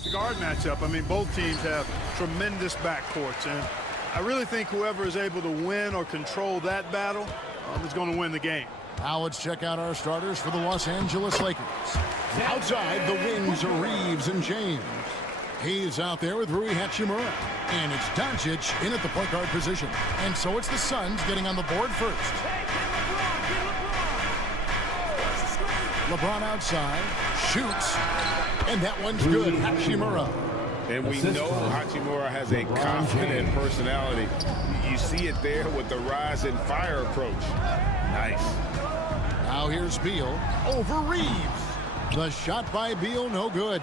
it's a guard matchup. I mean, both teams have tremendous backcourts, and I really think whoever is able to win or control that battle is going to win the game. Now let's check out our starters for the Los Angeles Lakers. Outside, the wings are Reeves and James. He's out there with Rui Hachimura. And it's Doncic in at the point guard position. And so it's the Suns getting on the board first. LeBron outside, shoots, and that one's good. Hachimura. And we know Hachimura has a confident personality. You see it there with the rise and fire approach. Nice. Now here's Beal over Reeves. The shot by Beal, no good.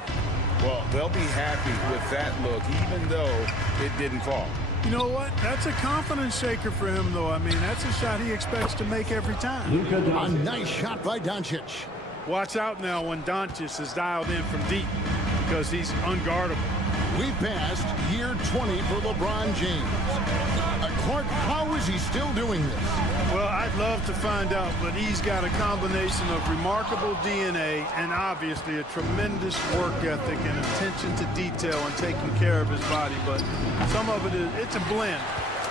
Well, they'll be happy with that look, even though it didn't fall. You know what? That's a confidence shaker for him, though. I mean, that's a shot he expects to make every time. A nice shot by Doncic. Watch out now when Doncic is dialed in from deep because he's unguardable. We passed year 20 for LeBron James. Clark, how is he still doing this? Well, I'd love to find out, but he's got a combination of remarkable DNA and obviously a tremendous work ethic and attention to detail and taking care of his body. But some of it's a blend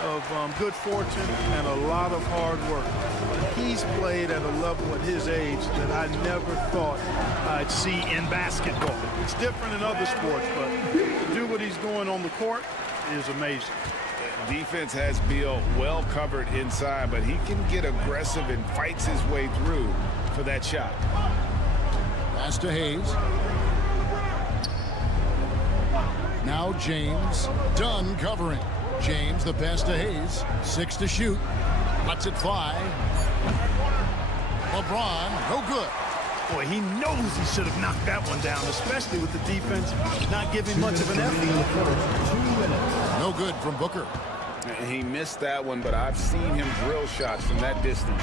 of good fortune and a lot of hard work. He's played at a level at his age that I never thought I'd see in basketball. It's different in other sports, but to do what he's doing on the court is amazing. Defense has Beal well covered inside, but he can get aggressive and fights his way through for that shot. Pass to Hayes. Now James, done covering. James, the pass to Hayes. 6 to shoot. Lets it fly. LeBron, no good. Boy, he knows he should have knocked that one down, especially with the defense not giving much of an effort. No good from Booker. He missed that one, but I've seen him drill shots from that distance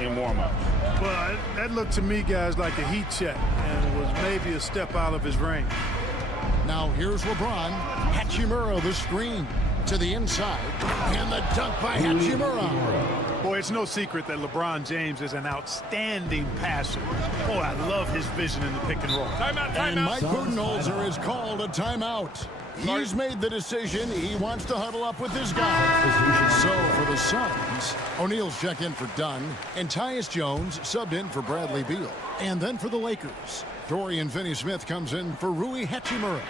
in warm-up. Well, that looked to me, guys, like a heat check, and it was maybe a step out of his range. Now here's LeBron. Hachimura, the screen to the inside, and the dunk by Hachimura. Boy, it's no secret that LeBron James is an outstanding passer. Boy, I love his vision in the pick and roll. Timeout, timeout. And Mike Budenholzer has called a timeout. He's made the decision. He wants to huddle up with his guys. So for the Suns, O'Neal's check in for Dunn, and Tyus Jones subbed in for Bradley Beal. And then for the Lakers, Dorian Finney-Smith comes in for Rui Hachimura.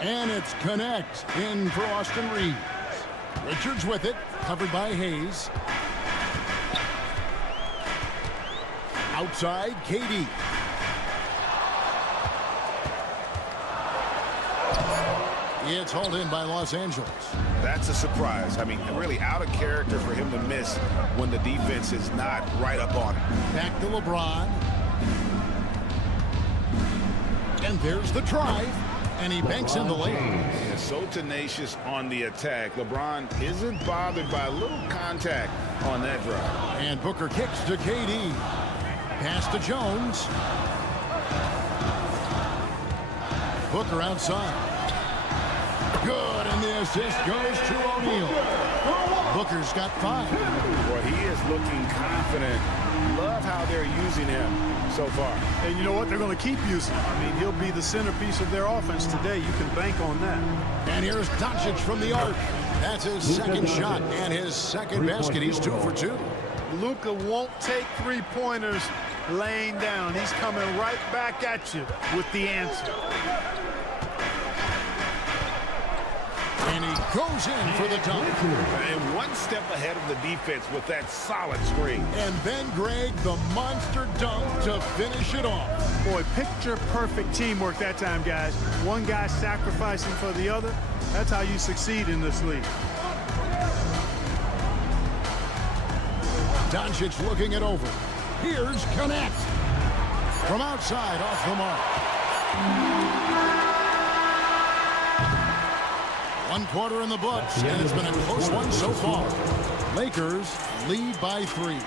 And it's Connect in for Austin Reeves. Richards with it, covered by Hayes. Outside, KD. It's hauled in by Los Angeles. That's a surprise. I mean, really out of character for him to miss when the defense is not right up on him. Back to LeBron. And there's the drive. And he banks in the lane. Yeah, so tenacious on the attack. LeBron isn't bothered by a little contact on that drive. And Booker kicks to KD. Pass to Jones. Booker outside. Good, and the assist goes to O'Neal. Booker's got 5. Boy, he is looking confident. Love how they're using him so far. And you know what? They're going to keep using him. I mean, he'll be the centerpiece of their offense today. You can bank on that. And here's Doncic from the arc. That's his second shot and his second basket. He's 2 for 2. Luka won't take three-pointers laying down. He's coming right back at you with the answer. And he goes in for the dunk. And one step ahead of the defense with that solid screen. And then Greg, the monster dunk to finish it off. Boy, picture-perfect teamwork that time, guys. One guy sacrificing for the other. That's how you succeed in this league. Doncic looking it over. Here's Connect. From outside, off the mark. 1 quarter in the books, and it's been a close one so far. Lakers lead by 3.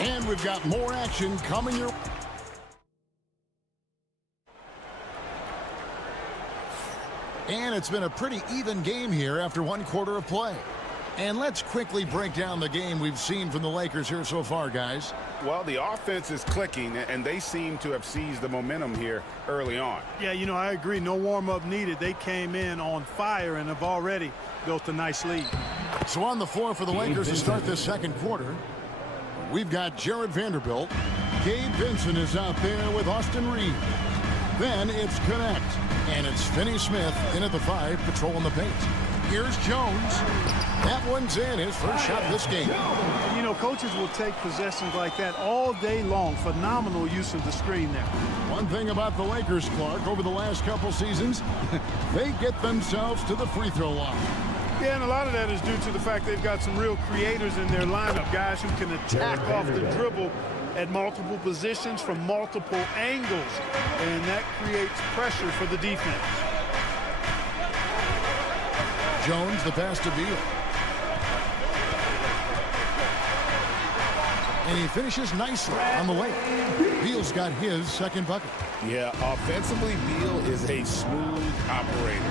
And we've got more action coming your way. And it's been a pretty even game here after 1 quarter of play. And let's quickly break down the game we've seen from the Lakers here so far, guys. Well, the offense is clicking, and they seem to have seized the momentum here early on. Yeah, you know, I agree. No warm-up needed. They came in on fire and have already built a nice lead. So on the floor for the Lakers to start this second quarter, we've got Jared Vanderbilt. Gabe Vincent is out there with Austin Reed. Then it's Connect, and it's Finney Smith in at the 5, patrolling the paint. Here's Jones. That one's in, his first shot this game. You know, coaches will take possessions like that all day long. Phenomenal use of the screen there. One thing about the Lakers, Clark, over the last couple seasons, they get themselves to the free throw line. Yeah, and a lot of that is due to the fact they've got some real creators in their lineup, guys who can attack off the dribble at multiple positions from multiple angles, and that creates pressure for the defense. Jones, the pass to Beal. And he finishes nicely on the way. Beal's got his second bucket. Yeah, offensively, Beal is a smooth operator.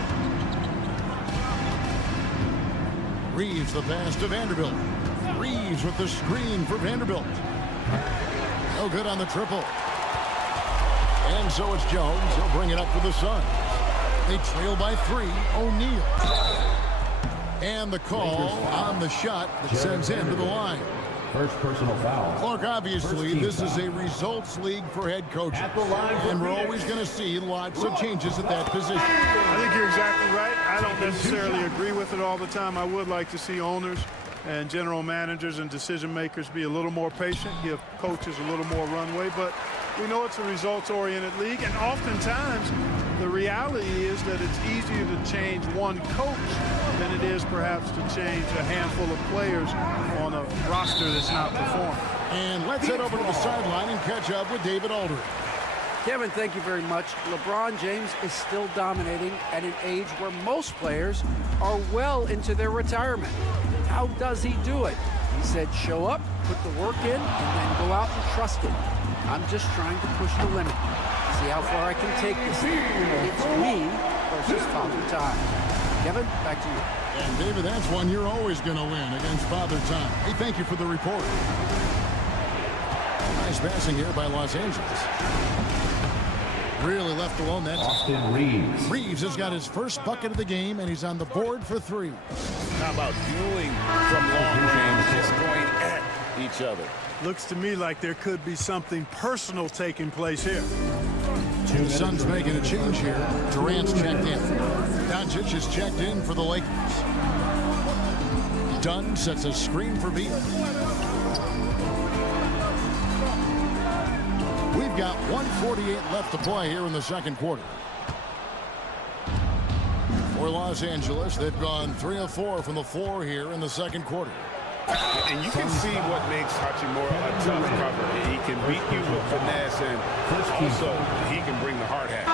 Reeves the pass to Vanderbilt. Reeves with the screen for Vanderbilt. No good on the triple. And so it's Jones. He'll bring it up for the Suns. They trail by 3. O'Neal. And the call on the shot that sends him to the line. First personal foul. Clark, obviously, this is a results league for head coaches. And we're always going to see lots of changes at that position. I think you're exactly right. I don't necessarily agree with it all the time. I would like to see owners and general managers and decision makers be a little more patient, give coaches a little more runway. But we know it's a results-oriented league, and oftentimes the reality is that it's easier to change one coach than it is perhaps to change a handful of players on a roster that's not performing. And let's head over to the sideline and catch up with David Aldridge. Kevin, thank you very much. LeBron James is still dominating at an age where most players are well into their retirement. How does he do it? He said, show up, put the work in, and then go out and trust it. I'm just trying to push the limit. See how far I can take this. It's me versus Father Time. Kevin, back to you. And David, that's one you're always going to win against Father Time. Hey, thank you for the report. Nice passing here by Los Angeles. Really left alone. That's Austin Reeves. Reeves has got his first bucket of the game, and he's on the board for 3. How about dueling from long range, just going at each other? Looks to me like there could be something personal taking place here. The Suns making a change here. Durant's checked in. Doncic is checked in for the Lakers. Dunn sets a screen for Beal. We've got 1:48 left to play here in the second quarter. For Los Angeles, they've gone 3 of 4 from the floor here in the second quarter. And you can see what makes Hachimura a tough cover. He can beat you with finesse, and also he can bring the hard hat.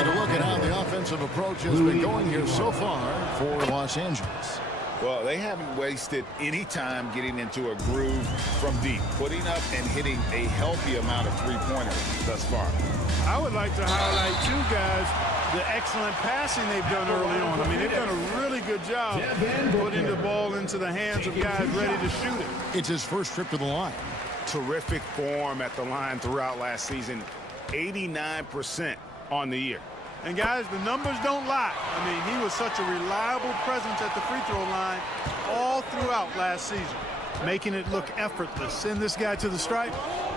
And a look at how the offensive approach has been going here so far for Los Angeles. Well, they haven't wasted any time getting into a groove from deep, putting up and hitting a healthy amount of three-pointers thus far. I would like to highlight two guys, the excellent passing they've done early on. I mean, they've done a really good job putting the ball into the hands of guys ready to shoot it. It's his first trip to the line. Terrific form at the line throughout last season, 89% on the year. And guys, the numbers don't lie. I mean, he was such a reliable presence at the free throw line all throughout last season, making it look effortless. Send this guy to the stripe,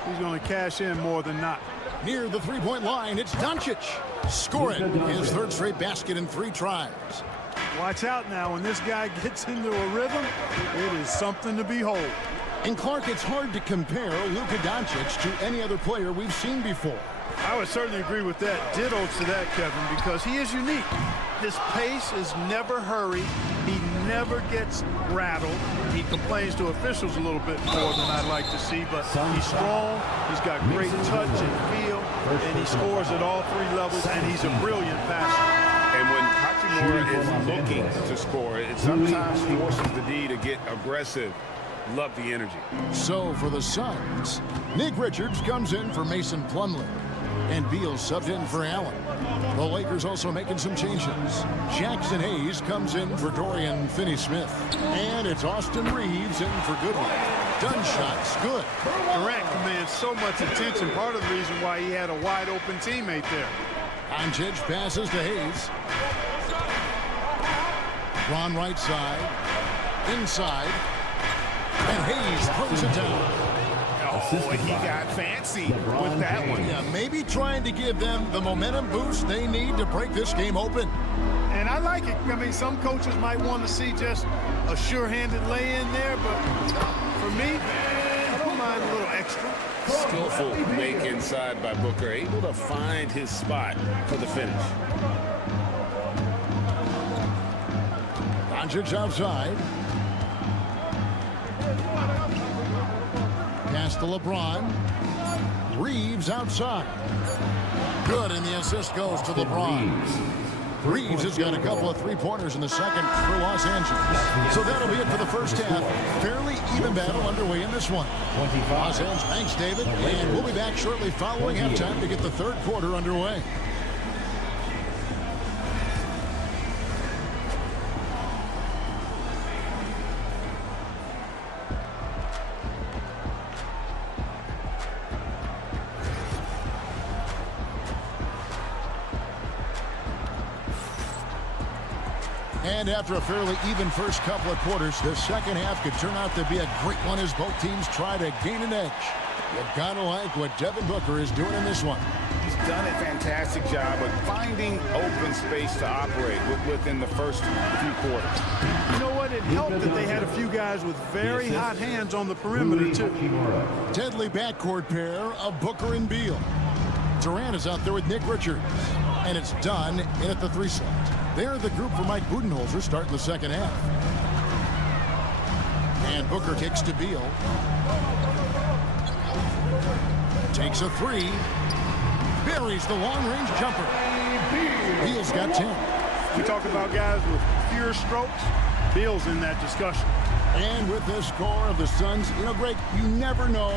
he's going to cash in more than not. Near the three-point line, it's Doncic. Scoring his third straight basket in 3 tries. Watch out now. When this guy gets into a rhythm, it is something to behold. And Clark, it's hard to compare Luka Doncic to any other player we've seen before. I would certainly agree with that. Ditto to that, Kevin, because he is unique. His pace is never hurried. He never gets rattled. He complains to officials a little bit more than I'd like to see, but he's strong. He's got great touch and feel, and he scores at all 3 levels, and he's a brilliant passer. And when Hachimura is looking to score, it sometimes forces the D to get aggressive. Love the energy. So for the Suns, Nick Richards comes in for Mason Plumlee. And Beal subbed in for Allen. The Lakers also making some changes. Jackson Hayes comes in for Dorian Finney-Smith. And it's Austin Reeves in for Goodwin. Done shots, good. Durant commands so much attention, part of the reason why he had a wide-open teammate there. Doncic passes to Hayes. Ron right side. Inside. And Hayes throws it down. Oh, he got fancy with that one. Yeah, maybe trying to give them the momentum boost they need to break this game open. And I like it. I mean, some coaches might want to see just a sure-handed lay-in there, but for me, I don't mind a little extra. Skillful make inside by Booker, able to find his spot for the finish. Doncic outside. Pass to LeBron. Reeves outside. Good, and the assist goes to LeBron. Reeves has got a couple of three-pointers in the second for Los Angeles. So that'll be it for the first half. Fairly even battle underway in this one. Los Angeles, thanks, David. And we'll be back shortly following halftime to get the third quarter underway. And after a fairly even first couple of quarters, the second half could turn out to be a great one as both teams try to gain an edge. You've got to like what Devin Booker is doing in this one. He's done a fantastic job of finding open space to operate within the first few quarters. You know what? It helped that they had a few guys with very hot hands on the perimeter, too. Deadly backcourt pair of Booker and Beal. Durant is out there with Nick Richards. And it's done in at the 3 slot. They're the group for Mike Budenholzer starting the second half. And Booker kicks to Beal. Takes a 3. Buries the long-range jumper. Beal's got 10. We talk about guys with pure strokes. Beal's in that discussion. And with the score of the Suns, you know, Greg, you never know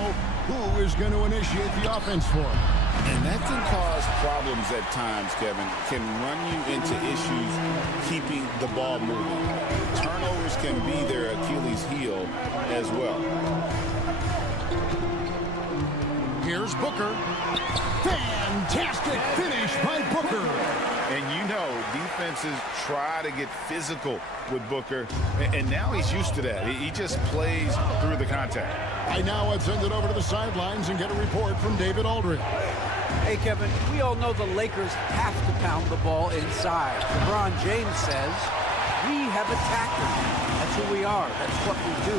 who is going to initiate the offense for him. And that can cause problems at times, Kevin. Can run you into issues keeping the ball moving. Turnovers can be their Achilles heel as well. Here's Booker. Fantastic finish by Booker. And you know, defenses try to get physical with Booker, and now he's used to that. He just plays through the contact. I now have sent it over to the sidelines and get a report from David Aldridge. Hey, Kevin, we all know the Lakers have to pound the ball inside. LeBron James says, we have attacked them. That's who we are. That's what we do.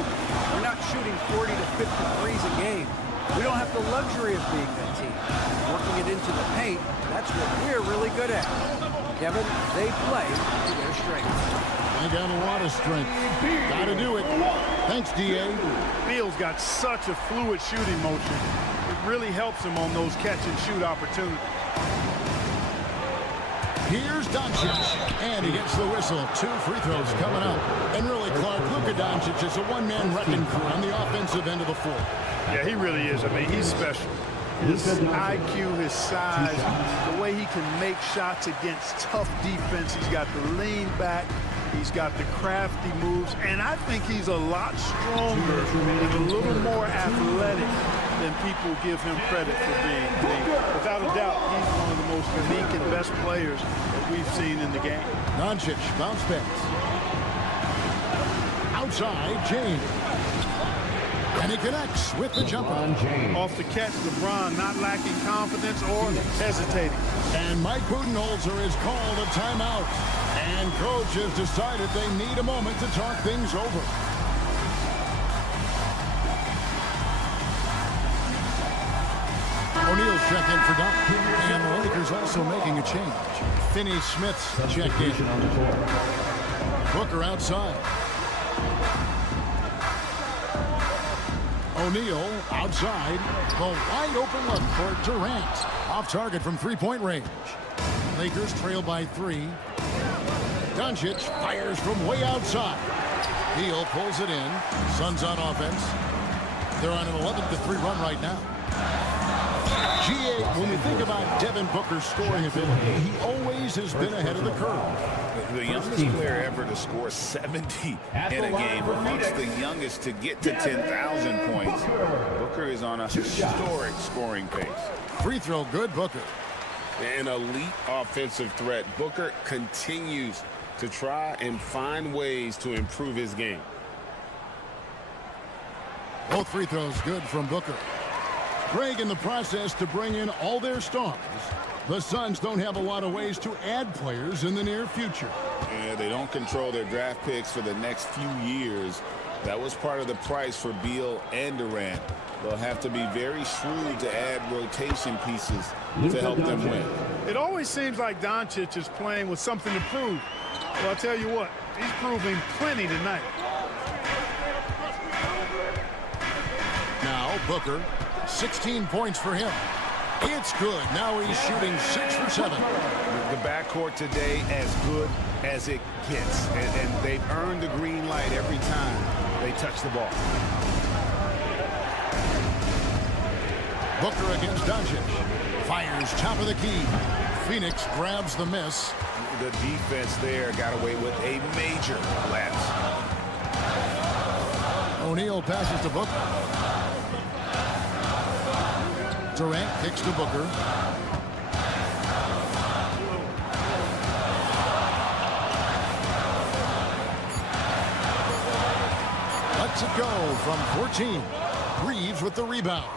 We're not shooting 40 to 50 threes a game. We don't have the luxury of being that team. Working it into the paint, that's what we're really good at. Kevin, they play to their strengths. They got a lot of strength. Got to do it. Thanks, D.A. Beal's got such a fluid shooting motion. It really helps him on those catch-and-shoot opportunities. Here's Doncic, and he gets the whistle. 2 free throws coming up. And really, Clark, Luka Doncic is a one-man wrecking crew on the offensive end of the floor. Yeah, he really is. I mean, he's special. His IQ, his size, the way he can make shots against tough defense. He's got the lean back. He's got the crafty moves. And I think he's a lot stronger and a little more athletic than people give him credit for being. I mean, without a doubt, he's one of the most unique and best players that we've seen in the game. Doncic, bounce pass. Outside, James. And he connects with the jumper. Off the catch, LeBron not lacking confidence or hesitating. And Mike Budenholzer has called a timeout. And coach has decided they need a moment to talk things over. O'Neal's check in for Doc. And the Lakers also making a change. Finney-Smith's check in. Booker outside. O'Neal outside. The wide open look for Durant. Off target from three-point range. Lakers trail by 3. Doncic fires from way outside. Beal pulls it in. Suns on offense. They're on an 11-3 run right now. GA, when we think about Devin Booker's scoring ability, he always has been ahead of the curve. The youngest player ever to score 70 in a game. Amongst the youngest to get to 10,000 points. Booker is on a historic scoring pace. Free throw good, Booker. An elite offensive threat. Booker continues to try and find ways to improve his game. Both free throws good from Booker. Craig in the process to bring in all their stars. The Suns don't have a lot of ways to add players in the near future. Yeah, they don't control their draft picks for the next few years. That was part of the price for Beal and Durant. They'll have to be very shrewd to add rotation pieces to help them win. It always seems like Doncic is playing with something to prove. Well, I'll tell you what, he's proving plenty tonight. Now Booker, 16 points for him. It's good. Now he's shooting 6 for 7. The backcourt today as good as it gets. And they've earned the green light every time they touch the ball. Booker against Doncic. Fires top of the key. Phoenix grabs the miss. The defense there got away with a major lapse. O'Neal passes to Booker. Durant kicks to Booker. Lets it go from 14. Reeves with the rebound.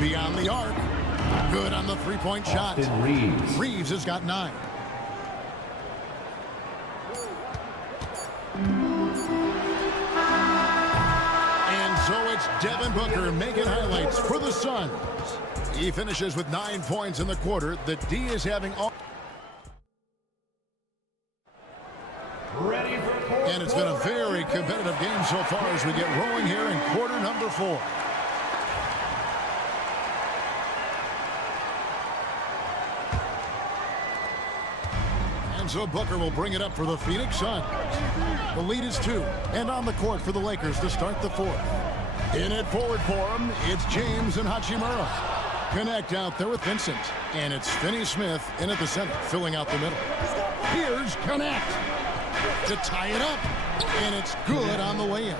Beyond the arc. Good on the three-point shot. Reeves. Reeves has got 9. So it's Devin Booker making highlights for the Suns. He finishes with 9 points in the quarter. The D is having all. And it's been a very competitive game so far as we get rolling here in quarter number 4. And so Booker will bring it up for the Phoenix Suns. The lead is 2. And on the court for the Lakers to start the 4th. In it forward for him, it's James and Hachimura. Connect out there with Vincent. And it's Finney Smith in at the center, filling out the middle. Here's Connect to tie it up. And it's good on the way in.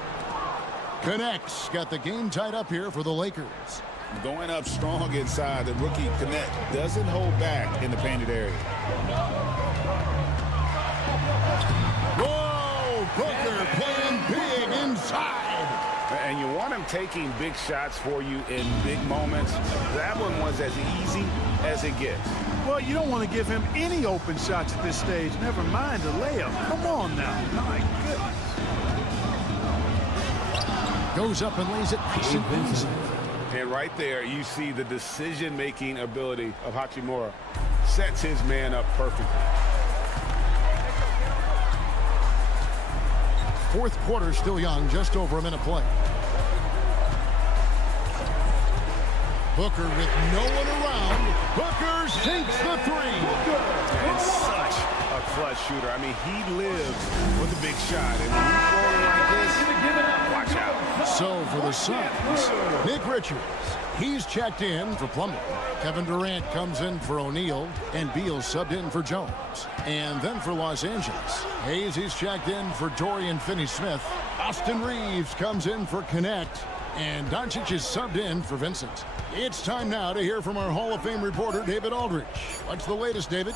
Connect's got the game tied up here for the Lakers. Going up strong inside, the rookie Connect doesn't hold back in the painted area. Whoa! Booker playing big inside. And you want him taking big shots for you in big moments. That one was as easy as it gets. Well, you don't want to give him any open shots at this stage. Never mind a layup. Come on now. My goodness. Goes up and lays it nice and easy. And right there, you see the decision-making ability of Hachimura. Sets his man up perfectly. Fourth quarter still young, just over a minute play. Booker with no one around. Booker sinks the 3. And such a clutch shooter. I mean, he lives with a big shot. And when he's rolling like this, watch out. So for the Suns, Nick Richards. He's checked in for Plumlee. Kevin Durant comes in for O'Neal, and Beal subbed in for Jones. And then for Los Angeles, Hayes is checked in for Dorian Finney-Smith. Austin Reeves comes in for Connect, and Doncic is subbed in for Vincent. It's time now to hear from our Hall of Fame reporter, David Aldridge. What's the latest, David?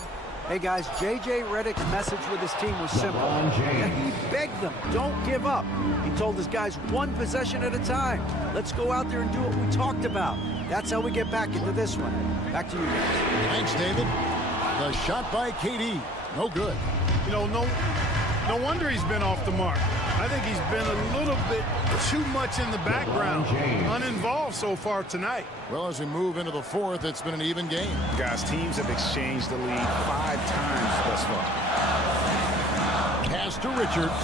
Hey guys, J.J. Redick's message with his team was simple. And he begged them, don't give up. He told his guys, one possession at a time. Let's go out there and do what we talked about. That's how we get back into this one. Back to you guys. Thanks, David. The shot by KD. No good. You know, no wonder he's been off the mark. I think he's been a little bit too much in the background, uninvolved so far tonight. Well, as we move into the 4th, it's been an even game. Guys, teams have exchanged the lead 5 times thus far. Pass to Richards.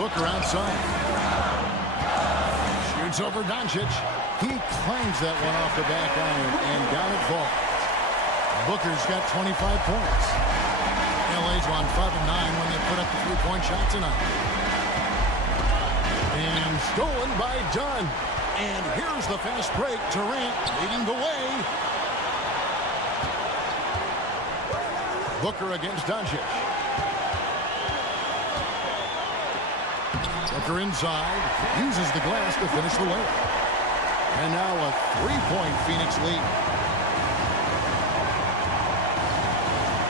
Booker outside. Shoots over Doncic. He clangs that one off the back iron, and down it falls. Booker's got 25 points. LA's on 5 of 9 when they put up the three-point shot tonight. And stolen by Dunn. And here's the fast break. Durant leading the way. Booker against Doncic. Booker inside. Uses the glass to finish the layup. And now a three-point Phoenix lead.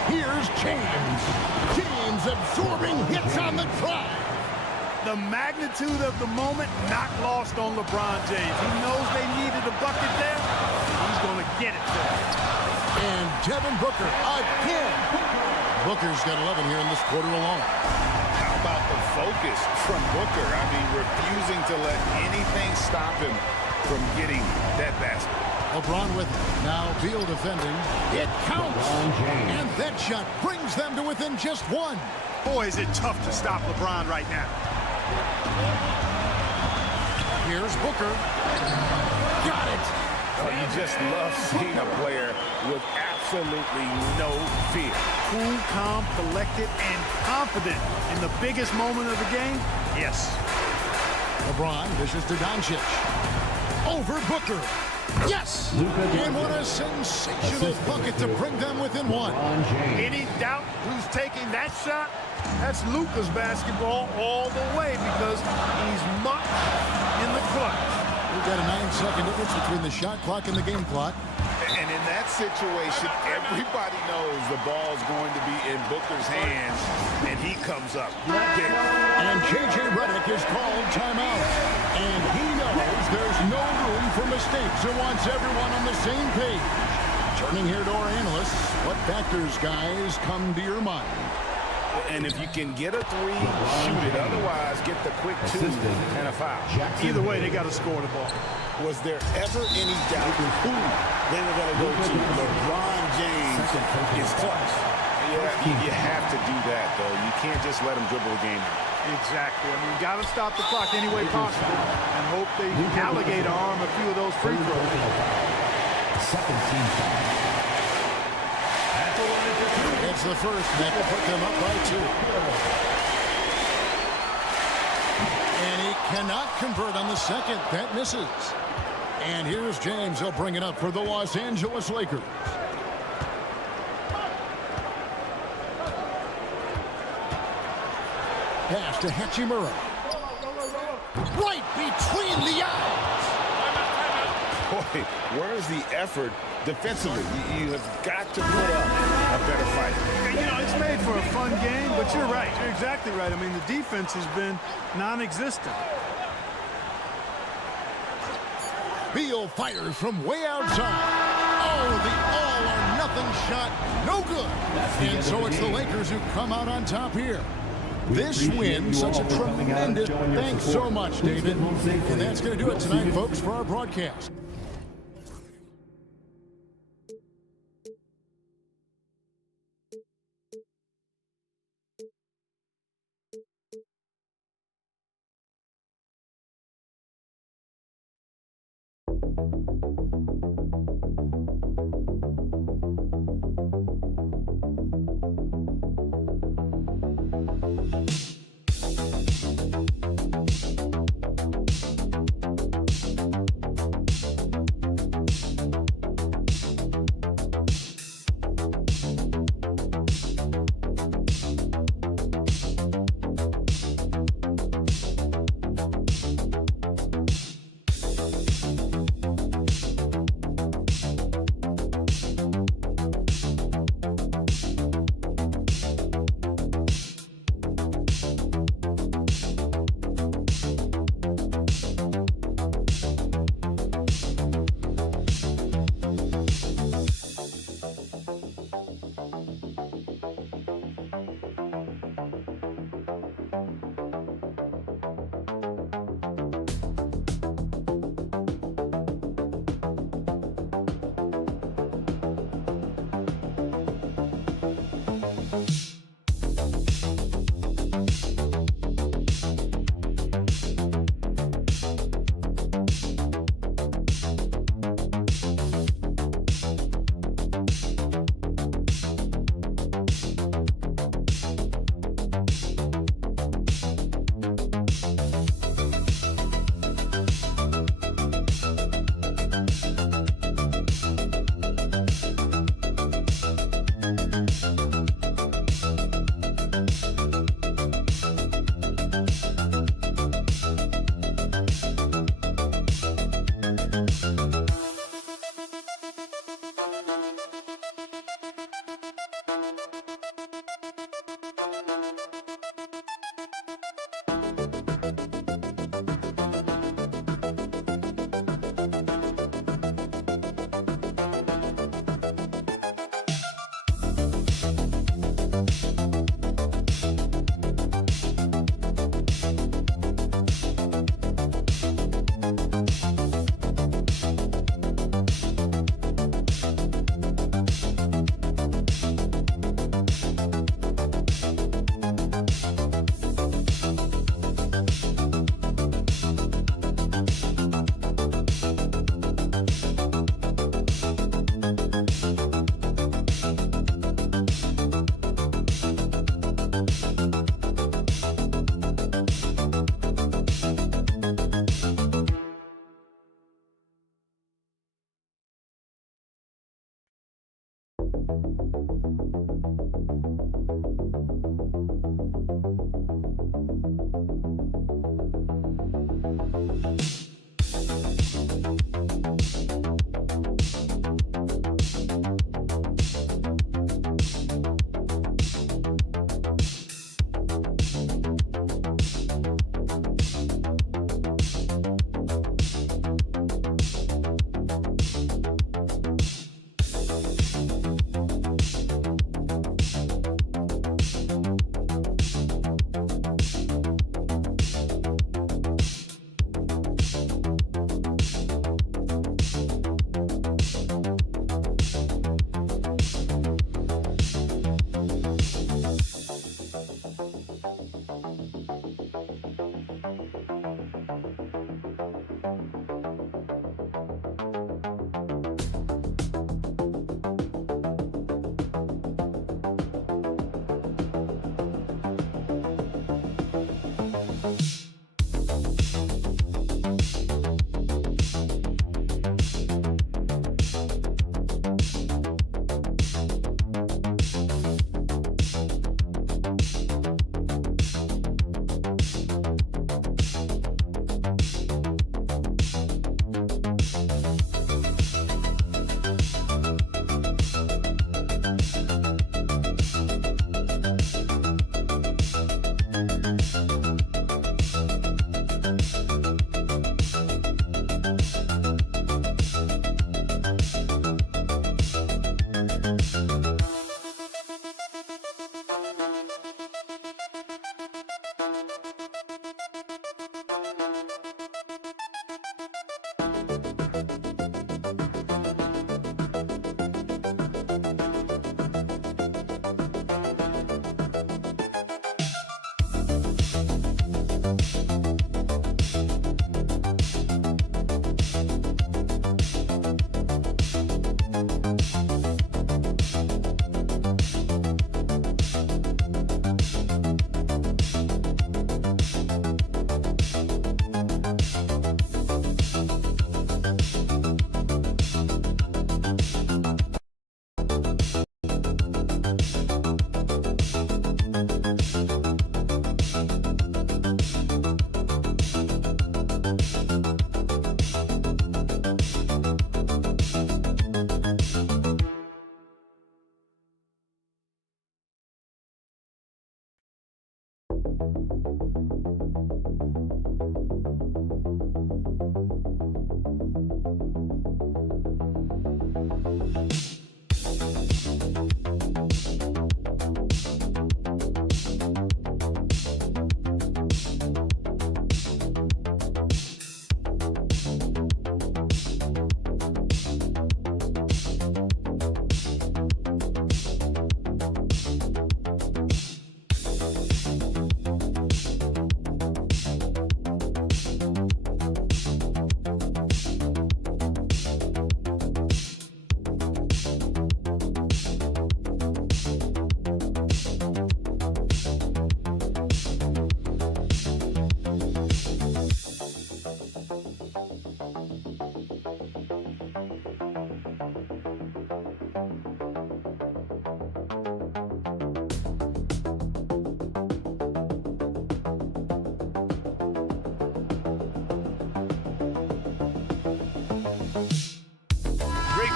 Here's James. James absorbing hits on the drive. The magnitude of the moment not lost on LeBron James. He knows they needed a bucket there. He's going to get it for them. And Devin Booker again. Booker's got 11 here in this quarter alone. How about the focus from Booker? I mean, refusing to let anything stop him from getting that basket. LeBron with it. Now Beal defending. It counts. And that shot brings them to within just one. Boy, is it tough to stop LeBron right now. Here's Booker. Got it. Oh, you just love seeing a player with absolutely no fear. Cool, calm, collected, and confident in the biggest moment of the game? Yes. LeBron dishes to Doncic. Over Booker. Yes! And what a sensational bucket to bring them within one. Any doubt who's taking that shot? That's Luka's basketball all the way because he's much in the clutch. We've got a 9-second difference between the shot clock and the game clock. And in that situation, everybody knows the ball's going to be in Booker's hands, and he comes up big. And J.J. Redick is called timeout. And he knows there's no room for mistakes and wants everyone on the same page. Turning here to our analysts, what factors, guys, come to your mind? And if you can get a three, shoot it. Otherwise, get the quick two and a foul. Either way, they got to score the ball. Was there ever any doubt who they were going to go to? LeBron James is clutch. You have to do that, though. You can't just let him dribble the game. Exactly. I mean, you got to stop the clock any way possible and hope they alligator arm a few of those free throws. Second team foul. It's the first, that will put them up by 2. And he cannot convert on the second. That misses. And here's James. He'll bring it up for the Los Angeles Lakers. Pass to Hachimura. Right between the eyes. Boy, where's the effort defensively? You have got to put up a better fight. You know, it's made for a fun game, but you're right. You're exactly right. I mean, the defense has been non-existent. Beal fires from way outside. Oh, the all-or-nothing shot. No good. And so it's the Lakers who come out on top here. This win, such a tremendous... Thanks so much, David. And that's going to do it tonight, folks, for our broadcast.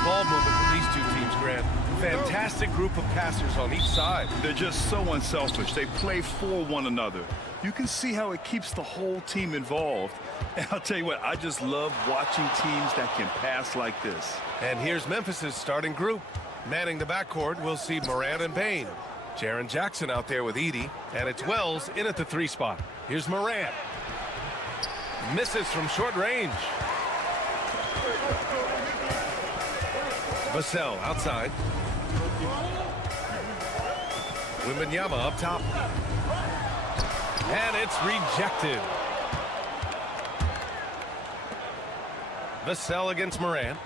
Ball movement with these two teams, Grant. Fantastic group of passers on each side. They're just so unselfish. They play for one another. You can see how it keeps the whole team involved. And I'll tell you what, I just love watching teams that can pass like this. And here's Memphis's starting group. Manning the backcourt, we'll see Morant and Bain. Jaren Jackson out there with Edey. And it's Wells in at the 3 spot. Here's Morant. Misses from short range. Vassell outside. Wembanyama up top. And it's rejected. Vassell against Morant.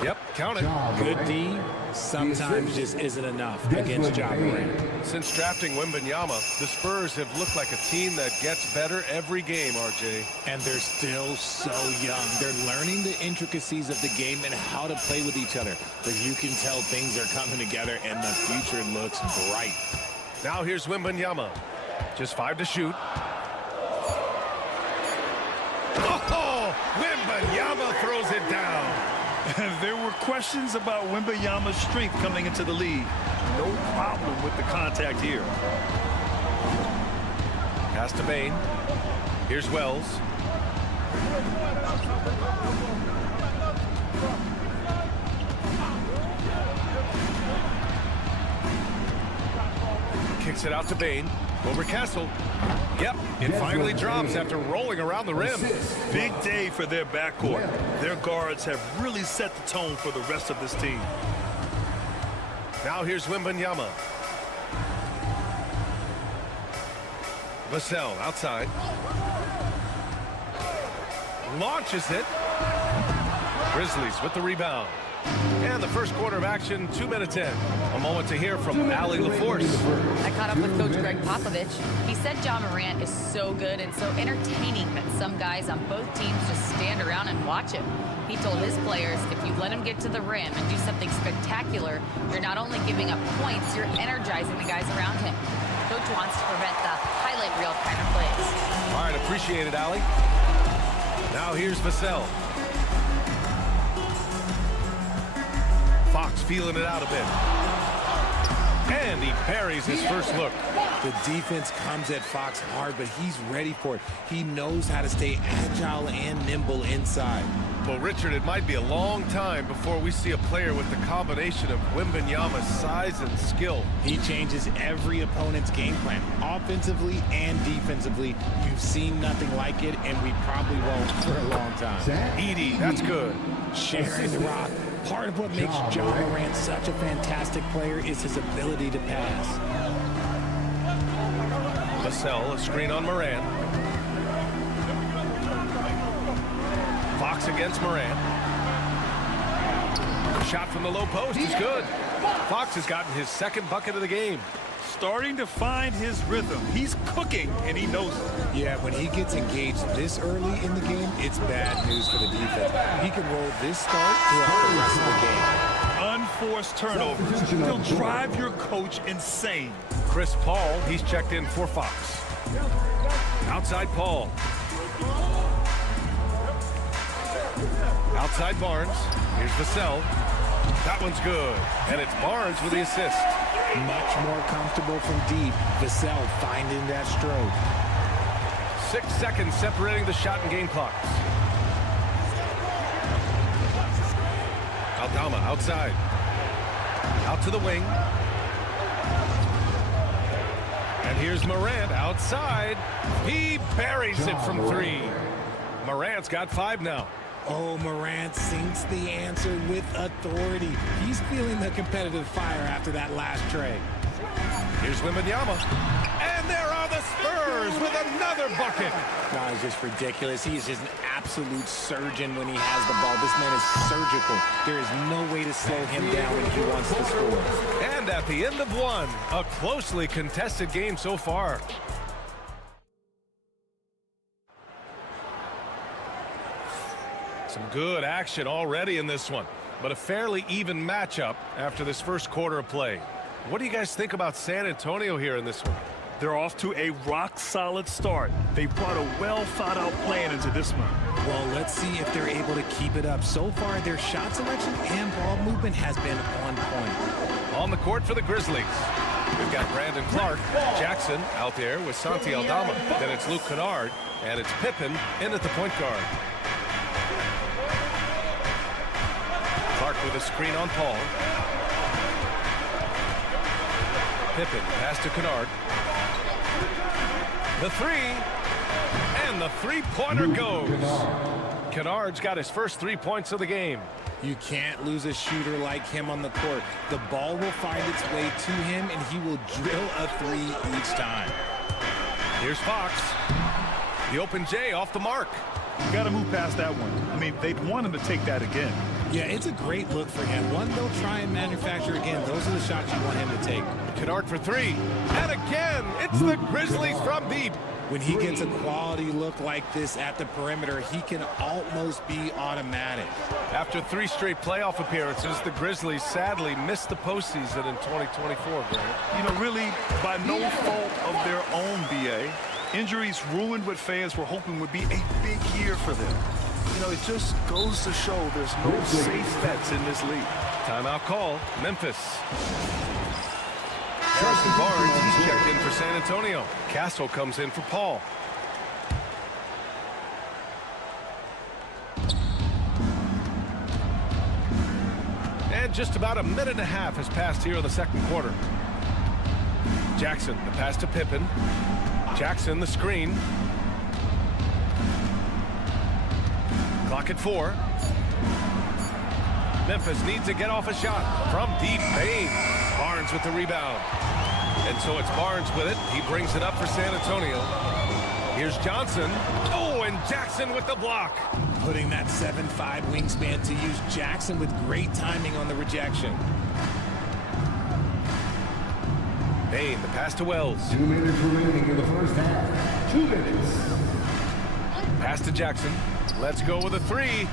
Yep, count it. Good D sometimes just isn't enough against Ja Morant. Since drafting Wembanyama, the Spurs have looked like a team that gets better every game, RJ. And they're still so young. They're learning the intricacies of the game and how to play with each other. But you can tell things are coming together and the future looks bright. Now here's Wembanyama. Just 5 to shoot. Oh, Wembanyama throws it down. There were questions about Wembanyama's strength coming into the league. No problem with the contact here. Pass to Bain. Here's Wells. Kicks it out to Bain. Over Castle. Yep, it finally drops after rolling around the rim. Big day for their backcourt. Their guards have really set the tone for the rest of this team. Now here's Wembanyama. Vassell outside. Launches it. Grizzlies with the rebound. And the first quarter of action, 2 minutes in. A moment to hear from Allie LaForce. I caught up with Coach Greg Popovich. He said Ja Morant is so good and so entertaining that some guys on both teams just stand around and watch him. He told his players, if you let him get to the rim and do something spectacular, you're not only giving up points, you're energizing the guys around him. Coach wants to prevent the highlight reel kind of plays. All right, appreciate it, Allie. Now here's Vassell. Fox feeling it out a bit. And he buries his first look. The defense comes at Fox hard, but he's ready for it. He knows how to stay agile and nimble inside. Well, Richard, it might be a long time before we see a player with the combination of Wembanyama's size and skill. He changes every opponent's game plan, offensively and defensively. You've seen nothing like it, and we probably won't for a long time. Edey, that's good. Sharing the rock. Part of what makes Ja Morant such a fantastic player is his ability to pass. Vassell, a screen on Morant. Fox against Morant. Shot from the low post is good. Fox has gotten his second bucket of the game. Starting to find his rhythm. He's cooking, and he knows it. Yeah, when he gets engaged this early in the game, it's bad news for the defense. He can roll this start throughout the rest of the game. Unforced turnovers. He'll drive your coach insane. Chris Paul, he's checked in for Fox. Outside Paul. Outside Barnes. Here's Vassell. That one's good. And it's Barnes with the assist. Much more comfortable from deep. Vassell finding that stroke. 6 seconds separating the shot and game clocks. Aldama outside. Out to the wing. And here's Morant outside. He buries it from 3. Morant's got 5 now. Oh, Morant sinks the answer with authority. He's feeling the competitive fire after that last tray. Here's Wembanyama. And there are the Spurs with another bucket. God, it's just ridiculous. He is just an absolute surgeon when he has the ball. This man is surgical. There is no way to slow him down when he wants to score. And at the end of 1, a closely contested game so far. Some good action already in this one, but a fairly even matchup after this first quarter of play. What do you guys think about San Antonio here in this one? They're off to a rock-solid start. They brought a well-thought-out plan into this one. Well, let's see if they're able to keep it up. So far, their shot selection and ball movement has been on point. On the court for the Grizzlies, we've got Brandon Clark, Jackson out there with Santi Aldama. Then it's Luke Kennard, and it's Pippen in at the point guard. Clark with a screen on Paul. Pippen, pass to Kennard. The 3, and the three-pointer goes. Kennard's got his first 3 points of the game. You can't lose a shooter like him on the court. The ball will find its way to him, and he will drill a 3 each time. Here's Fox. The open J off the mark. You got to move past that one. I mean, they'd want him to take that again. Yeah, it's a great look for him. One they'll try and manufacture again. Those are the shots you want him to take. Kennard for 3. And again, it's the Grizzlies from deep. When he gets a quality look like this at the perimeter, he can almost be automatic. After 3 straight playoff appearances, the Grizzlies sadly missed the postseason in 2024, Grant. You know, really, by no fault of their own, BA. Injuries ruined what fans were hoping would be a big year for them. You know, it just goes to show there's no safe bets in this league. Timeout call, Memphis. Harrison Barnes, he's checked in for San Antonio. Castle comes in for Paul. And just about a minute and a half has passed here in the second quarter. Jackson, the pass to Pippen. Jackson, the screen. Clock at 4. Memphis needs to get off a shot from deep. Bane. Barnes with the rebound. And so it's Barnes with it. He brings it up for San Antonio. Here's Johnson. Oh, and Jackson with the block. Putting that 7'5" wingspan to use. Jackson with great timing on the rejection. Bane, the pass to Wells. 2 minutes remaining in the first half. 2 minutes. Pass to Jackson. Let's go with a 3.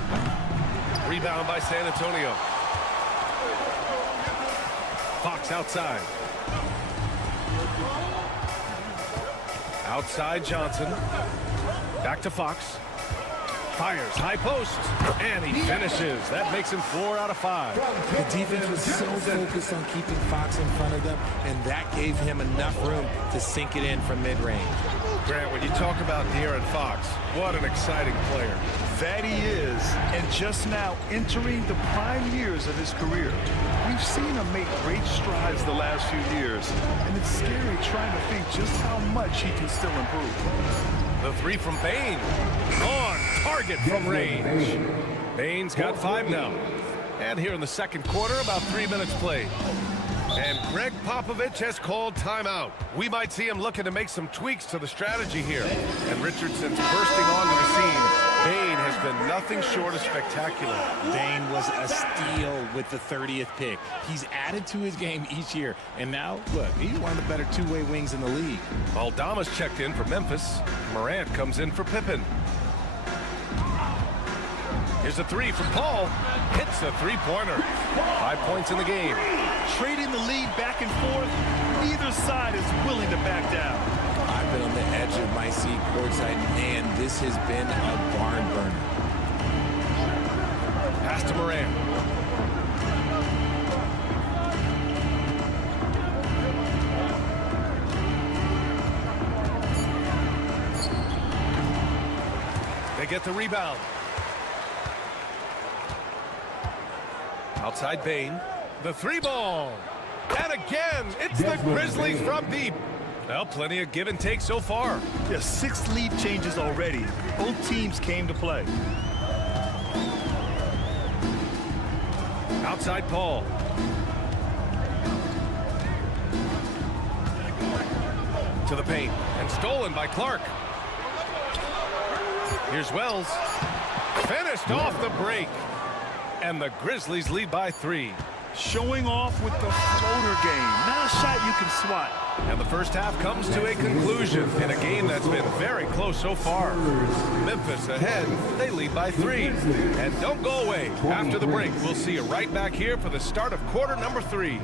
Rebound by San Antonio. Fox outside. Outside Johnson. Back to Fox. Fires, high post, and he finishes. That makes him 4 out of 5. The defense was so focused on keeping Fox in front of them, and that gave him enough room to sink it in from mid-range. Grant, when you talk about De'Aaron Fox, what an exciting player. That he is, and just now entering the prime years of his career. We've seen him make great strides the last few years, and it's scary trying to think just how much he can still improve. The 3 from Bane. On target from range. Bane's got 5 now. And here in the second quarter, about 3 minutes played. And Greg Popovich has called timeout. We might see him looking to make some tweaks to the strategy here. And Richardson's bursting onto the scene. Bane has been nothing short of spectacular. Bane was a steal with the 30th pick. He's added to his game each year. And now, look, he's one of the better two-way wings in the league. Aldama's checked in for Memphis. Morant comes in for Pippen. Here's a 3 from Paul. Hits a 3-pointer. 5 points in the game. Trading the lead back and forth, neither side is willing to back down. I've been on the edge of my seat courtside. Man, this has been a barn burner. Pass to Morant. get the rebound. Outside Bain. The three ball. And again, it's the Grizzlies from deep. Well, plenty of give and take so far. Yeah, 6 lead changes already. Both teams came to play. Outside Paul. To the paint. And stolen by Clark. Here's Wells. Finished off the break. And the Grizzlies lead by 3. Showing off with the floater game. Not a shot you can swat. And the first half comes to a conclusion in a game that's been very close so far. Memphis ahead. They lead by 3. And don't go away. After the break, we'll see you right back here for the start of quarter number 3.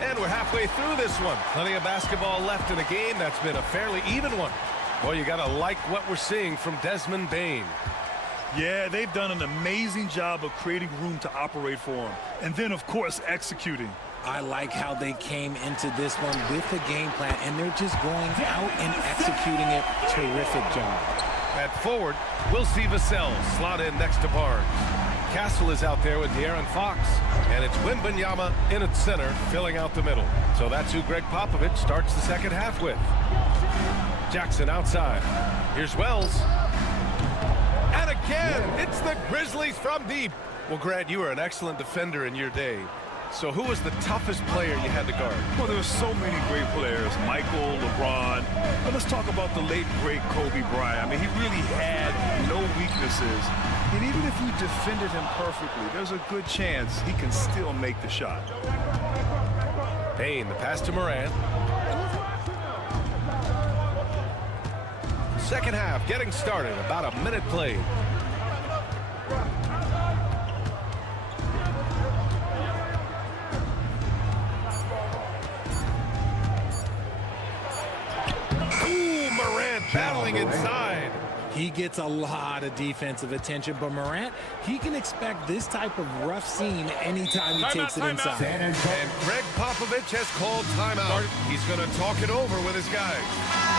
And we're halfway through this one. Plenty of basketball left in a game that's been a fairly even one. Boy, you gotta like what we're seeing from Desmond Bain. Yeah, they've done an amazing job of creating room to operate for him. And then, of course, executing. I like how they came into this one with a game plan, and they're just going out and executing it. Terrific job. At forward, we'll see Vassell slot in next to Barnes. Castle is out there with De'Aaron Fox, and it's Wembanyama in its center, filling out the middle. So that's who Greg Popovich starts the second half with. Jackson outside. Here's Wells. And again, it's the Grizzlies from deep. Well, Grant, you were an excellent defender in your day. So who was the toughest player you had to guard? Well, there were so many great players. Michael, LeBron. But let's talk about the late, great Kobe Bryant. I mean, he really had no weaknesses. And even if you defended him perfectly, there's a good chance he can still make the shot. Bain, the pass to Morant. Second half getting started, about a minute played. Ooh, Morant battling inside. He gets a lot of defensive attention, but Morant, he can expect this type of rough scene anytime he takes it inside. And Greg Popovich has called timeout. He's going to talk it over with his guys.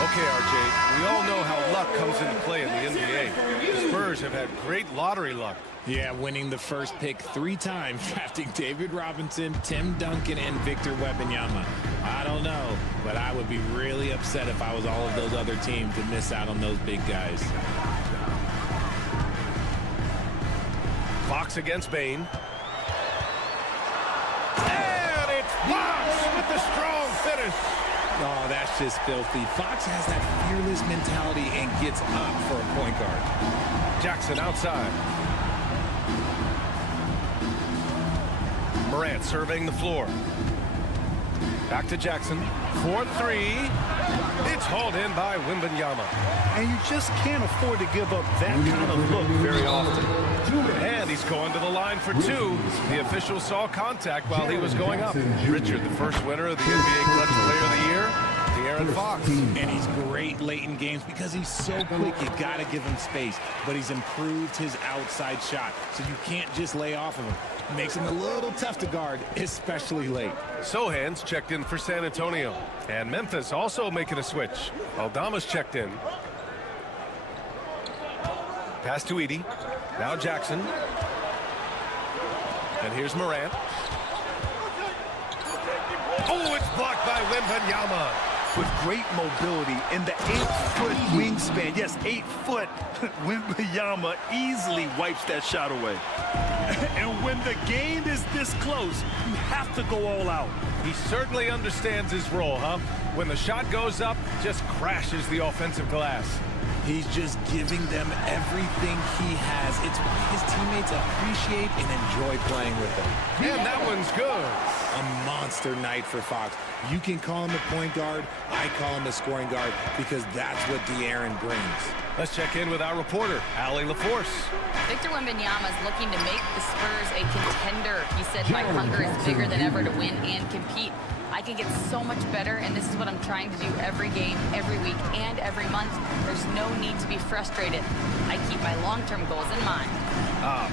Okay, RJ, we all know how luck comes into play in the NBA. The Spurs have had great lottery luck. Yeah, winning the first pick 3 times, drafting David Robinson, Tim Duncan, and Victor Wembanyama. I don't know, but I would be really upset if I was all of those other teams to miss out on those big guys. Fox against Bain. And it's Fox with the strong finish. Oh, that's just filthy. Fox has that fearless mentality and gets up for a point guard. Jackson outside. Morant surveying the floor. Back to Jackson. 4-3. It's hauled in by Wembanyama. And you just can't afford to give up that kind of look very often. And he's going to the line for 2. The official saw contact while he was going up. Richard, the first winner of the NBA Clutch Player of the Year, De'Aaron Fox. And he's great late in games because he's so quick. You got to give him space. But he's improved his outside shot, so you can't just lay off of him. Makes him a little tough to guard, especially late. Sohan's checked in for San Antonio. And Memphis also making a switch. Aldama's checked in. Pass to Edey. Now Jackson. And here's Morant. Oh, it's blocked by Wembanyama. With great mobility in the 8-foot wingspan. Yes, 8 foot. Wembanyama easily wipes that shot away. And when the game is this close, you have to go all out. He certainly understands his role, huh? When the shot goes up, just crashes the offensive glass. He's just giving them everything he has. It's why his teammates appreciate and enjoy playing with him. And that one's good. A monster night for Fox. You can call him a point guard. I call him a scoring guard because that's what De'Aaron brings. Let's check in with our reporter, Allie LaForce. Victor Wembanyama is looking to make the Spurs a contender. He said my hunger is bigger than ever to win and compete. I can get so much better, and this is what I'm trying to do every game, every week, and every month. There's no need to be frustrated. I keep my long-term goals in mind.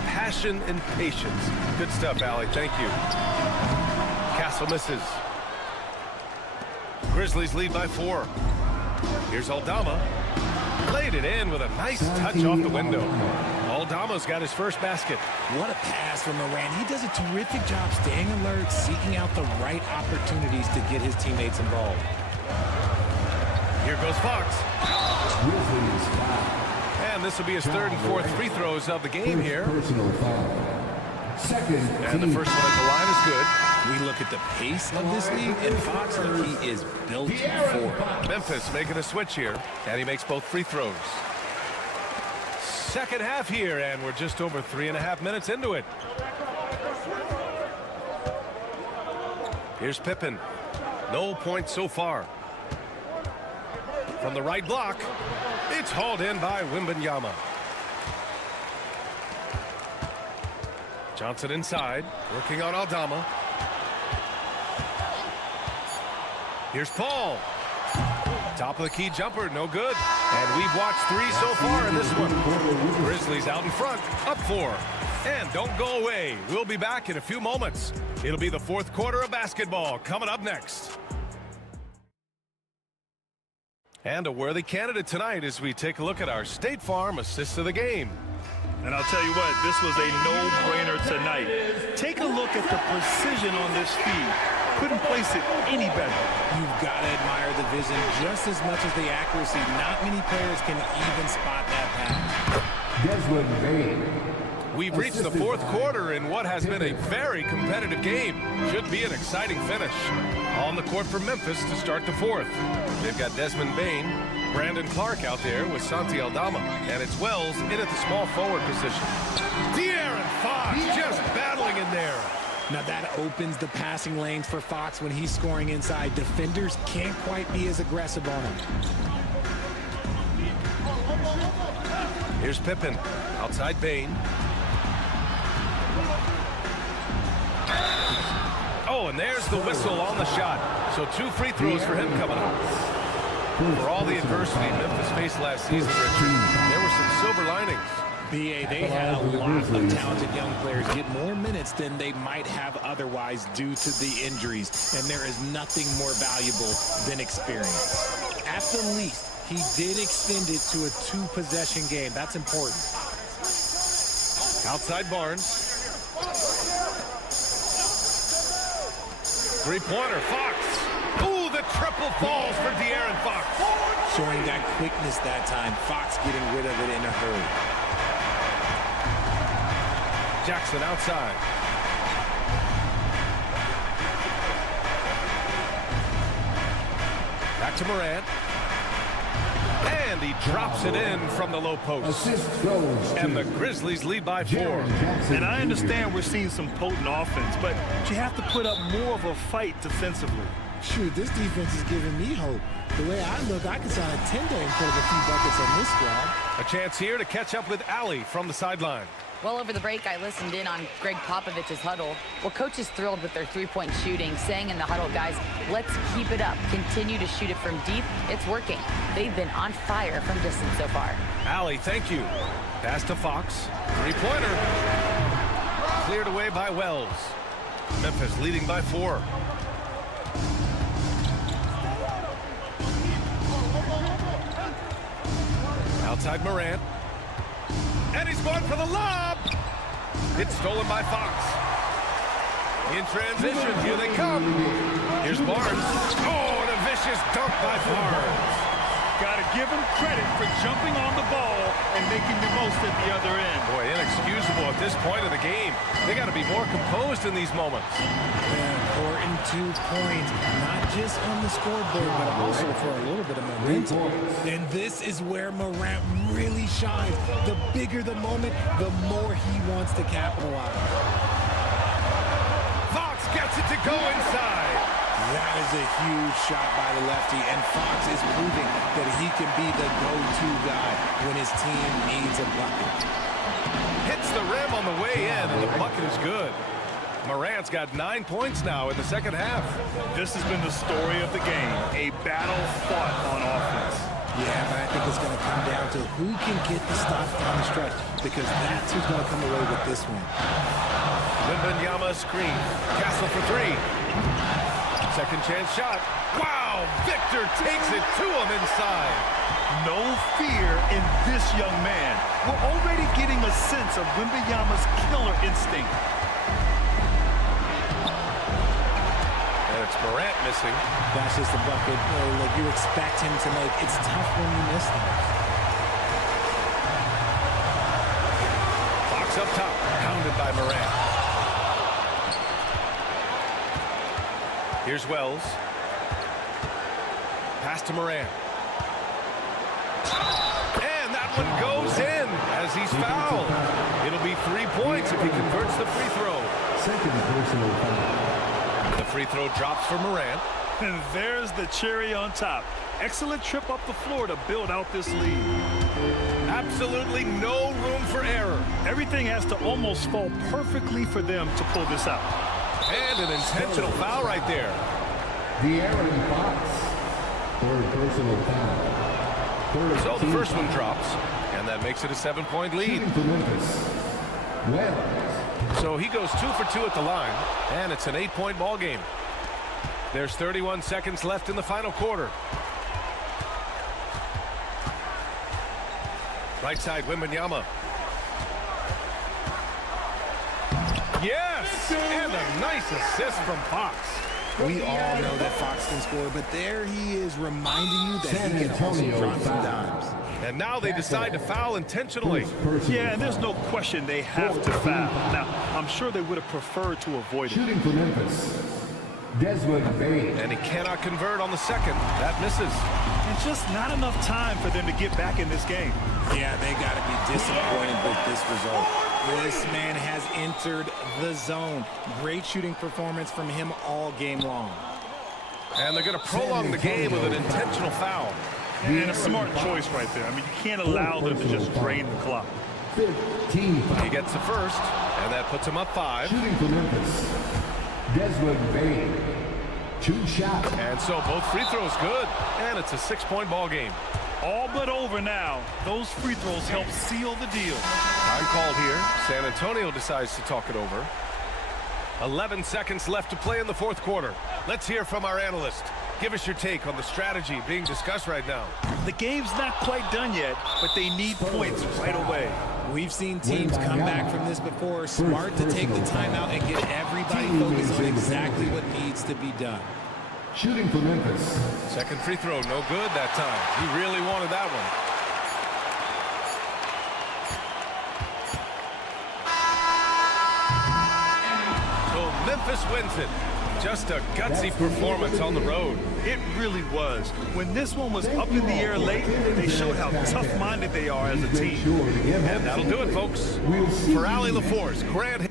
Passion and patience. Good stuff, Allie. Thank you. Castle misses. Grizzlies lead by 4. Here's Aldama. Played it in with a nice touch off the window. Aldama's got his first basket. What a pass from Morant. He does a terrific job staying alert, seeking out the right opportunities to get his teammates involved. Here goes Fox. Grizzlies foul. And this will be his third and fourth free throws of the game here. Personal foul. Second And the first one at the line is good. We look at the pace of this league, and Fox, look, he is built for it. Memphis making a switch here, and he makes both free throws. Second half here, and we're just over 3.5 minutes into it. Here's Pippen. No points so far. From the right block, it's hauled in by Wembanyama. Johnson inside, working on Aldama. Here's Paul. Top of the key jumper, no good. And we've watched 3 so far in this one. Grizzlies out in front, up 4. And don't go away. We'll be back in a few moments. It'll be the fourth quarter of basketball coming up next. And a worthy candidate tonight as we take a look at our State Farm assist of the game. And I'll tell you what, this was a no-brainer tonight. Take a look at the precision on this feed. Couldn't place it any better. You've got to admire the vision just as much as the accuracy. Not many players can even spot that pass. Desmond Bain. We've reached the fourth quarter in what has been a very competitive game. Should be an exciting finish. On the court for Memphis to start the fourth. They've got Desmond Bain, Brandon Clark out there with Santi Aldama, and it's Wells in at the small forward position. De'Aaron Fox just battling in there. Now that opens the passing lanes for Fox when he's scoring inside. Defenders can't quite be as aggressive on him. Here's Pippen, outside Bain. Oh, and there's the whistle on the shot. So 2 free throws for him coming up. For all the adversity Memphis faced last season, Richard, there were some silver linings. BA, they had a lot of talented young players get more minutes than they might have otherwise due to the injuries, and there is nothing more valuable than experience. At the least, he did extend it to a 2-possession game. That's important. Outside Barnes. Three-pointer, Fox. Ooh, the triple falls for De'Aaron Fox. Showing that quickness that time. Fox getting rid of it in a hurry. Jackson outside. Back to Morant. And he drops it in from the low post. And the Grizzlies lead by 4. And I understand we're seeing some potent offense, but you have to put up more of a fight defensively. Shoot, this defense is giving me hope. The way I look, I can sign a 10-day and put up a few buckets on this squad. A chance here to catch up with Allie from the sideline. Well, over the break, I listened in on Greg Popovich's huddle. Well, coach is thrilled with their 3-point shooting, saying in the huddle, guys, let's keep it up. Continue to shoot it from deep. It's working. They've been on fire from distance so far. Allie, thank you. Pass to Fox. Three-pointer. Cleared away by Wells. Memphis leading by 4. Outside Morant. And he's going for the lob. It's stolen by Fox. In transition, here they come. Here's Barnes. Oh, and a vicious dunk by Barnes. Got to give him credit for jumping on the ball and making the most at the other end. Boy, inexcusable at this point of the game. They got to be more composed in these moments. Important 2 points, not just on the scoreboard, but also for a little bit of momentum. And this is where Morant really shines. The bigger the moment, the more he wants to capitalize. Fox gets it to go inside. That is a huge shot by the lefty, and Fox is proving that he can be the go-to guy when his team needs a bucket. Hits the rim on the way in, and the bucket is good. Morant's got 9 points now in the second half. This has been the story of the game, a battle fought on offense. Yeah, but I think it's going to come down to who can get the stops down the stretch, because that's who's going to come away with this one. Wembanyama screen. Castle for three. Second chance shot. Wow! Victor takes it to him inside. No fear in this young man. We're already getting a sense of Wembanyama's killer instinct. And it's Morant missing. That's just a bucket like you expect him to make. It's tough when you miss them. Fox up top. Pounded by Morant. Here's Wells. Pass to Morant. And that one goes in as he's fouled. It'll be 3 points if he converts the free throw. Second personal foul. The free throw drops for Morant. And there's the cherry on top. Excellent trip up the floor to build out this lead. Absolutely no room for error. Everything has to almost fall perfectly for them to pull this out. And an intentional foul right there. De'Aaron Fox. Third personal foul. So the first one drops, and that makes it a 7-point lead. Shooting for Memphis. Wells. So he goes 2 for 2 at the line, and it's an 8-point ball game. There's 31 seconds left in the final quarter. Right side, Wembanyama. Yes! And a nice assist from Fox. We all know that Fox can score, but there he is reminding you that he can also drop some dimes. And now they decide to foul intentionally. Yeah, and there's no question they have to foul. Now, I'm sure they would have preferred to avoid it. Shooting for Memphis. Desmond Bain. And he cannot convert on the second. That misses. And just not enough time for them to get back in this game. Yeah, they got to be disappointed with this result. This man has entered the zone. Great shooting performance from him all game long. And they're going to prolong the game with an intentional foul. And a smart choice right there. I mean, you can't allow them to just drain the clock. 15 foul. He gets the first, and that puts him up 5. Shooting for Memphis. Desmond Bain. 2 shots. And so both free throws good, and it's a 6-point ball game. All but over now. Those free throws help seal the deal. Time called here. San Antonio decides to talk it over. 11 seconds left to play in the fourth quarter. Let's hear from our analyst. Give us your take on the strategy being discussed right now. The game's not quite done yet, but they need points right away. We've seen teams come back from this before. Smart to take the timeout and get everybody focused on exactly what needs to be done. Shooting for Memphis. Second free throw, no good that time. He really wanted that one. So Memphis wins it. Just a gutsy performance on the road. It really was. When this one was up in the air late, they showed how tough-minded they are as a team. And that'll do it, folks. For Allie LaForce, Grant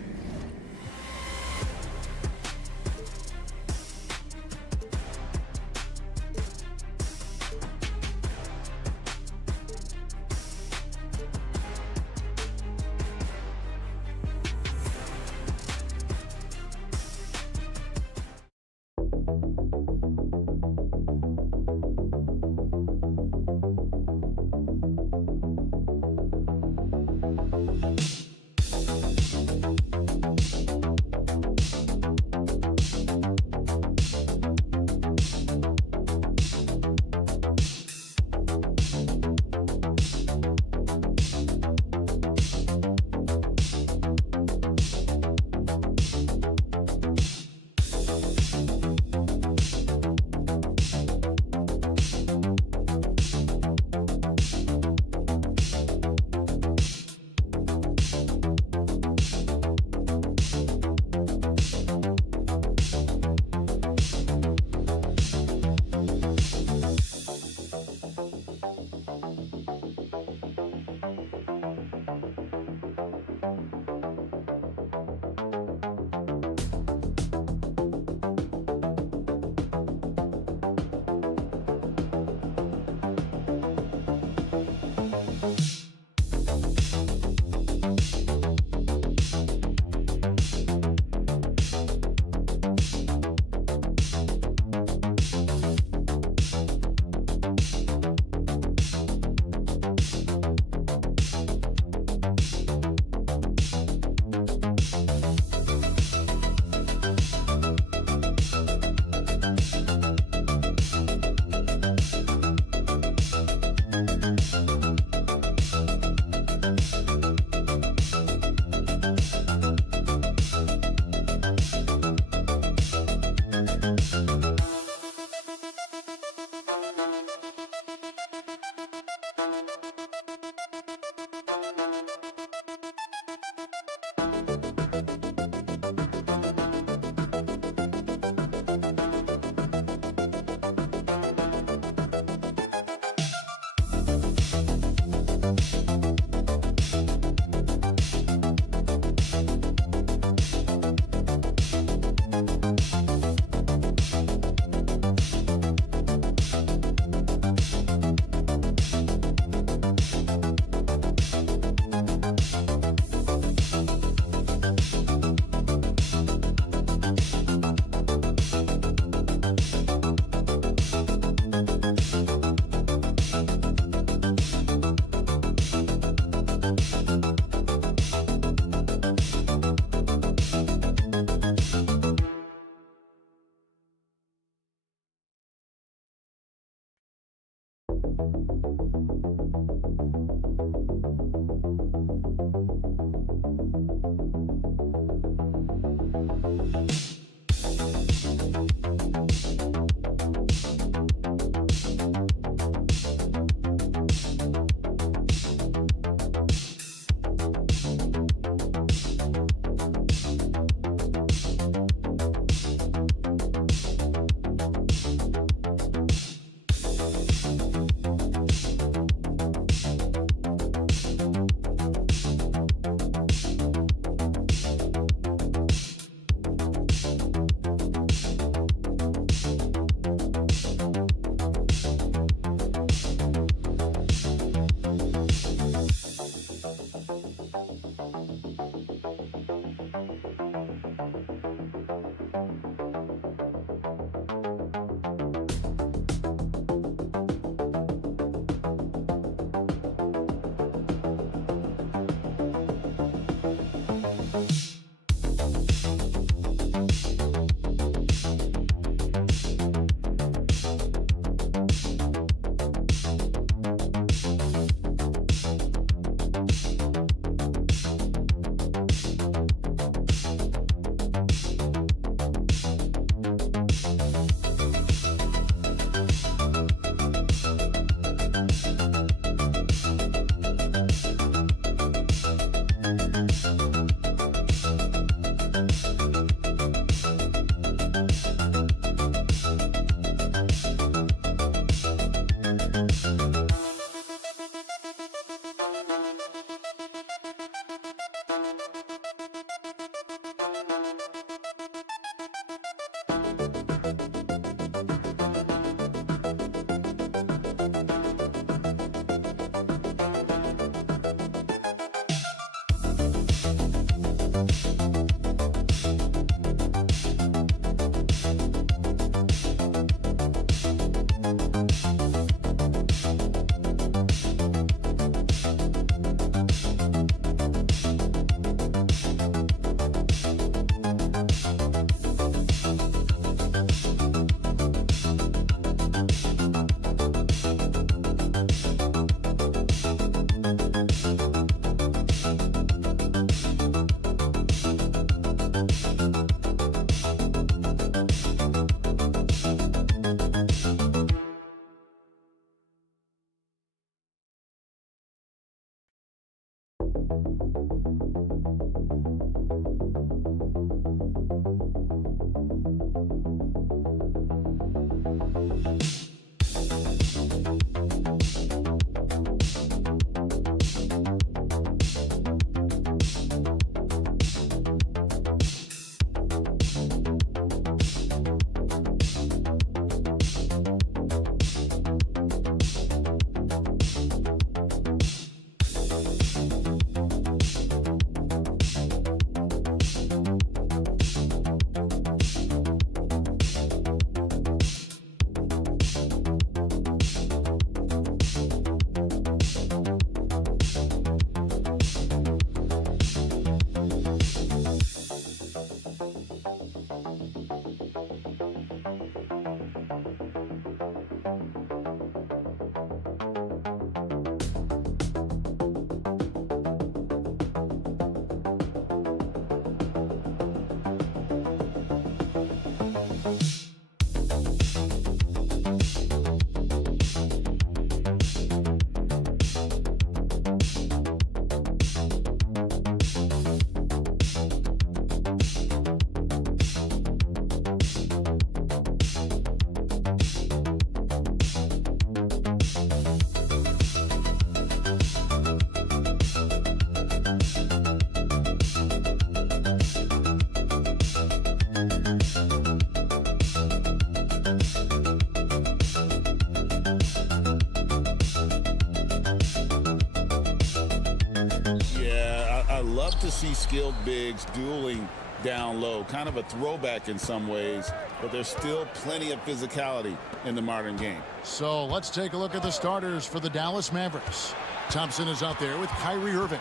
Love to see skilled bigs dueling down low. Kind of a throwback in some ways, but there's still plenty of physicality in the modern game. So let's take a look at the starters for the Dallas Mavericks. Thompson is out there with Kyrie Irving.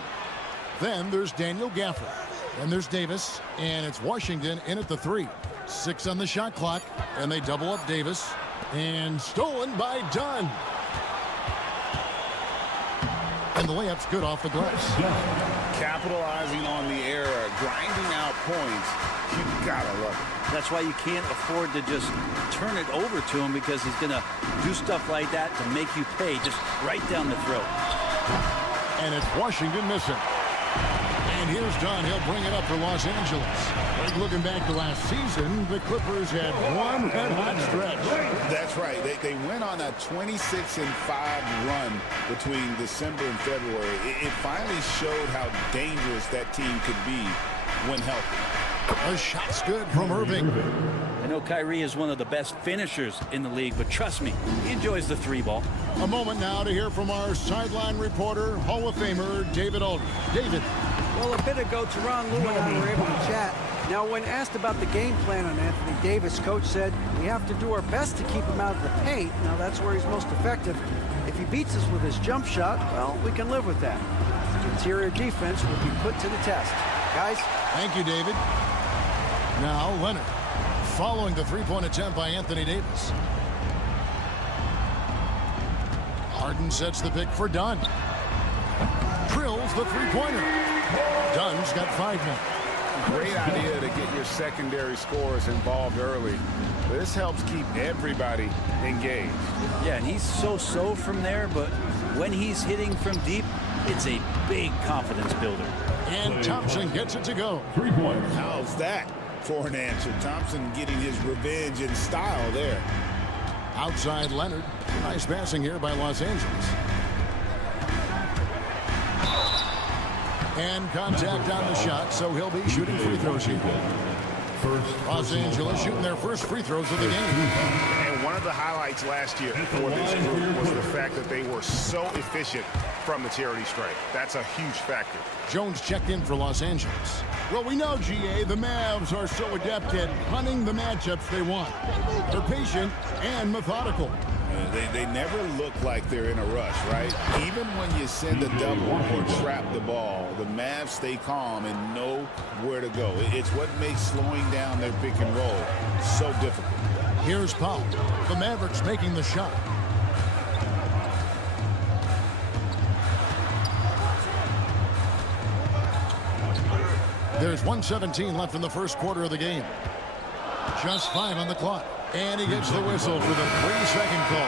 Then there's Daniel Gafford. Then there's Davis, and it's Washington in at the 3. 6 on the shot clock, and they double up Davis. And stolen by Dunn. And the layup's good off the glass. Capitalizing on the error, grinding out points, you gotta love it. That's why you can't afford to just turn it over to him, because he's going to do stuff like that to make you pay just right down the throat. And it's Washington missing. And here's Dunn. He'll bring it up for Los Angeles. Like looking back to last season, the Clippers had one red-hot stretch. That's right. They went on a 26-5 run between December and February. It finally showed how dangerous that team could be when healthy. A shot's good from Irving. I know Kyrie is one of the best finishers in the league, but trust me, he enjoys the 3-ball. A moment now to hear from our sideline reporter, Hall of Famer David Aldridge. David. Well, a bit ago, Teron Lou and I were able to chat. Now, when asked about the game plan on Anthony Davis, Coach said, we have to do our best to keep him out of the paint. Now, that's where he's most effective. If he beats us with his jump shot, well, we can live with that. Interior defense will be put to the test. Guys? Thank you, David. Now, Leonard, following the three-point attempt by Anthony Davis. Harden sets the pick for Dunn. Drills the three-pointer. Dunn's got 5 now. Great idea to get your secondary scorers involved early. This helps keep everybody engaged. Yeah, and he's so-so from there, but when he's hitting from deep, it's a big confidence builder. And Thompson gets it to go. 3-point. How's that for an answer? Thompson getting his revenge in style there. Outside Leonard. Nice passing here by Los Angeles. And contact on the shot, so he'll be shooting free throws here. Los Angeles shooting their first free throws of the game. And one of the highlights last year for this group was the fact that they were so efficient from the charity stripe. That's a huge factor. Jones checked in for Los Angeles. Well, we know, GA, the Mavs are so adept at hunting the matchups they want. They're patient and methodical. They never look like they're in a rush, right? Even when you send a double or trap the ball, the Mavs stay calm and know where to go. It's what makes slowing down their pick and roll so difficult. Here's Powell. The Mavericks making the shot. There's 1:17 left in the first quarter of the game. Just 5 on the clock. And he gets the whistle for the 3-second call.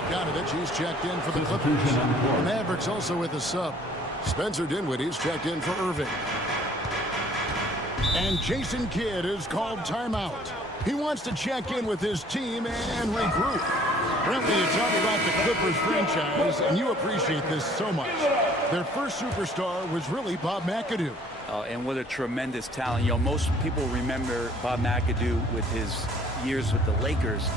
Bogdanovich, he's checked in for the Clippers. The Mavericks also with a sub. Spencer Dinwiddie's checked in for Irving. And Jason Kidd is called timeout. He wants to check in with his team and regroup. Brentley, you talk about the Clippers franchise, and you appreciate this so much. Their first superstar was really Bob McAdoo. And what a tremendous talent. You know, most people remember Bob McAdoo with his years with the Lakers.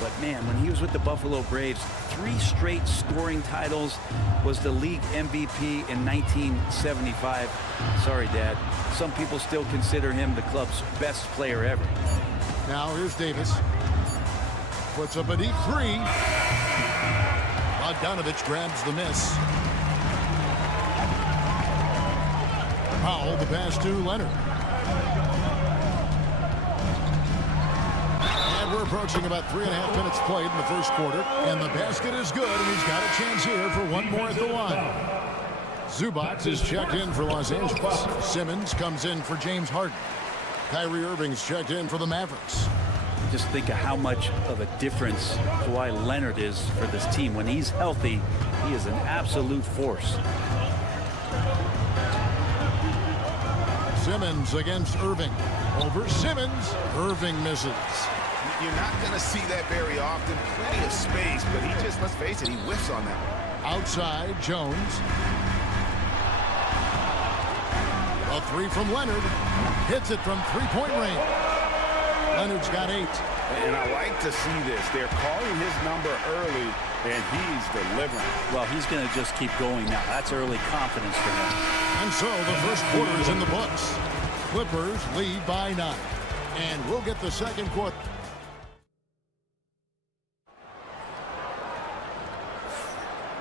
But, man, when he was with the Buffalo Braves, 3 straight scoring titles, was the league MVP in 1975. Sorry, Dad. Some people still consider him the club's best player ever. Now here's Davis. Puts up a deep 3. Bogdanovich grabs the miss. Powell, the pass to Leonard. And we're approaching about 3.5 minutes played in the first quarter. And the basket is good, and he's got a chance here for one more at the line. Zubac is checked in for Los Angeles. Simmons comes in for James Harden. Kyrie Irving's checked in for the Mavericks. Just think of how much of a difference Kawhi Leonard is for this team. When he's healthy, he is an absolute force. Simmons against Irving. Over Simmons. Irving misses. You're not going to see that very often. Plenty of space, but he just, let's face it, he whiffs on that. Outside, Jones. A 3 from Leonard. Hits it from three-point range. Leonard's got 8. And I like to see this. They're calling his number early, and he's delivering. Well, he's going to just keep going now. That's early confidence for him. And so the first quarter is in the books. Clippers lead by 9. And we'll get the second quarter.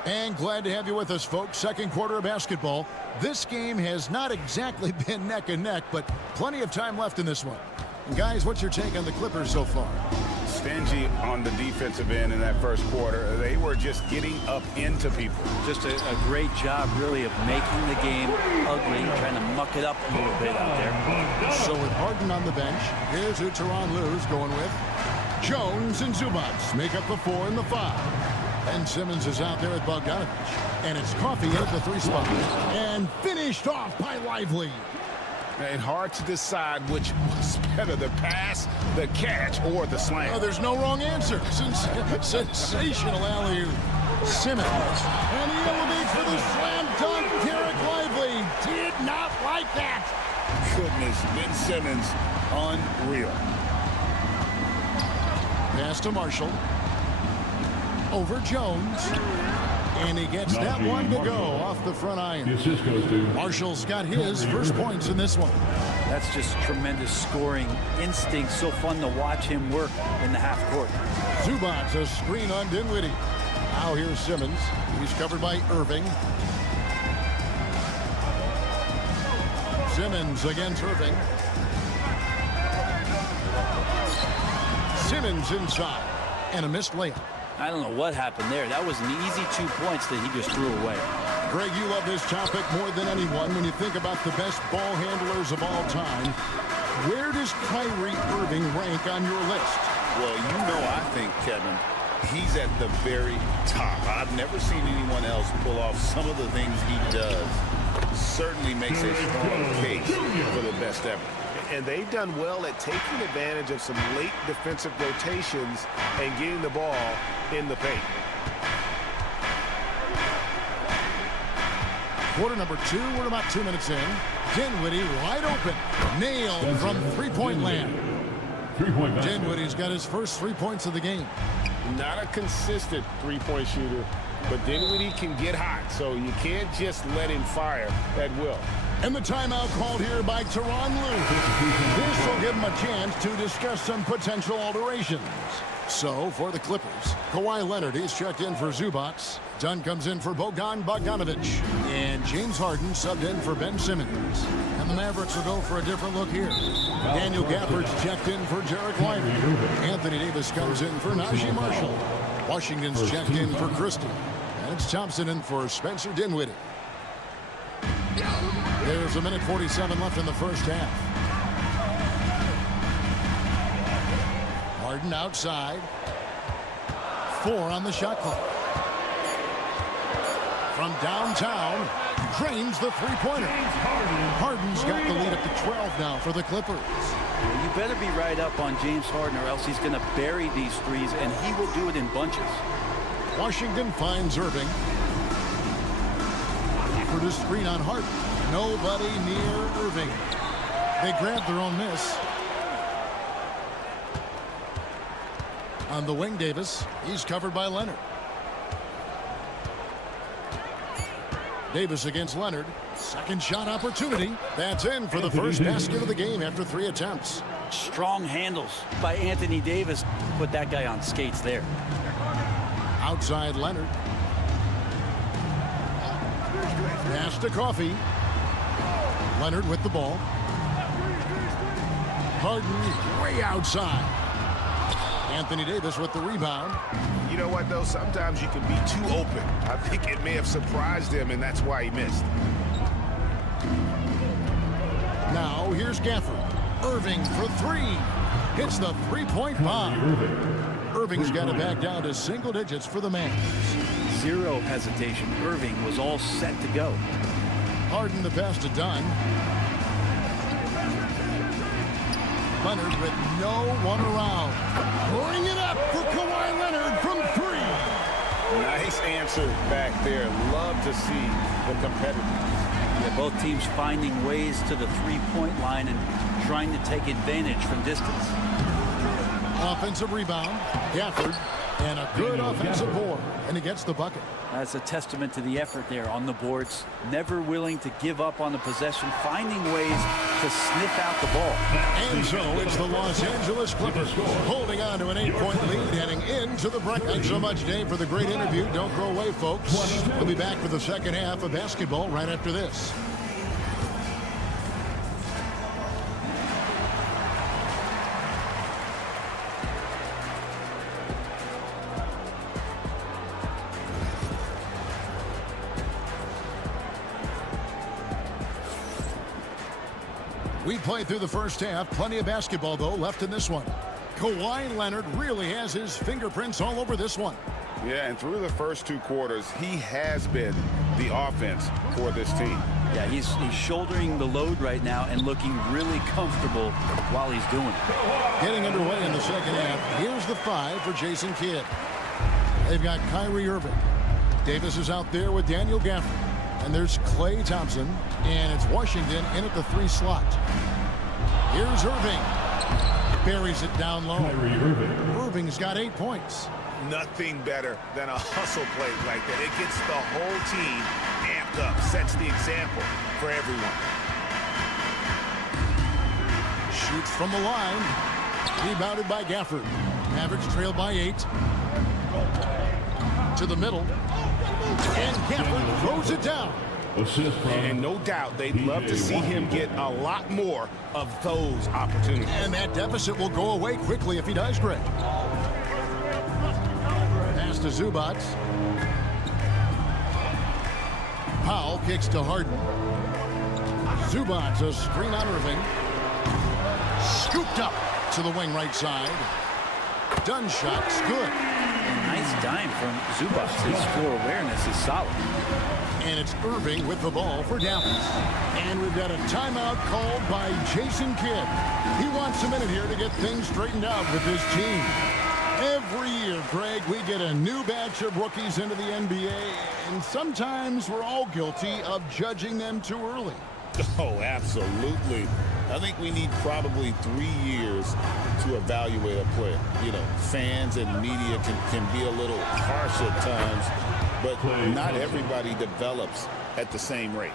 And glad to have you with us, folks. Second quarter of basketball. This game has not exactly been neck and neck, but plenty of time left in this one. And guys, what's your take on the Clippers so far? Stingy on the defensive end in that first quarter. They were just getting up into people. Just a great job, really, of making the game ugly, trying to muck it up a little bit out there. So with Harden on the bench, here's who Tyronn Lue's going with. Jones and Zubac make up the 4 and the 5. Ben Simmons is out there with Bogdanovich. And it's Coffey at the 3 spot. And finished off by Lively. And hard to decide which was better, the pass, the catch, or the slam. Oh, there's no wrong answer. Sensational alley-oop. Simmons. And he elevates for the slam dunk. Derek Lively did not like that. Goodness, Ben Simmons, unreal. Pass to Marshall. Over Jones. And he gets that one to go off the front iron. Marshall's got his first points in this one. That's just tremendous scoring instinct. So fun to watch him work in the half court. Zubac, a screen on Dinwiddie. Now here's Simmons. He's covered by Irving. Simmons against Irving. Simmons inside. And a missed layup. I don't know what happened there. That was an easy 2 points that he just threw away. Greg, you love this topic more than anyone when you think about the best ball handlers of all time. Where does Kyrie Irving rank on your list? Well, you know, I think, Kevin, he's at the very top. I've never seen anyone else pull off some of the things he does. Certainly makes a strong case for the best ever. And they've done well at taking advantage of some late defensive rotations and getting the ball in the paint. Quarter number 2, we're about 2 minutes in. Dinwiddie wide open. Nailed from three-point land. Dinwiddie's got his first 3 points of the game. Not a consistent three-point shooter, but Dinwiddie can get hot, so you can't just let him fire at will. And the timeout called here by Tyronn Lue. This will give him a chance to discuss some potential alterations. So, for the Clippers, Kawhi Leonard, he's checked in for Zubac. Dunn comes in for Bogdanovich. And James Harden subbed in for Ben Simmons. And the Mavericks will go for a different look here. Daniel Gafford's checked in for Derek Lively. Anthony Davis comes in for Najee Marshall. Washington's checked in for Christie. And it's Thompson in for Spencer Dinwiddie. There's a minute 47 left in the first half. Harden outside. 4 on the shot clock. from downtown drains the three-pointer. Harden's got the lead up to 12 now for the Clippers. You better be right up on James Harden or else he's going to bury these threes, and he will do it in bunches. Washington finds Irving. For the screen on Harden. Nobody near Irving. They grab their own miss. On the wing, Davis. He's covered by Leonard. Davis against Leonard. Second shot opportunity. That's in for the first basket of the game after 3 attempts. Strong handles by Anthony Davis. Put that guy on skates there. Outside Leonard. Pass to Coffee. Leonard with the ball. Harden way outside. Anthony Davis with the rebound. You know what, though? Sometimes you can be too open. I think it may have surprised him, and that's why he missed. Now here's Gafford. Irving for 3. Hits the three-point bomb. Irving's got it back down to single digits for the Mavs. Zero hesitation. Irving was all set to go. Harden the pass to Dunn. Leonard with no one around. Bring it up for Kawhi Leonard from 3. Nice answer back there. Love to see the competitiveness. Yeah, both teams finding ways to the three-point line and trying to take advantage from distance. Offensive rebound. Gafford. And a good offensive board. And he gets the bucket. That's a testament to the effort there on the boards. Never willing to give up on the possession. Finding ways to sniff out the ball. And so it's the Los Angeles Clippers holding on to an 8-point lead heading into the break. Thanks so much, Dave, for the great interview. Don't go away, folks. We'll be back for the second half of basketball right after this. We played through the first half. Plenty of basketball, though, left in this one. Kawhi Leonard really has his fingerprints all over this one. Yeah, and through the first 2 quarters, he has been the offense for this team. Yeah, he's shouldering the load right now and looking really comfortable while he's doing it. Getting underway in the second half. Here's the 5 for Jason Kidd. They've got Kyrie Irving. Davis is out there with Daniel Gafford. And there's Klay Thompson. And it's Washington in at the 3 slot. Here's Irving. Buries it down low. Irving's got 8 points. Nothing better than a hustle play like that. It gets the whole team amped up, sets the example for everyone. Shoots from the line. Rebounded by Gafford. Mavericks trail by 8. To the middle. And Gafford throws it down. And no doubt they'd love to see him get a lot more of those opportunities. And that deficit will go away quickly if he does, Greg. Pass to Zubac. Powell kicks to Harden. Zubac, a screen on Irving. Scooped up to the wing right side. Dunn shot's good. Nice dime from Zubac. His floor awareness is solid. And it's Irving with the ball for Dallas. And we've got a timeout called by Jason Kidd. He wants a minute here to get things straightened out with his team. Every year, Greg, we get a new batch of rookies into the NBA, and sometimes we're all guilty of judging them too early. Oh, absolutely. I think we need probably 3 years to evaluate a player. You know, fans and media can be a little harsh at times, but not everybody develops at the same rate.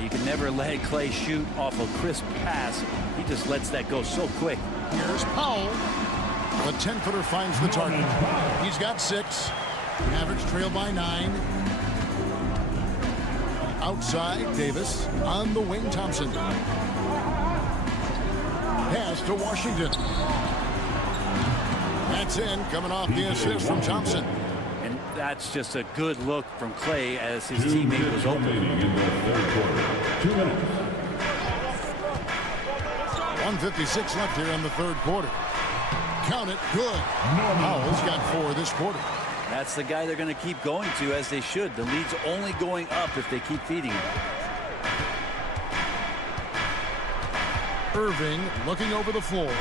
You can never let Klay shoot off a crisp pass. He just lets that go so quick. Here's Powell. The 10-footer finds the target. He's got 6. Mavericks trail by 9. Outside, Davis. On the wing, Thompson. Pass to Washington. That's in, coming off the assist from Thompson. And that's just a good look from Klay as his teammate was open. 1:56 left here in the third quarter. Count it, good. Powell's got 4 this quarter. That's the guy they're going to keep going to, as they should. The lead's only going up if they keep feeding him. Irving looking over the floor,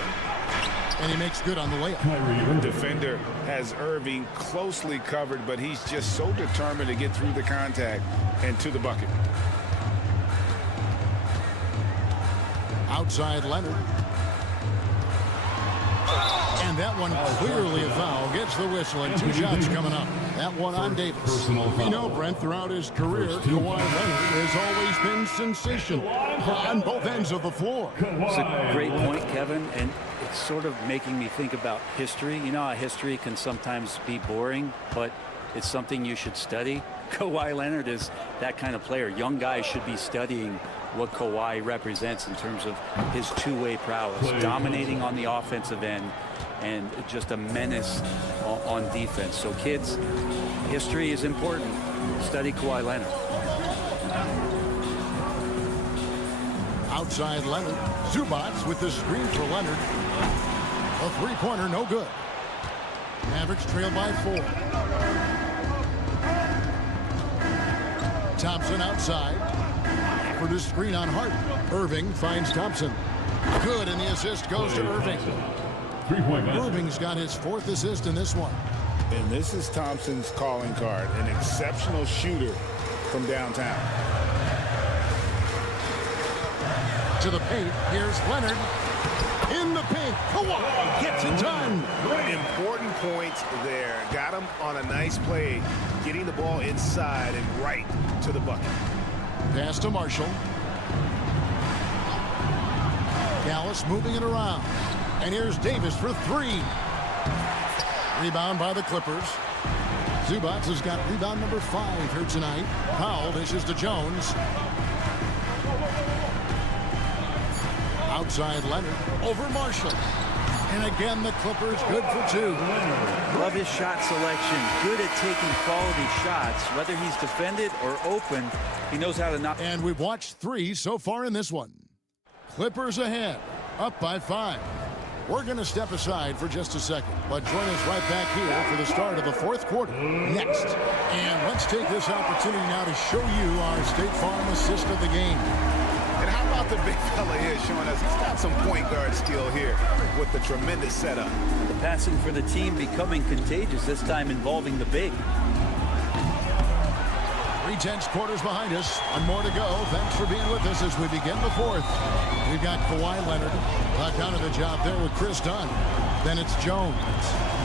and he makes good on the layup. The defender has Irving closely covered, but he's just so determined to get through the contact and to the bucket. Outside Leonard. And that one clearly a foul. Gets the whistle, and 2 shots coming up. That one on Davis. You know, Brent, throughout his career, Kawhi Leonard has always been sensational on both ends of the floor. It's a great point, Kevin, and it's sort of making me think about history. You know how history can sometimes be boring, but it's something you should study. Kawhi Leonard is that kind of player. Young guys should be studying what Kawhi represents in terms of his two-way prowess, dominating on the offensive end, and just a menace on defense. So kids, history is important. Study Kawhi Leonard. Outside Leonard. Zubats with the screen for Leonard. A three-pointer, no good. Mavericks trail by 4. Thompson outside. For the screen on Hart. Irving finds Thompson. Good, and the assist goes to Irving. Irving's got his 4th assist in this one. And this is Thompson's calling card, an exceptional shooter from downtown. To the paint, here's Leonard. In the paint, Kawhi gets it done. Important points there. Got him on a nice play, getting the ball inside and right to the bucket. Pass to Marshall. Dallas moving it around. And here's Davis for 3. Rebound by the Clippers. Zubats has got rebound number 5 here tonight. Powell dishes to Jones. Outside Leonard. Over Marshall. And again, the Clippers good for 2. Love his shot selection. Good at taking quality shots. Whether he's defended or open, he knows how to knock. And we've watched 3 so far in this one. Clippers ahead. Up by 5. We're going to step aside for just a second, but join us right back here for the start of the 4th quarter next. And let's take this opportunity now to show you our State Farm assist of the game. And how about the big fella here showing us he's got some point guard skill here with the tremendous setup. The passing for the team becoming contagious, this time involving the big. 3 tenths quarters behind us. 1 more to go. Thanks for being with us as we begin the 4th. We've got Kawhi Leonard back out of the job there with Chris Dunn. Then it's Jones.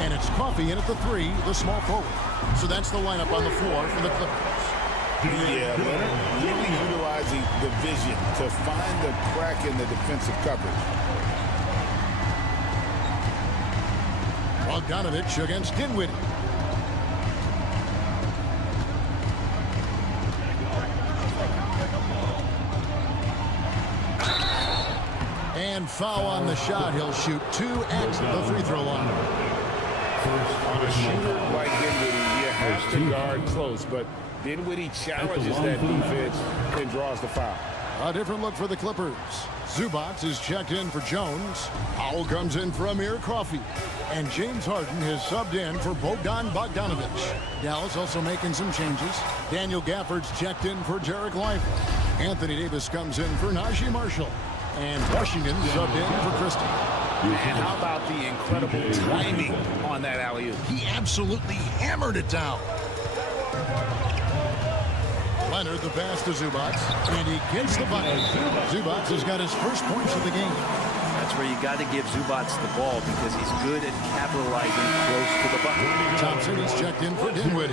And it's Coffey in at the 3, the small forward. So that's the lineup on the floor for the Clippers. Yeah, Leonard really utilizing the vision to find the crack in the defensive coverage. Bogdanovich against Dinwiddie. And foul on the shot. He'll shoot 2 at the free throw line. On a shooter like Dinwiddie, you have to guard close, but Dinwiddie challenges that defense and draws the foul. A different look for the Clippers. Zubats is checked in for Jones. Powell comes in for Amir Coffey. And James Harden has subbed in for Bogdanovich. Dallas also making some changes. Daniel Gafford's checked in for Derek Lively. Anthony Davis comes in for Najee Marshall. And Washington subbed in for Christie. And how about the incredible timing on that alley-oop? He absolutely hammered it down. Leonard the pass to Zubats, and he gets the bucket. Zubats has got his first points of the game. That's where you got to give Zubats the ball because he's good at capitalizing close to the bucket. Thompson is checked in for Dinwiddie.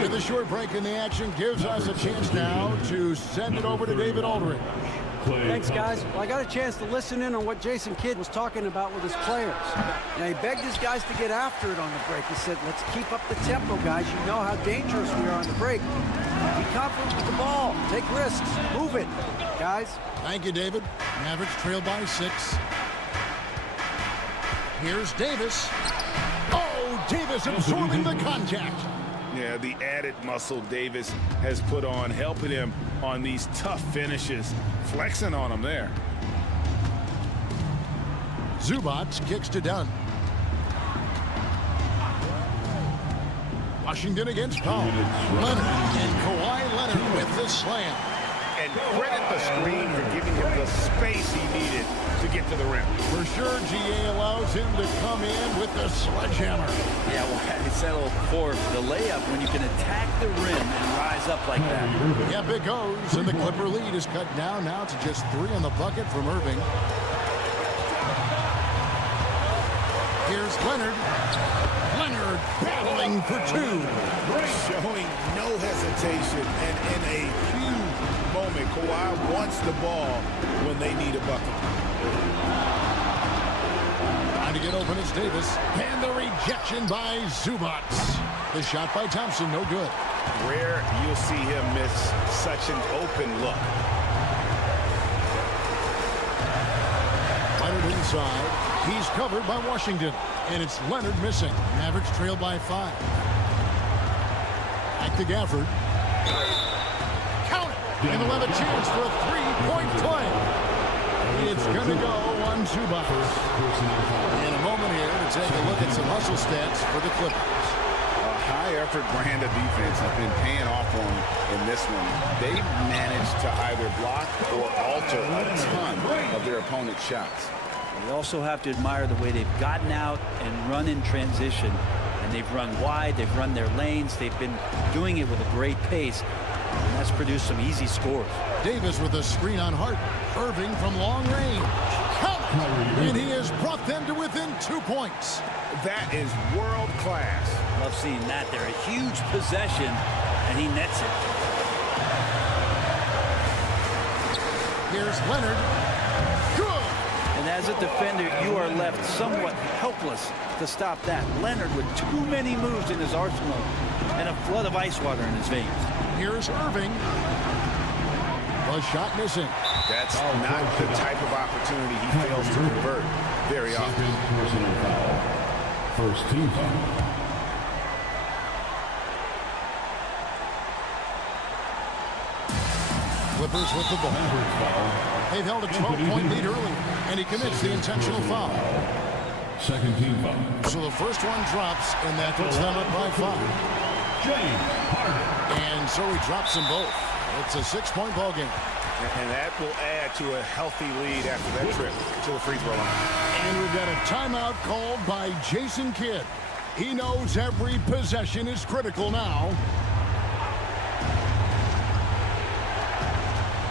With a short break in the action, gives us a chance now to send it over to David Aldridge. Thanks, guys. Well, I got a chance to listen in on what Jason Kidd was talking about with his players. Now, he begged his guys to get after it on the break. He said, let's keep up the tempo, guys. You know how dangerous we are on the break. Be confident with the ball. Take risks. Move it, guys. Thank you, David. Mavericks trail by 6. Here's Davis. Oh, Davis absorbing the contact. Yeah, the added muscle Davis has put on, helping him on these tough finishes, flexing on him there. Zubats kicks to Dunn. Washington against Powell. Leonard and Kawhi Leonard with the slam. And credit the screen for giving him the space he needed to get to the rim. For sure, GA allows him to come in with the sledgehammer. Yeah, well, I settle for the layup when you can attack the rim and rise up like that. Yep, it goes, and the Clipper lead is cut down now to just 3 on the bucket from Irving. Here's Leonard. Leonard battling for 2. Showing no hesitation, and in a huge moment, Kawhi wants the ball when they need a bucket. Trying to get open is Davis, and the rejection by Zubac. The shot by Thompson, no good. Rare you'll see him miss such an open look. Leonard inside. He's covered by Washington, and it's Leonard missing. Mavericks trail by 5. Back to Gafford. Count it! And they'll have a chance for a 3-point play. It's going to go on Zubac. In a moment here to take a look at some hustle stats for the Clippers. A high-effort brand of defense has been paying off for them in this one. They've managed to either block or alter a ton of their opponent's shots. You also have to admire the way they've gotten out and run in transition. And they've run wide, they've run their lanes, they've been doing it with a great pace. And that's produced some easy scores. Davis with a screen on Hart. Irving from long range. And he has brought them to within 2 points. That is world class. Love seeing that there. A huge possession, and he nets it. Here's Leonard. Good. And as a defender, you are left somewhat helpless to stop that. Leonard with too many moves in his arsenal and a flood of ice water in his veins. Here's Irving. The shot missing. That's not the type of opportunity he fails to convert very often. Personal foul. First team foul. Clippers with the ball. They've held a 12-point lead early, and he commits the intentional foul. Second team foul. So the first one drops, and that puts them up by 5. James Harden. And so he drops them both. It's a 6-point ball game. And that will add to a healthy lead after that trip to the free throw line. And we've got a timeout called by Jason Kidd. He knows every possession is critical now.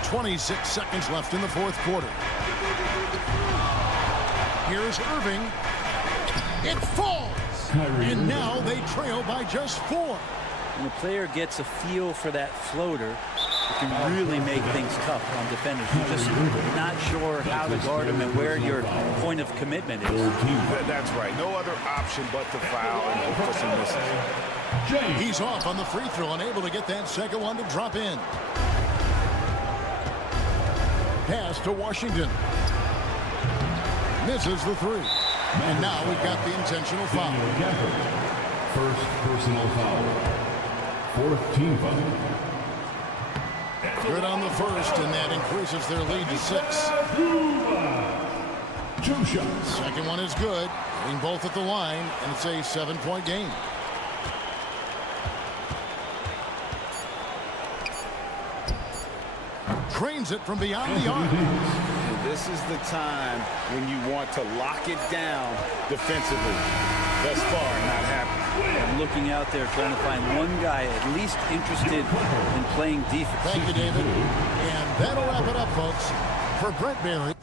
26 seconds left in the 4th quarter. Here's Irving. It falls. And now they trail by just 4. When a player gets a feel for that floater, it can really make things tough on defenders. You're just not sure how to guard him and where your point of commitment is. That's right. No other option but to foul and hope for some misses. He's off on the free throw, unable to get that second one to drop in. Pass to Washington. Misses the 3. And now we've got the intentional foul. First personal foul. 4th team foul. Good on the first, and that increases their lead to 6. 2 shots. Second one is good. Hitting both at the line, and it's a 7-point game. Trains it from beyond the arc. This is the time when you want to lock it down defensively. Thus far, not happening. I'm looking out there trying to find one guy at least interested in playing defense. Thank you, David. And that'll wrap it up, folks. For Brent Barry.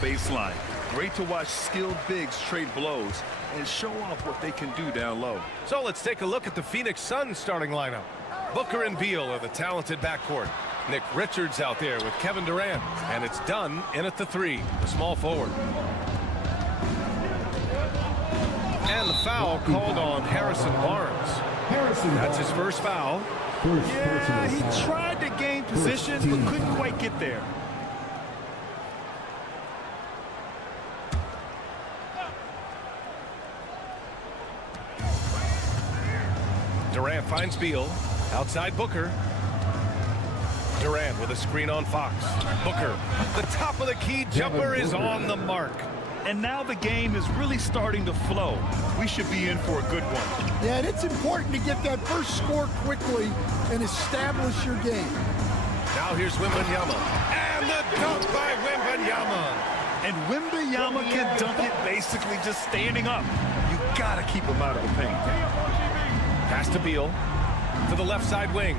Baseline. Great to watch skilled bigs trade blows and show off what they can do down low. So let's take a look at the Phoenix Suns starting lineup. Booker and Beal are the talented backcourt. Nick Richards out there with Kevin Durant. And it's Dunn in at the 3, the small forward. And the foul called on Harrison Barnes. That's his first foul. Yeah, he tried to gain position but couldn't quite get there. Durant finds Beal. Outside Booker. Durant with a screen on Fox. Booker, the top of the key jumper is on the mark. And now the game is really starting to flow. We should be in for a good one. Yeah, and it's important to get that first score quickly and establish your game. Now here's Wembanyama. And the dunk by Wembanyama. And Wembanyama can dunk it basically just standing up. You gotta keep him out of the paint. Pass to Beal. To the left side wing.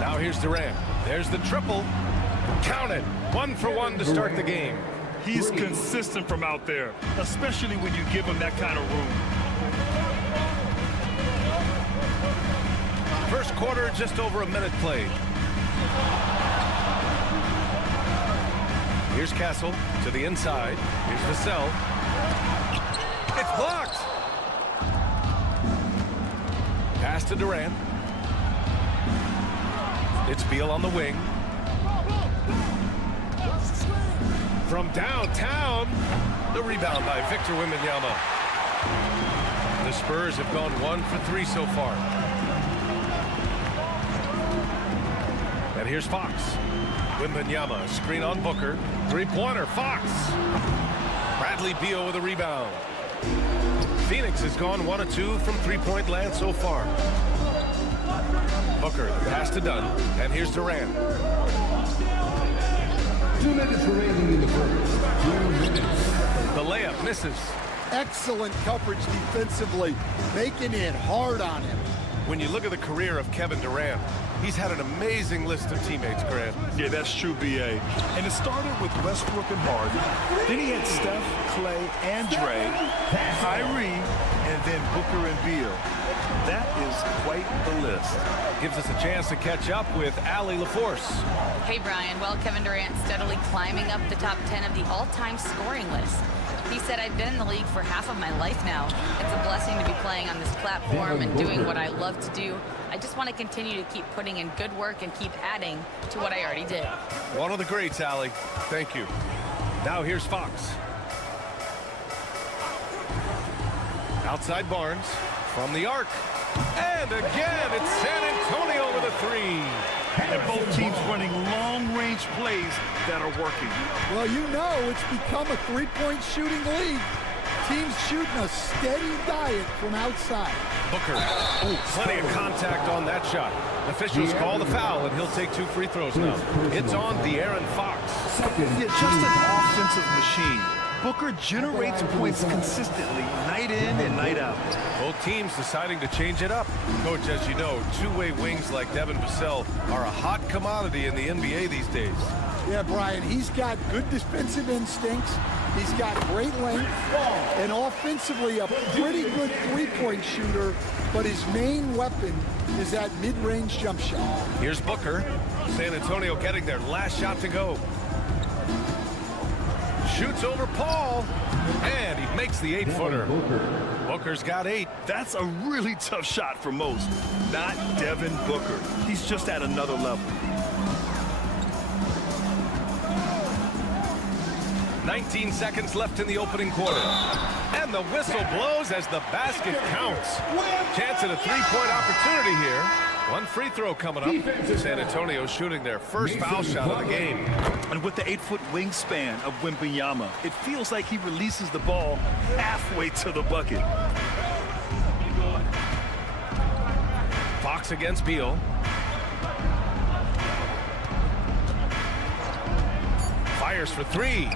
Now here's Durant. There's the triple. Count it. 1 for 1 to start the game. He's consistent from out there, especially when you give him that kind of room. First quarter, just over a minute played. Here's Castle to the inside. Here's Vassell. It's blocked. Pass to Durant. It's Beal on the wing. From downtown, the rebound by Victor Wembanyama. The Spurs have gone 1 for 3 so far. And here's Fox. Wembanyama, screen on Booker. Three-pointer, Fox. Bradley Beal with a rebound. Phoenix has gone 1 of 2 from three-point land so far. Booker, pass to Dunn, and here's Durant. 2 minutes remaining in the first. 2 minutes. The layup misses. Excellent coverage defensively, making it hard on him. When you look at the career of Kevin Durant, he's had an amazing list of teammates, Grant. Yeah, that's true, B.A. And it started with Westbrook and Harden. Then he had Steph, Clay, and Dre, Kyrie, and then Booker and Beal. That is quite the list. Gives us a chance to catch up with Allie LaForce. Hey, Brian. Well, Kevin Durant steadily climbing up the top 10 of the all-time scoring list. He said, I've been in the league for half of my life now. It's a blessing to be playing on this platform and doing what I love to do. I just want to continue to keep putting in good work and keep adding to what I already did. One of the greats, Allie. Thank you. Now here's Fox. Outside Barnes from the arc. And again, it's San Antonio with a 3. And both teams running long-range clutch plays that are working. Well, you know it's become a three-point shooting league. Teams shooting a steady diet from outside. Booker. Oh, plenty of contact on that shot. Officials call the foul, and he'll take 2 free throws now. It's on De'Aaron Fox. Yeah, just an offensive machine. Booker generates points consistently, night in and night out. Both teams deciding to change it up. Coach, as you know, two-way wings like Devin Vassell are a hot commodity in the NBA these days. Yeah, Brian, he's got good defensive instincts. He's got great length, and offensively a pretty good three-point shooter, but his main weapon is that mid-range jump shot. Here's Booker. San Antonio getting their last shot to go. Shoots over Paul, and he makes the 8-footer. Booker's got 8. That's a really tough shot for most. Not Devin Booker. He's just at another level. 19 seconds left in the opening quarter. And the whistle blows as the basket counts. Chance at a 3-point opportunity here. 1 free throw coming up. San Antonio shooting their first foul shot of the game. And with the 8-foot wingspan of Wembanyama, it feels like he releases the ball halfway to the bucket. Fox against Beal. Fires for 3.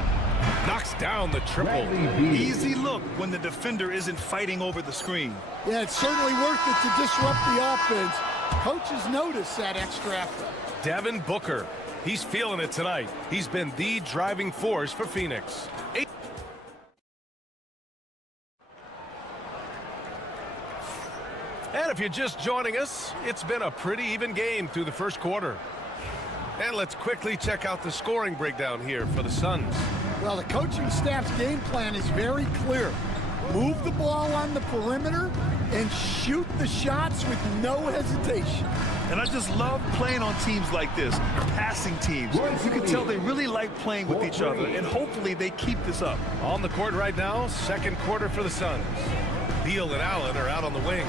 Knocks down the triple. Easy look when the defender isn't fighting over the screen. Yeah, it's certainly worth it to disrupt the offense. Coaches notice that extra effort. Devin Booker. He's feeling it tonight. He's been the driving force for Phoenix. And if you're just joining us, it's been a pretty even game through the first quarter. And let's quickly check out the scoring breakdown here for the Suns. Well, the coaching staff's game plan is very clear. Move the ball on the perimeter and shoot the shots with no hesitation. And I just love playing on teams like this, passing teams. You can tell they really like playing with each other, and hopefully they keep this up. On the court right now, second quarter for the Suns. Beal and Allen are out on the wing.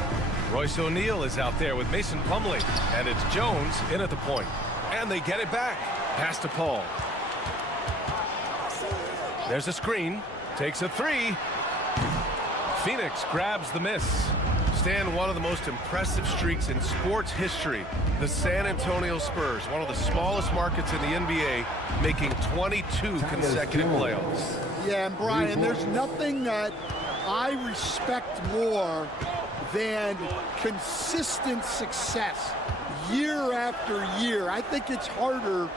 Royce O'Neal is out there with Mason Plumlee, and it's Jones in at the point. And they get it back. Pass to Paul. There's a screen. Takes a 3. Phoenix grabs the miss. Stan, one of the most impressive streaks in sports history. The San Antonio Spurs, one of the smallest markets in the NBA, making 22 consecutive playoffs. Yeah, and Brian, there's nothing that I respect more than consistent success year after year. I think it's harder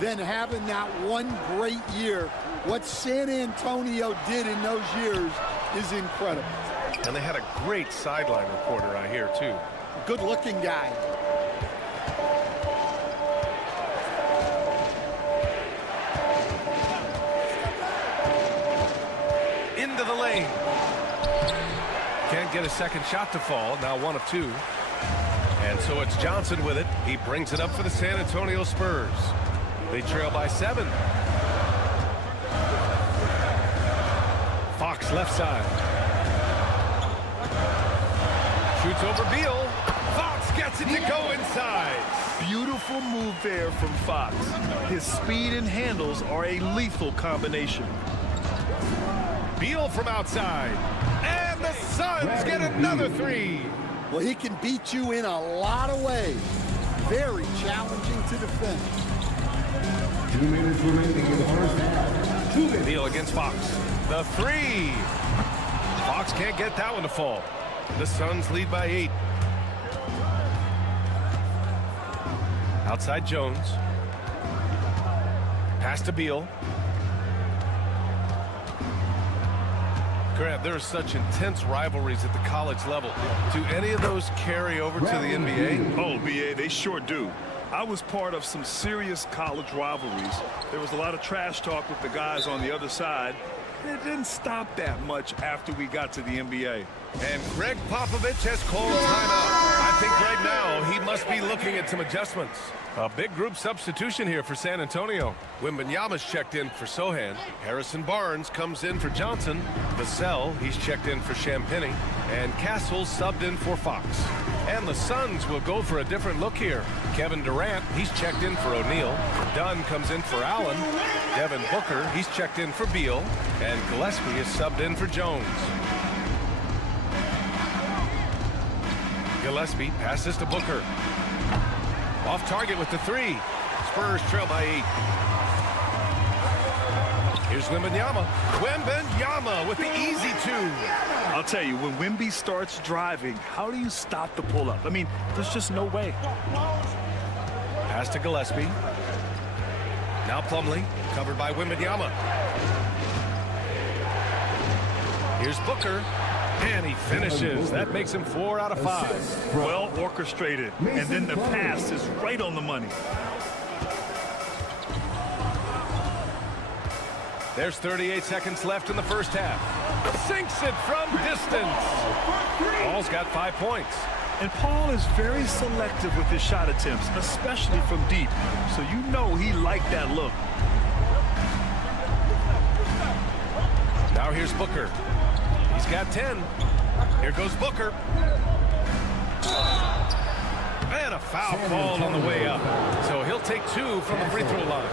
than having that one great year. What San Antonio did in those years is incredible. And they had a great sideline reporter, I hear, too. Good-looking guy. Into the lane. Can't get a second shot to fall. Now 1 of 2. And so it's Johnson with it. He brings it up for the San Antonio Spurs. They trail by 7. Fox left side. Shoots over Beal. Fox gets it to go inside. Beautiful move there from Fox. His speed and handles are a lethal combination. Beal from outside. And the Suns get another 3. Well, he can beat you in a lot of ways. Very challenging to defend. 2 minutes remaining in the first half. 2 minutes. Beal against Fox. The 3. Fox can't get that one to fall. The Suns lead by 8. Outside Jones. Pass to Beal. Grant, there are such intense rivalries at the college level. Do any of those carry over to the NBA? Oh, BA, they sure do. I was part of some serious college rivalries. There was a lot of trash talk with the guys on the other side. It didn't stop that much after we got to the NBA. And Greg Popovich has called timeout. I think right now he must be looking at some adjustments. A big group substitution here for San Antonio. Wembanyama's checked in for Sohan. Harrison Barnes comes in for Johnson. Vassell, he's checked in for Champagny. And Castle subbed in for Fox. And the Suns will go for a different look here. Kevin Durant, he's checked in for O'Neal. Dunn comes in for Allen. Devin Booker, he's checked in for Beal. And Gillespie is subbed in for Jones. Gillespie passes to Booker. Off target with the 3. Spurs trail by 8. Here's Wembanyama. Wembanyama with the easy 2. I'll tell you, when Wemby starts driving, how do you stop the pull-up? I mean, there's just no way. Pass to Gillespie. Now Plumlee, covered by Wembanyama. Here's Booker. And he finishes. That makes him 4 out of 5. Well orchestrated. And then the pass is right on the money. There's 38 seconds left in the first half. Sinks it from distance. Paul's got 5 points. And Paul is very selective with his shot attempts, especially from deep. So you know he liked that look. Now here's Booker. He's got 10. Here goes Booker. And a foul called on the way up. So he'll take 2 from the free throw line.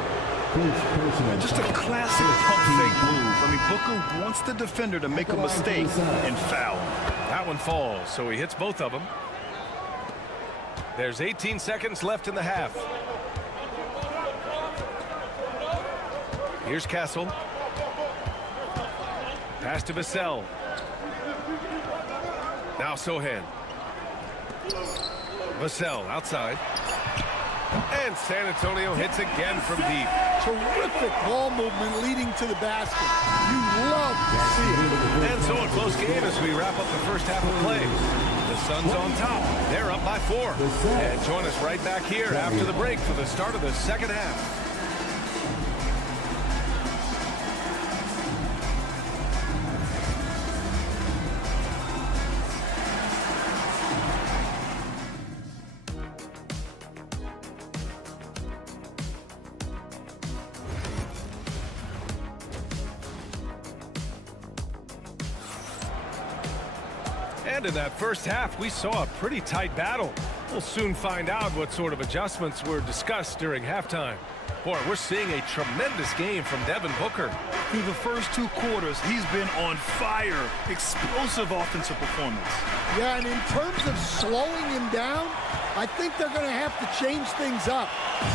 Just a classic pump fake move. I mean, Booker wants the defender to make a mistake and foul. That one falls, so he hits both of them. There's 18 seconds left in the half. Here's Castle. Pass to Vassell. Now Sohan. Vassell outside. And San Antonio hits again from deep. Terrific ball movement leading to the basket. You love to see it. And so a close game as we wrap up the first half of play. The Suns on top. They're up by 4. And join us right back here after the break for the start of the second half. And in that first half, we saw a pretty tight battle. We'll soon find out what sort of adjustments were discussed during halftime. Boy, we're seeing a tremendous game from Devin Booker. Through the first 2 quarters, he's been on fire. Explosive offensive performance. Yeah, and in terms of slowing him down, I think they're going to have to change things up.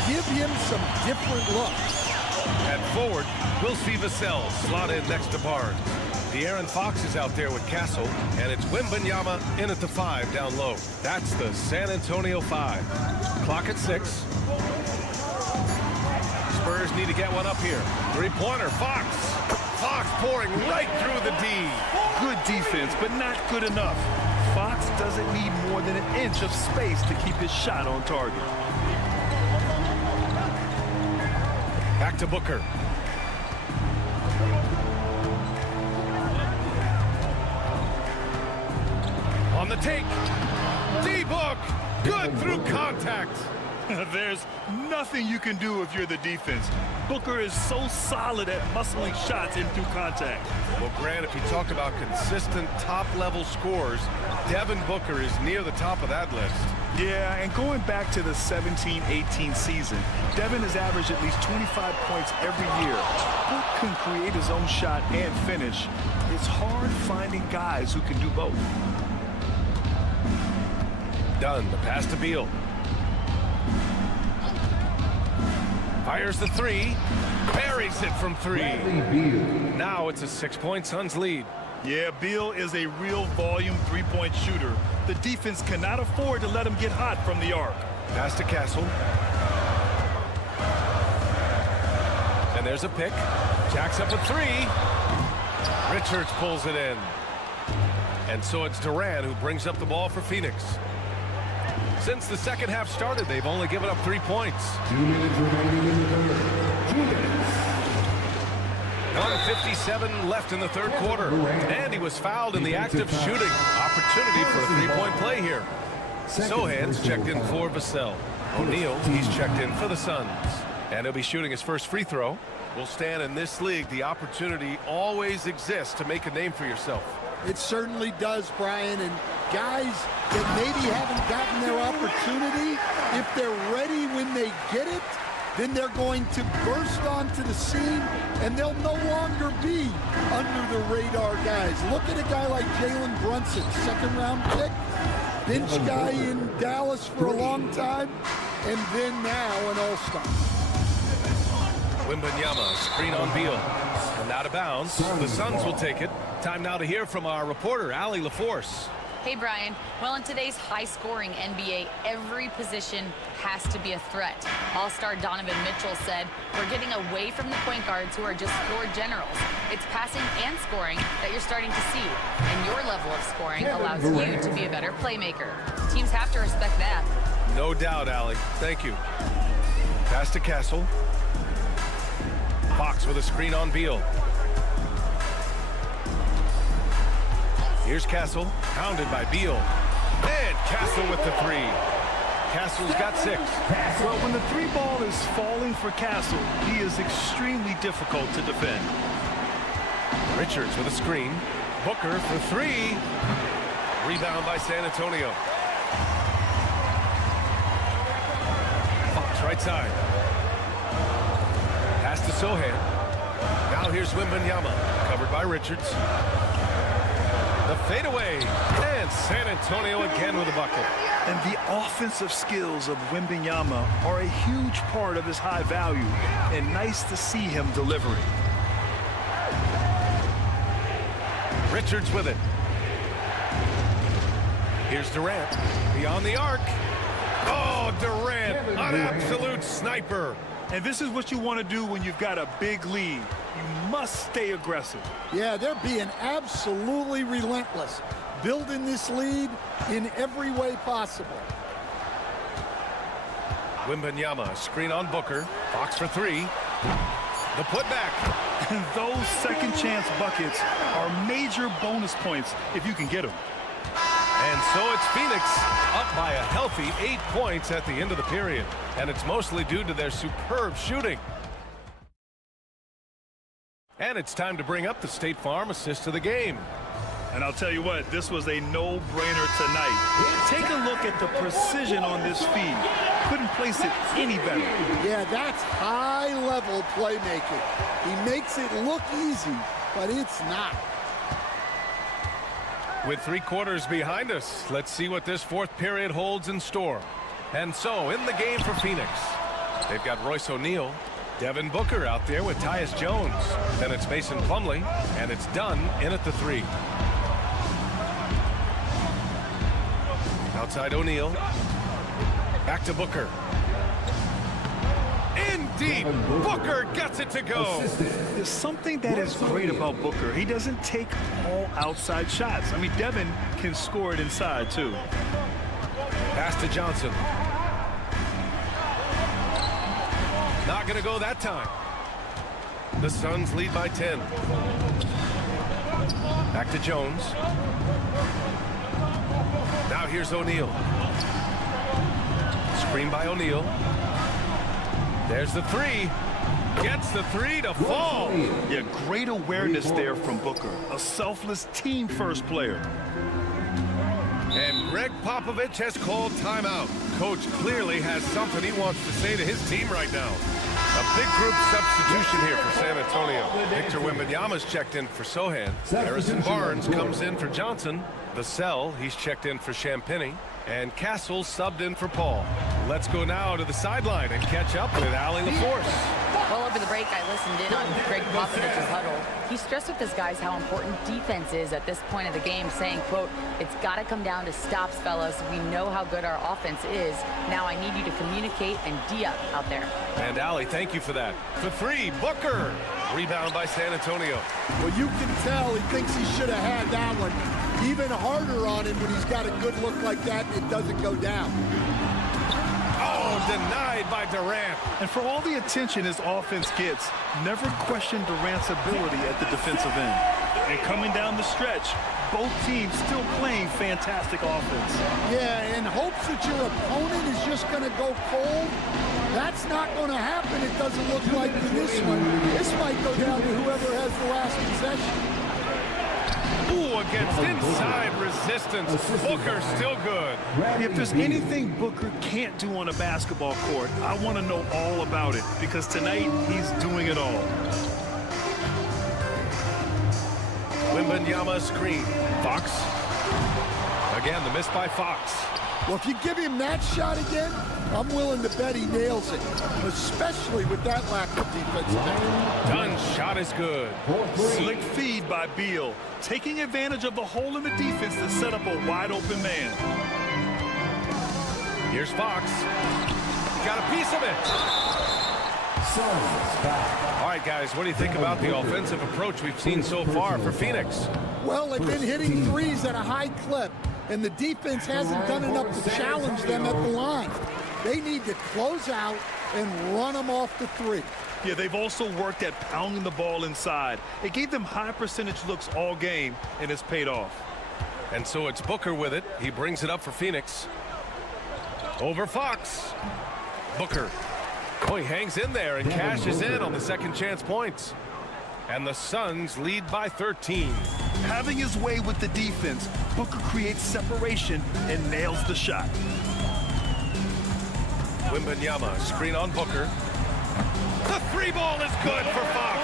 Give him some different looks. At forward, we'll see Vassell slot in next to Barnes. De'Aaron Fox is out there with Castle, and it's Wembanyama in at the 5 down low. That's the San Antonio 5. Clock at 6. Spurs need to get one up here. 3-pointer, Fox. Fox pouring right through the D. Good defense, but not good enough. Fox doesn't need more than an inch of space to keep his shot on target. Back to Booker. On the take, D-Book, good through contact. There's nothing you can do if you're the defense. Booker is so solid at muscling shots in through contact. Well, Grant, if you talk about consistent top-level scores, Devin Booker is near the top of that list. Yeah, and going back to the 17-18 season, Devin has averaged at least 25 points every year. Book can create his own shot and finish. It's hard finding guys who can do both. Dunn, the pass to Beal. Fires the 3, buries it from 3. Now it's a 6-point Suns lead. Yeah, Beal is a real volume 3-point shooter. The defense cannot afford to let him get hot from the arc. Pass to Castle. And there's a pick. Jacks up a 3. Richards pulls it in. And so it's Durant who brings up the ball for Phoenix. Since the second half started, they've only given up 3 points. 2 minutes remaining in the third. 2 minutes. 1:57 left in the third quarter. And he was fouled in the act of shooting. Opportunity for a 3-point play here. Sohan's checked in for Vassell. O'Neal, he's checked in for the Suns. And he'll be shooting his first free throw. Well, Stan, in this league, the opportunity always exists to make a name for yourself. It certainly does, Brian. And guys that maybe haven't gotten their opportunity, if they're ready when they get it, then they're going to burst onto the scene, and they'll no longer be under the radar guys. Look at a guy like Jalen Brunson, second-round pick, bench guy in Dallas for a long time, and then now an all-star. Wembanyama, screen on Beal. And out of bounds. The Suns will take it. Time now to hear from our reporter, Allie LaForce. Hey, Brian. Well, in today's high-scoring NBA, every position has to be a threat. All-star Donovan Mitchell said, "We're getting away from the point guards who are just floor generals. It's passing and scoring that you're starting to see. And your level of scoring allows you to be a better playmaker. Teams have to respect that." No doubt, Allie. Thank you. Pass to Castle. Fox with a screen on Beal. Here's Castle, pounded by Beal. And Castle with the three. Castle's got 6. Well, when the 3 ball is falling for Castle, he is extremely difficult to defend. Richards with a screen. Booker for 3. Rebound by San Antonio. Fox right side. Pass to Sohan. Now here's Wembanyama, covered by Richards. The fadeaway, and San Antonio again with a bucket. And the offensive skills of Wembanyama are a huge part of his high value, and nice to see him delivering. Richards with it. Here's Durant, beyond the arc. Oh, Durant, an absolute sniper. And this is what you want to do when you've got a big lead. You must stay aggressive. Yeah, they're being absolutely relentless, building this lead in every way possible. Wembanyama, screen on Booker. Fox for 3. The putback. And those second chance buckets are major bonus points if you can get them. And so it's Phoenix up by a healthy 8 points at the end of the period. And it's mostly due to their superb shooting. And it's time to bring up the State Farm assist of the game. And I'll tell you what, this was a no-brainer tonight. Take a look at the precision on this feed. Couldn't place it any better. Yeah, that's high-level playmaking. He makes it look easy, but it's not. With 3 quarters behind us, let's see what this 4th period holds in store. And so, in the game for Phoenix, they've got Royce O'Neal, Devin Booker out there with Tyus Jones. Then it's Mason Plumlee, and it's Dunn in at the 3. Outside O'Neal. Back to Booker. Indeed, Booker gets it to go. There's something that is great about Booker. He doesn't take all outside shots. I mean, Devin can score it inside, too. Pass to Johnson. Not going to go that time. The Suns lead by 10. Back to Jones. Now here's O'Neal. Screen by O'Neal. There's the 3. Gets the 3 to fall. Yeah, great awareness there from Booker. A selfless team-first player. And Greg Popovich has called timeout. Coach clearly has something he wants to say to his team right now. A big group substitution here for San Antonio. Victor Wembanyama's checked in for Sohan. Harrison Barnes comes in for Johnson. Vassell, he's checked in for Champagny. And Castle subbed in for Paul. Let's go now to the sideline and catch up with Allie LaForce. Well, over the break, I listened in on Greg Popovich's huddle. He stressed with his guys how important defense is at this point of the game, saying, quote, "It's got to come down to stops, fellas. We know how good our offense is. Now I need you to communicate and D-up out there." And Allie, thank you for that. For 3, Booker. Rebound by San Antonio. Well, you can tell he thinks he should have had that one. Even harder on him when he's got a good look like that and it doesn't go down. Oh, denied by Durant. And for all the attention his offense gets, never question Durant's ability at the defensive end. And coming down the stretch, both teams still playing fantastic offense. Yeah, in hopes that your opponent is just going to go cold, that's not going to happen. It doesn't look like in this one. This might go down to whoever has the last possession. Ooh, against inside resistance. Booker still good. If there's anything Booker can't do on a basketball court, I want to know all about it, because tonight he's doing it all. Wembanyama screen. Fox. Again, the miss by Fox. Well, if you give him that shot again, I'm willing to bet he nails it, especially with that lack of defensive effort. Dunn's shot is good. Slick feed by Beal, taking advantage of the hole in the defense to set up a wide-open man. Here's Fox. Got a piece of it. All right, guys, what do you think about the offensive approach we've seen so far for Phoenix? Well, they've been hitting threes at a high clip, and the defense hasn't done enough to challenge them at the line. They need to close out and run them off the three. Yeah, they've also worked at pounding the ball inside. It gave them high percentage looks all game, and it's paid off. And so it's Booker with it. He brings it up for Phoenix. Over Fox. Booker. Oh, he hangs in there and cashes in on the second chance points. And the Suns lead by 13. Having his way with the defense, Booker creates separation and nails the shot. Wembanyama, screen on Booker. The three ball is good for Fox.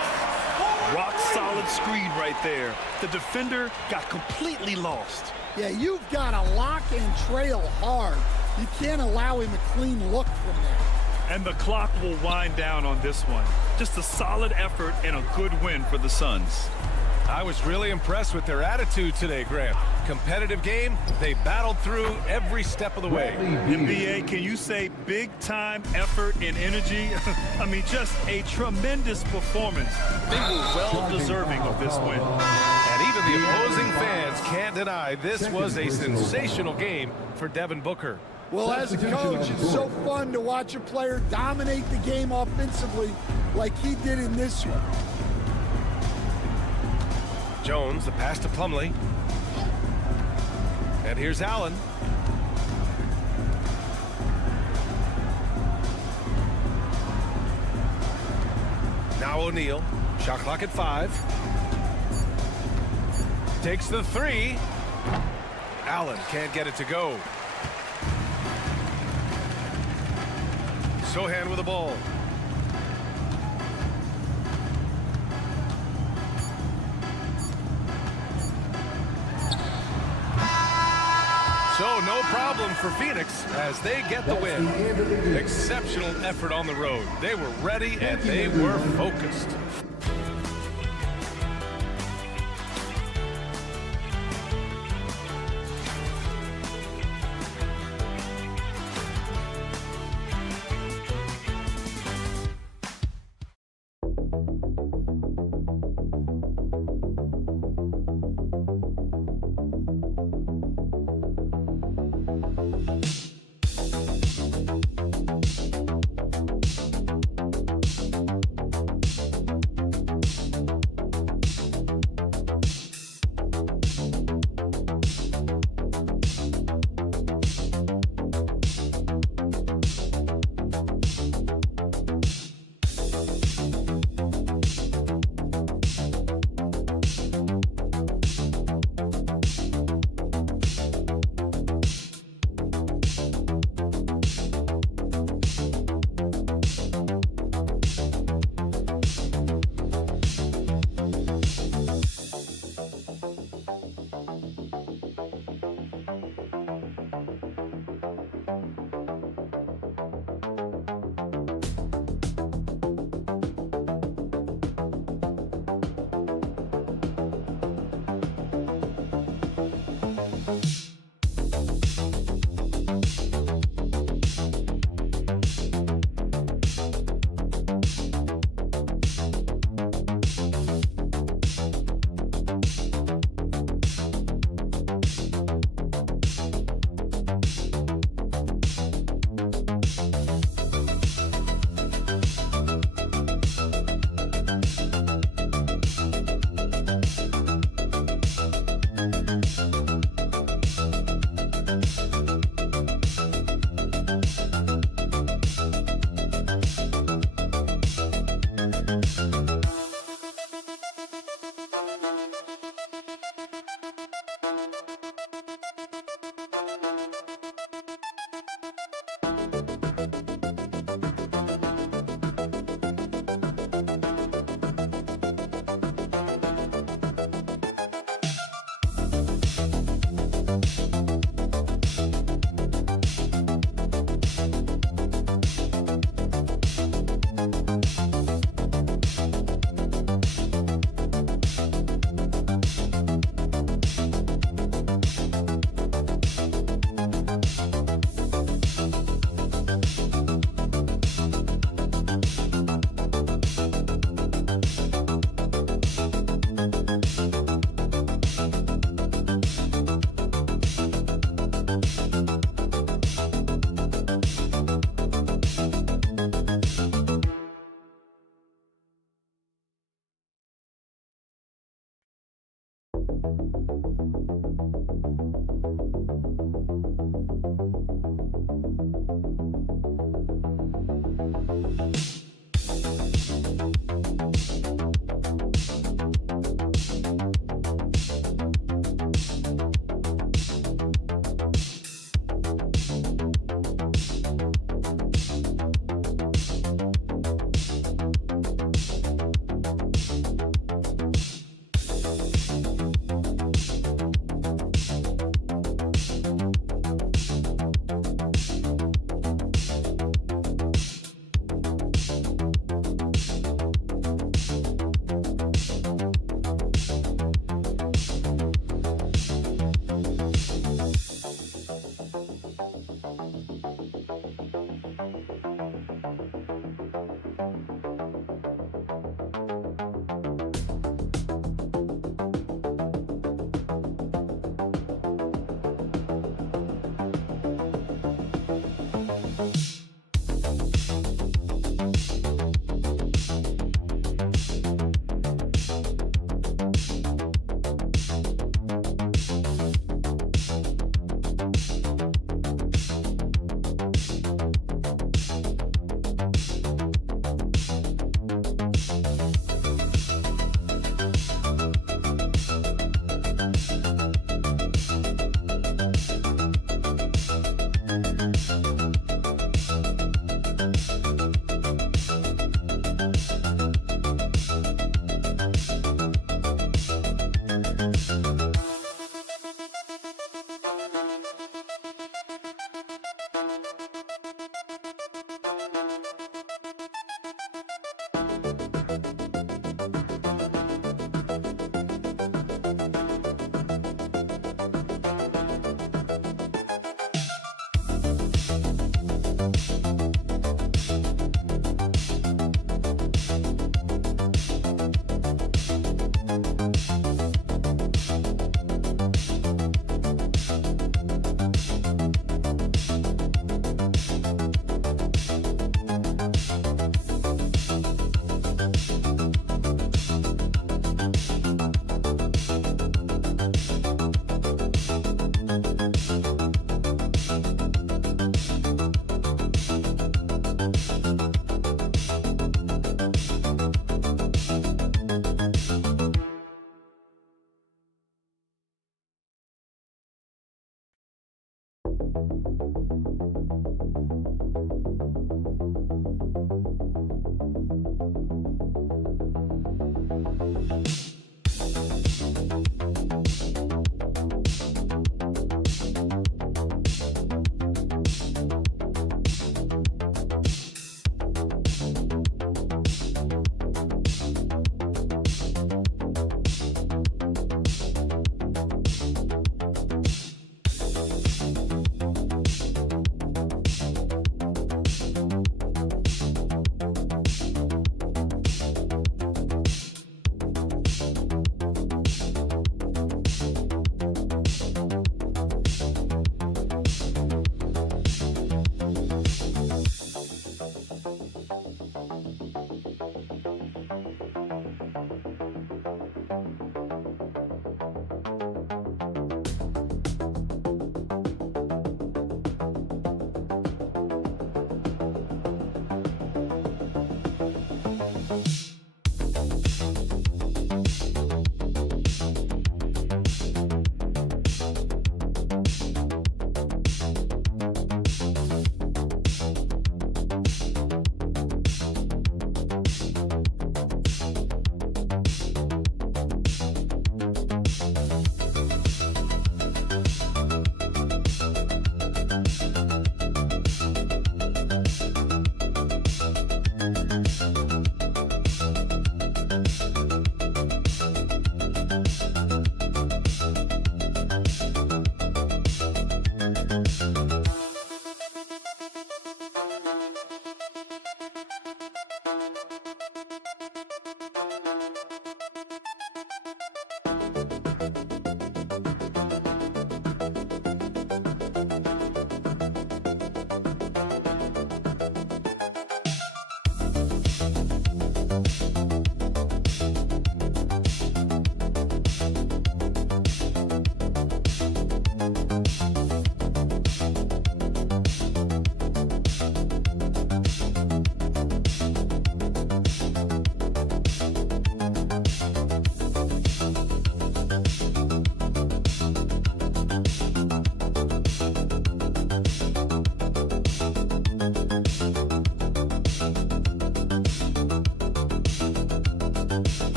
Rock solid screen right there. The defender got completely lost. Yeah, you've got to lock and trail hard. You can't allow him a clean look from there. And the clock will wind down on this one. Just a solid effort and a good win for the Suns. I was really impressed with their attitude today, Grant. Competitive game, they battled through every step of the way. NBA, can you say big time effort and energy? I mean, just a tremendous performance. They were well deserving of this win. And even the opposing fans can't deny this was a sensational game for Devin Booker. Well, as a coach, it's so fun to watch a player dominate the game offensively like he did in this one. Jones, the pass to Plumlee. And here's Allen. Now O'Neal. Shot clock at 5. Takes the 3. Allen can't get it to go. Sohan with the ball. So no problem for Phoenix as they get the win. Exceptional effort on the road. They were ready and they were focused.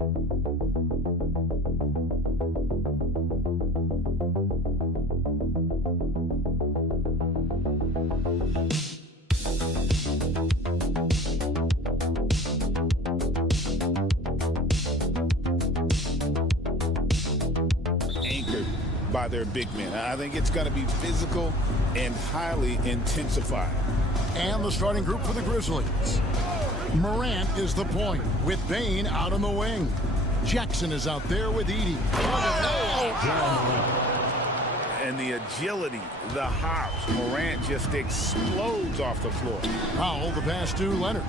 Anchored by their big men. I think it's going to be physical and highly intensified. And the starting group for the Grizzlies. Morant is the point with Bane out on the wing. Jackson is out there with Edey. And the agility, the hops, Morant just explodes off the floor. Powell, the pass to Leonard.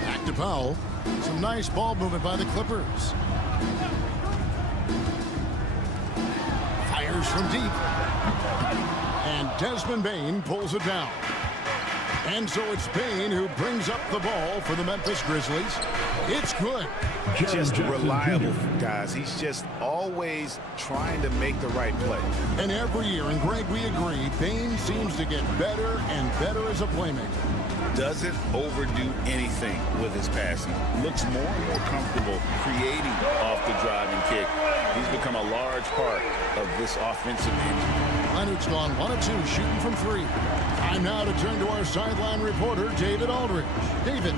Back to Powell. Some nice ball movement by the Clippers. Fires from deep. And Desmond Bane pulls it down. And so it's Bane who brings up the ball for the Memphis Grizzlies. It's good. Just reliable, guys. He's just always trying to make the right play. And every year, and Greg, we agree, Bane seems to get better and better as a playmaker. Doesn't overdo anything with his passing. Looks more and more comfortable creating off the driving kick. He's become a large part of this offensive engine. Leonard's gone 1 of 2, shooting from 3. Time now to turn to our sideline reporter, David Aldridge. David.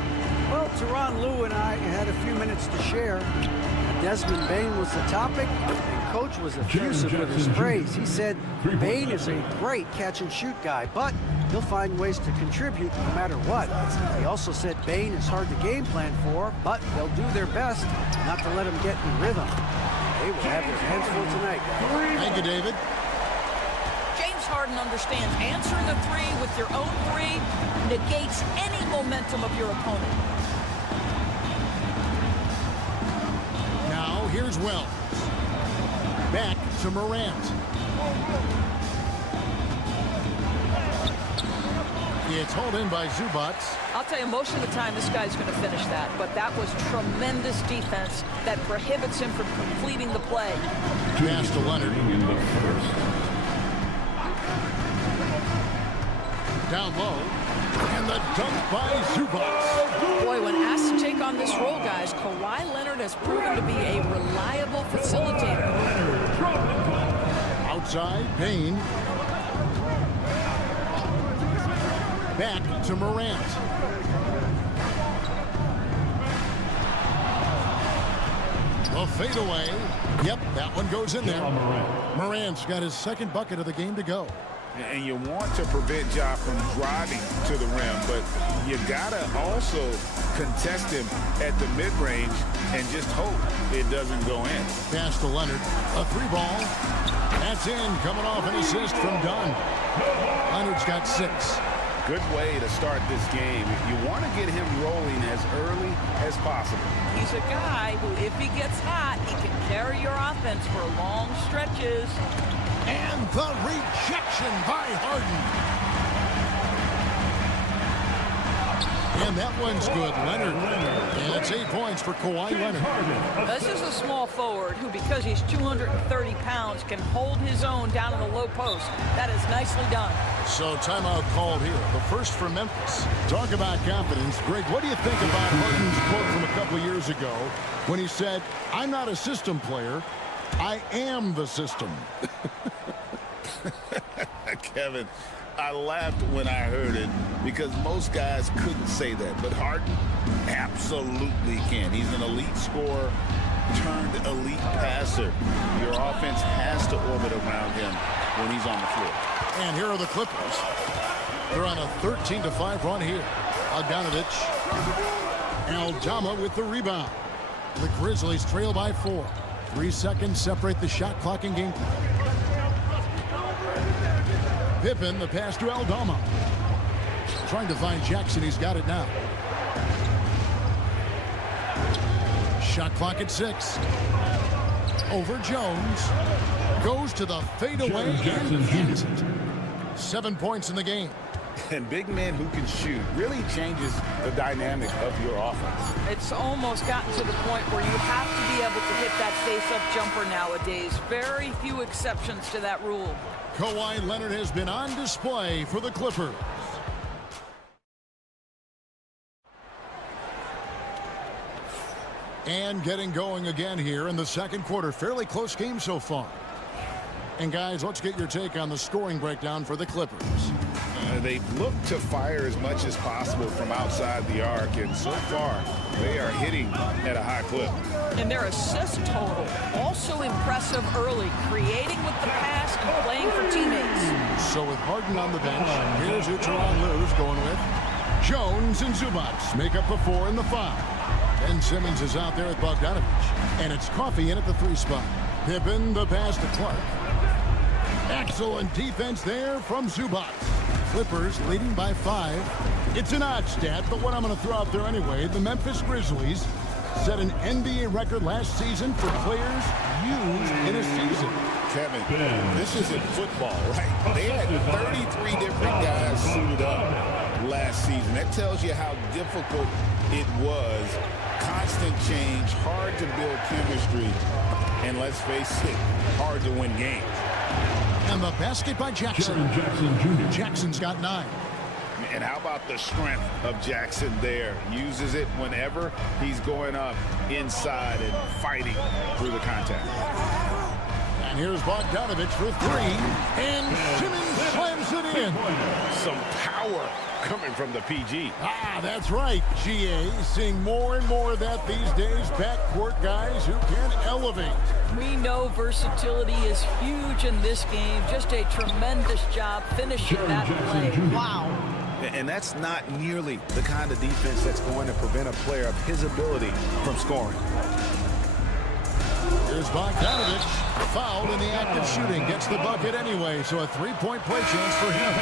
Well, Tyronn Lue and I had a few minutes to share. Desmond Bane was the topic, and Coach was effusive with his praise. He said Bane is a great catch-and-shoot guy, but he'll find ways to contribute no matter what. He also said Bane is hard to game plan for, but they'll do their best not to let him get in rhythm. They will have their hands full tonight. Thank you, David. James Harden understands answering a three with your own three negates any momentum of your opponent. Now, here's Wells. Back to Morant. It's hauled in by Zubac. I'll tell you, most of the time this guy's going to finish that, but that was tremendous defense that prohibits him from completing the play. Pass to Leonard. In the first. Down low. And the dunk by Zubac. Boy, when asked to take on this role, guys, Kawhi Leonard has proven to be a reliable facilitator. Outside, Bane. Back to Morant. The fadeaway. Yep, that one goes in there. Morant's got his second bucket of the game to go. And you want to prevent Ja from driving to the rim, but you gotta also contest him at the mid-range and just hope it doesn't go in. Pass to Leonard. A 3-ball. That's in, coming off an assist from Dunn. Leonard's got 6. Good way to start this game. You want to get him rolling as early as possible. He's a guy who, if he gets hot, he can carry your offense for long stretches. And the rejection by Harden. And that one's good, Leonard. And it's 8 points for Kawhi Leonard. This is a small forward who, because he's 230 pounds, can hold his own down in the low post. That is nicely done. So timeout called here. The first for Memphis. Talk about confidence. Greg, what do you think about Harden's quote from a couple of years ago when he said, "I'm not a system player. I am the system." Kevin, I laughed when I heard it because most guys couldn't say that, but Harden absolutely can. He's an elite scorer turned elite passer. Your offense has to orbit around him when he's on the floor. And here are the Clippers. They're on a 13-5 run here. Bogdanovic. Aldama with the rebound. The Grizzlies trail by 4. 3 seconds separate the shot clock and game clock. Pippen, the pass to Aldama. Trying to find Jackson. He's got it now. Shot clock at 6. Over Jones. Goes to the fadeaway and hits it. 7 points in the game. And big men who can shoot really changes the dynamic of your offense. It's almost gotten to the point where you have to be able to hit that face-up jumper nowadays. Very few exceptions to that rule. Kawhi Leonard has been on display for the Clippers. And getting going again here in the second quarter. Fairly close game so far. And guys, let's get your take on the scoring breakdown for the Clippers. They've looked to fire as much as possible from outside the arc, and so far they are hitting at a high clip. And their assist total, also impressive early, creating with the pass and playing for teammates. So with Harden on the bench, here's who Teron Lue's going with. Jones and Zubac make up the 4 and the 5. Ben Simmons is out there at Bogdanovich, and it's Coffey in at the 3 spot. Pippen the pass to Clark. Excellent defense there from Zubac. Clippers leading by 5. It's an odd stat, but what I'm going to throw out there anyway, the Memphis Grizzlies set an NBA record last season for players used in a season. Kevin, this isn't football, right? They had 33 different guys suited up last season. That tells you how difficult it was. Constant change, hard to build chemistry, and let's face it, hard to win games. And the basket by Jackson. Jackson's got 9. And how about the strength of Jackson there? Uses it whenever he's going up inside and fighting through the contact. And here's Bogdanovich for 3. And Simmons slams it in. Some power coming from the PG. Ah, that's right, GA. Seeing more and more of that these days. Backcourt guys who can elevate. We know versatility is huge in this game. Just a tremendous job finishing that play. Wow. And that's not nearly the kind of defense that's going to prevent a player of his ability from scoring. Here's Bogdanovich. Fouled in the act of shooting. Gets the bucket anyway, so a 3-point play chance for him.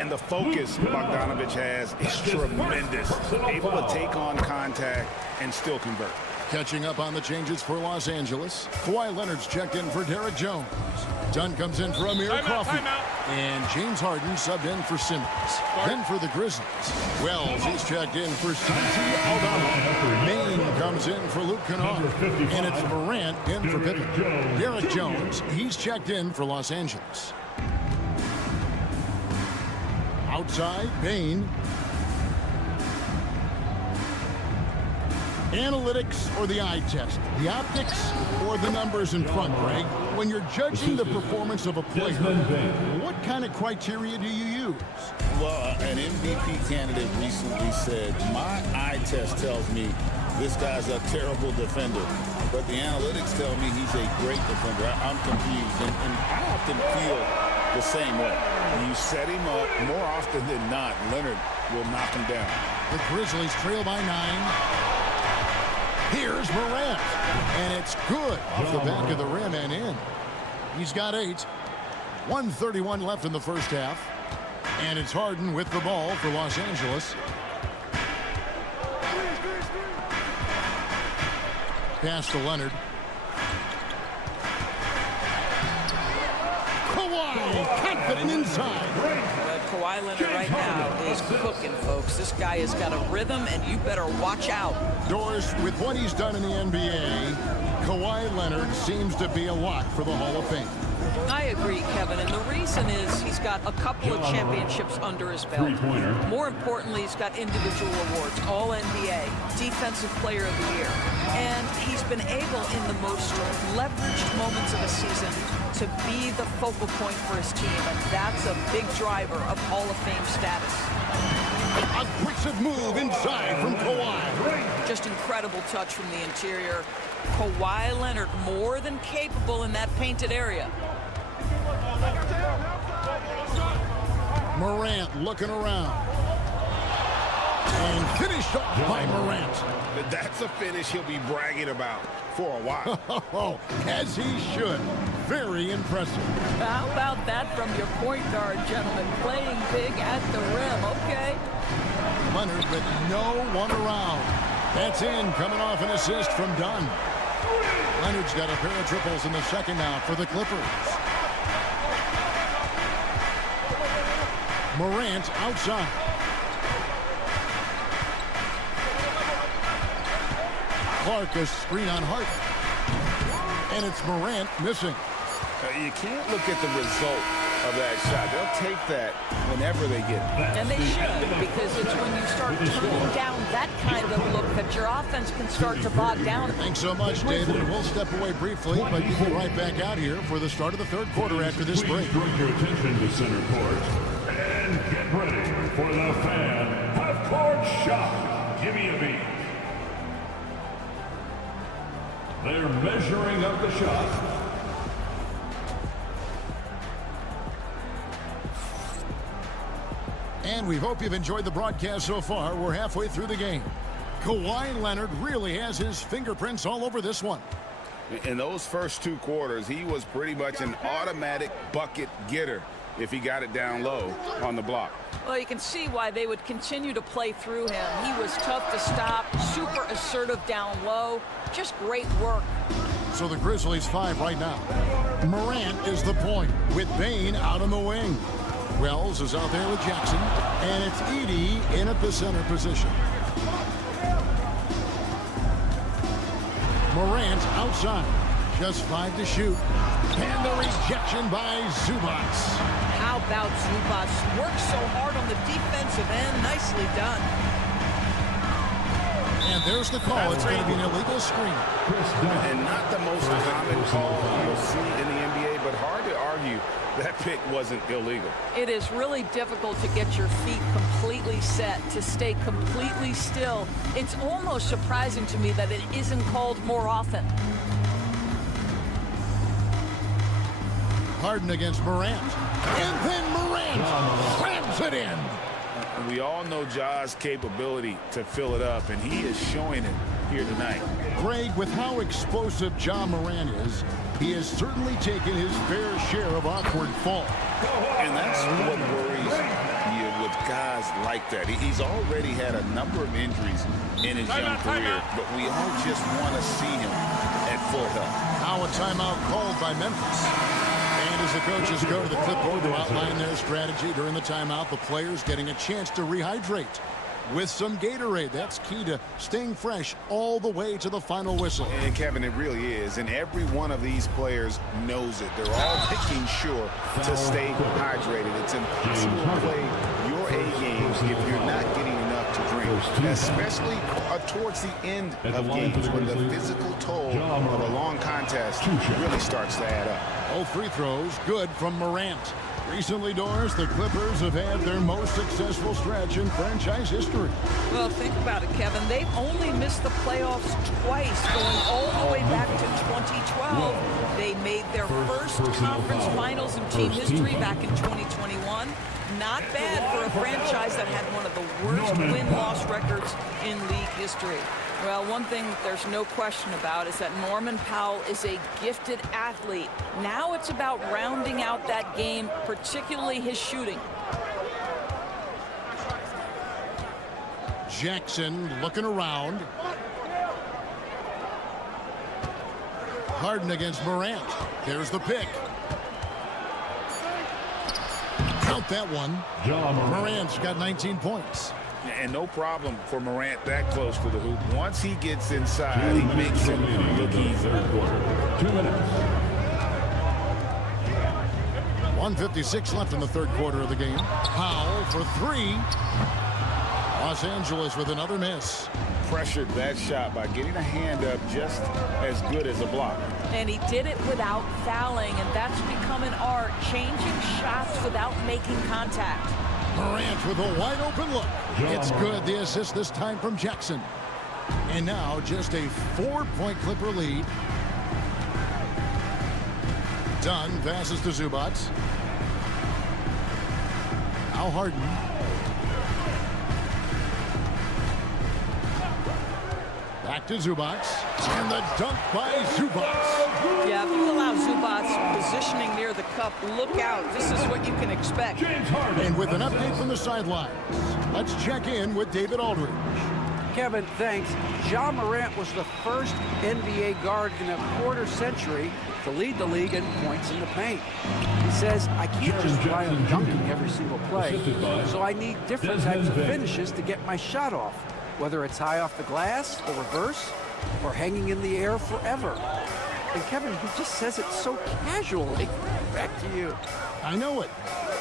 And the focus Bogdanovich has is tremendous. Able to take on contact and still convert. Catching up on the changes for Los Angeles. Kawhi Leonard's checked in for Derek Jones. Dunn comes in for Amir Coffey. And James Harden subbed in for Simmons. Then for the Grizzlies, Wells is checked in for Santi Aldama. Maine comes in for Luke Kennard. And it's Morant in for Pippen. Derek Jones, he's checked in for Los Angeles. Outside, Bain. Analytics or the eye test? The optics or the numbers in front, Greg? When you're judging the performance of a player, what kind of criteria do you use? Well, an MVP candidate recently said, my eye test tells me this guy's a terrible defender, but the analytics tell me he's a great defender. I'm confused, and I often feel the same way. When you set him up, more often than not, Leonard will knock him down. The Grizzlies trail by 9. Here's Morant, and it's good off the back of the rim and in. He's got 8. 1:31 left in the first half, and it's Harden with the ball for Los Angeles. Pass to Leonard. Kawhi, confident inside. Kawhi Leonard right now is cooking, folks. This guy has got a rhythm, and you better watch out. Doris, with what he's done in the NBA, Kawhi Leonard seems to be a lock for the Hall of Fame. I agree, Kevin, and the reason is he's got a couple of championships under his belt. More importantly, he's got individual awards, All-NBA, Defensive Player of the Year, and he's been able in the most leveraged moments of a season to be the focal point for his team, and that's a big driver of Hall of Fame status. Aggressive move inside from Kawhi. Just incredible touch from the interior. Kawhi Leonard more than capable in that painted area. Morant looking around. And finished off by Morant. That's a finish he'll be bragging about for a while. As he should. Very impressive. How about that from your point guard, gentlemen? Playing big at the rim, okay? Leonard with no one around. That's in, coming off an assist from Dunn. Leonard's got a pair of triples in the second half for the Clippers. Morant outside. Clark a screen on Hart. And it's Morant missing. You can't look at the result of that shot. They'll take that whenever they get it. And they should, because it's when you start turning down that kind of look that your offense can start to bog down. Thanks so much, David. And we'll step away briefly, but you get right back out here for the start of the third quarter after this break. Direct your attention to center court. And get ready for the fan half-court shot. Give me a beat. They're measuring up the shot. And we hope you've enjoyed the broadcast so far. We're halfway through the game. Kawhi Leonard really has his fingerprints all over this one. In those first 2 quarters, he was pretty much an automatic bucket getter if he got it down low on the block. Well, you can see why they would continue to play through him. He was tough to stop, super assertive down low. Just great work. So the Grizzlies 5 right now. Morant is the point with Bane out on the wing. Wells is out there with Jackson, and it's Edey in at the center position. Morant outside, just 5 to shoot, and the rejection by Zubac. How about Zubac? Worked so hard on the defensive end. Nicely done. And there's the call. It's going to be an illegal screen. And not the most common call you'll see in the NBA, but hard to argue that pick wasn't illegal. It is really difficult to get your feet completely set, to stay completely still. It's almost surprising to me that it isn't called more often. Harden against Morant. And then Morant slams it in. We all know Ja's capability to fill it up, and he is showing it here tonight. Greg, with how explosive Ja Morant is, he has certainly taken his fair share of awkward fall. And that's what worries you with guys like that. He's already had a number of injuries in his young career, but we all just want to see him at full health. Now a timeout called by Memphis. And as the coaches go to the clipboard to outline their strategy during the timeout, the players getting a chance to rehydrate with some Gatorade. That's key to staying fresh all the way to the final whistle. And Kevin, it really is. And every one of these players knows it. They're all making sure to stay hydrated. It's impossible to play your A game if you're not getting enough to drink, especially towards the end of games when the physical toll of a long contest really starts to add up. All free throws good from Morant. Recently, Doris, the Clippers have had their most successful stretch in franchise history. Well, think about it, Kevin. They've only missed the playoffs twice, going all the way back to 2012. They made their first conference finals in team history back in 2021. Not bad for a franchise that had one of the worst win-loss records in league history. Well, one thing there's no question about is that Norman Powell is a gifted athlete. Now it's about rounding out that game, particularly his shooting. Jackson looking around. Harden against Morant. There's the pick. Count that one. Morant's got 19 points. And no problem for Morant that close to the hoop. Once he gets inside, he makes it look easy. 2 minutes. 1:56 left in the third quarter of the game. Powell for 3. Los Angeles with another miss. Pressured that shot by getting a hand up just as good as a block. And he did it without fouling, and that's become an art, changing shots without making contact. Morant with a wide open look. It's good. The assist this time from Jackson. And now just a 4-point Clipper lead. Dunn passes to Zubac. Now Harden. Back to Zubac. And the dunk by Zubac. Yeah, if you allow Zubac positioning near the cup, look out. This is what you can expect. And with an update from the sidelines, let's check in with David Aldridge. Kevin, thanks. Ja Morant was the first NBA guard in a quarter century to lead the league in points in the paint. He says, I can't just rely on dunking every single play, so I need different types of finishes to get my shot off, whether it's high off the glass, or reverse, or hanging in the air forever. And Kevin, he just says it so casually. Back to you. I know it.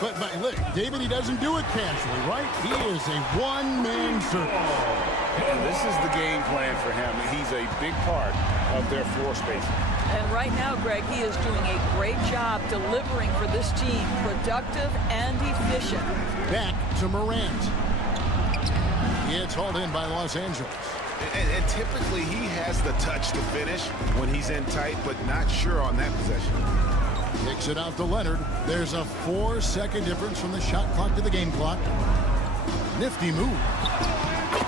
But look, David, he doesn't do it casually, right? He is a one-man circus. And this is the game plan for him. He's a big part of their floor spacing. And right now, Greg, he is doing a great job delivering for this team, productive and efficient. Back to Morant. It's hauled in by Los Angeles. And typically he has the touch to finish when he's in tight, but not sure on that possession. Kicks it out to Leonard. There's a 4-second difference from the shot clock to the game clock. Nifty move.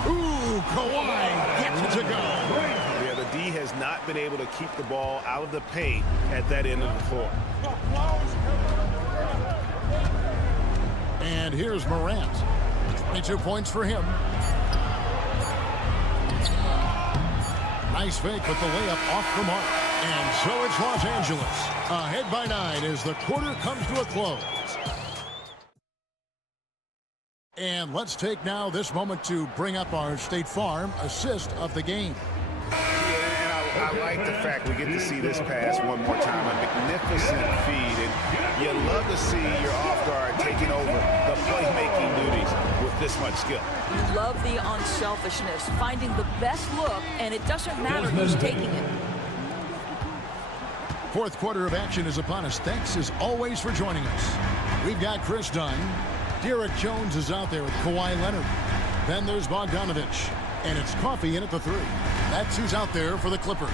Ooh, Kawhi gets it to go. Yeah, the D has not been able to keep the ball out of the paint at that end of the floor. And here's Morant. 22 points for him. Nice fake, but the layup off the mark. And so it's Los Angeles. Ahead by 9 as the quarter comes to a close. And let's take now this moment to bring up our State Farm assist of the game. Yeah, and I like the fact we get to see this pass one more time. A magnificent feed. And you love to see your off guard taking over the playmaking duties with this much skill. You love the unselfishness, finding the best look, and it doesn't matter who's taking it. Fourth quarter of action is upon us. Thanks as always for joining us. We've got Chris Dunn. Derek Jones is out there with Kawhi Leonard. Then there's Bogdanovich. And it's Coffee in at the 3. That's who's out there for the Clippers.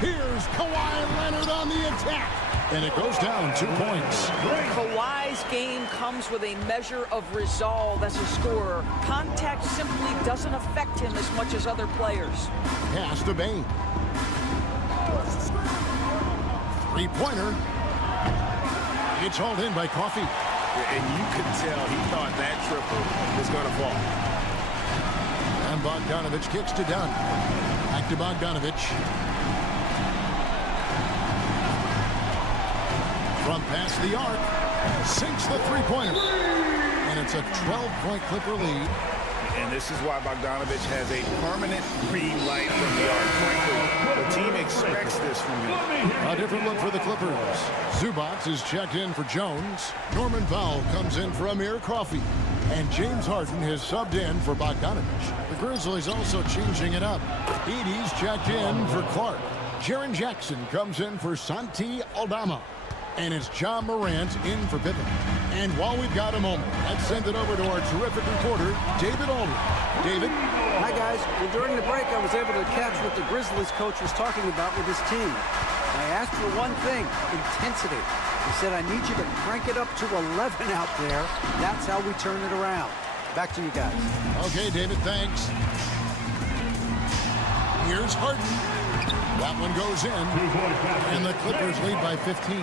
Here's Kawhi Leonard on the attack. And it goes down 2 points. Kawhi's game comes with a measure of resolve as a scorer. Contact simply doesn't affect him as much as other players. Pass to Bane. Three-pointer. It's hauled in by Coffee. And you could tell he thought that triple was going to fall. And Bogdanovich kicks to Dunn. Back to Bogdanovich. From past the arc, sinks the three-pointer. And it's a 12-point Clipper lead. And this is why Bogdanovich has a permanent green light from the arc. Frankly, the team expects this from him. A different look for the Clippers. Zubac is checked in for Jones. Norman Powell comes in for Amir Coffey. And James Harden has subbed in for Bogdanovich. The Grizzlies also changing it up. Edey's checked in for Clark. Jaren Jackson comes in for Santi Aldama. And it's John Morant in for Pippen. And while we've got a moment, let's send it over to our terrific reporter, David Aldridge. David? Hi, guys. Well, during the break, I was able to catch what the Grizzlies coach was talking about with his team. I asked for one thing, intensity. He said, I need you to crank it up to 11 out there. That's how we turn it around. Back to you guys. Okay, David, thanks. Here's Harden. That one goes in. And the Clippers lead by 15.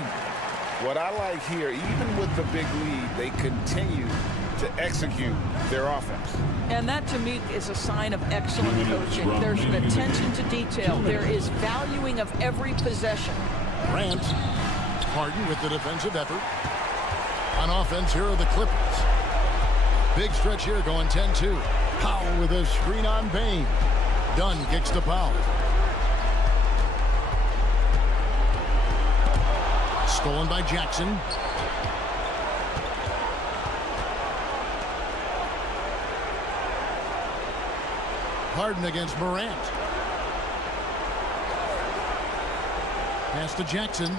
What I like here, even with the big lead, they continue to execute their offense. And that, to me, is a sign of excellent coaching. There's an attention to detail. There is valuing of every possession. Grant. Harden with the defensive effort. On offense, here are the Clippers. Big stretch here going 10-2. Powell with a screen on Bane. Dunn kicks to Powell. Stolen by Jackson. Harden against Morant. Pass to Jackson.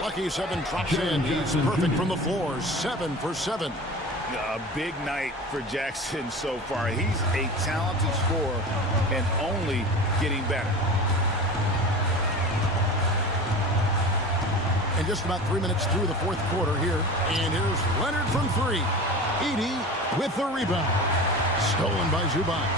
Lucky 7 drops in. He's perfect from the floor. 7 for 7. A big night for Jackson so far. He's a talented scorer and only getting better. And just about 3 minutes through the fourth quarter here. And here's Leonard from 3. Edey with the rebound. Stolen by Zubac.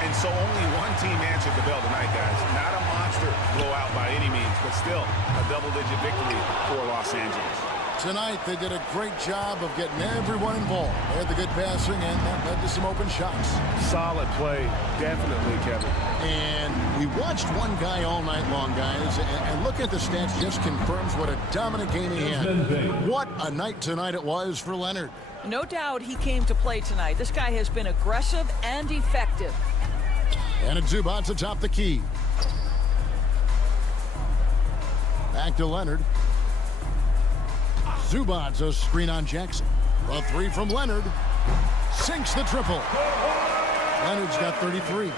And so only one team answered the bell tonight, guys. Not a monster blowout by any means, but still a double-digit victory for Los Angeles. Tonight, they did a great job of getting everyone involved. They had the good passing, and that led to some open shots. Solid play, definitely, Kevin. And we watched one guy all night long, guys, and look at the stats just confirms what a dominant game he had. What a night tonight it was for Leonard. No doubt he came to play tonight. This guy has been aggressive and effective. And it's Zubac atop the key. Back to Leonard. Zubac, a screen on Jackson. A three from Leonard. Sinks the triple. Leonard's got 33.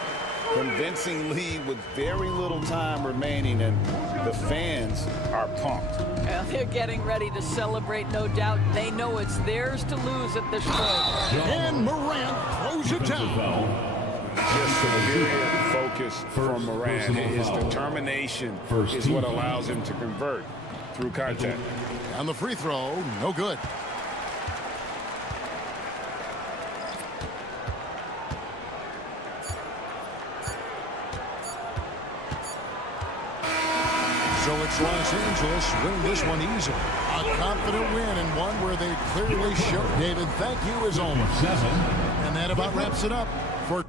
Convincing lead with very little time remaining, and the fans are pumped. Well, they're getting ready to celebrate, no doubt. They know it's theirs to lose at this point. And Morant throws it down. Just severe focus from Morant. His determination is what allows him to convert through contact. And the free throw, no good. So it's Los Angeles winning this one easily. A confident win and one where they clearly show. David, thank you as always. And that about wraps it up for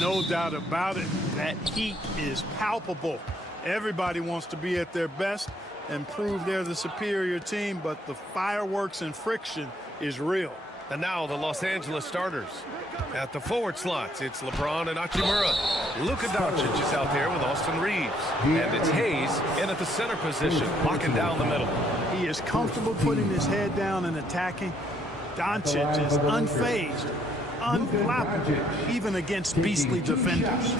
No doubt about it. That heat is palpable. Everybody wants to be at their best and prove they're the superior team, but the fireworks and friction is real. And now the Los Angeles starters. At the forward slots, it's LeBron and Hachimura. Luka Doncic is out there with Austin Reeves. And it's Hayes in at the center position, locking down the middle. He is comfortable putting his head down and attacking. Doncic is unfazed, unflappable, even against beastly defenders.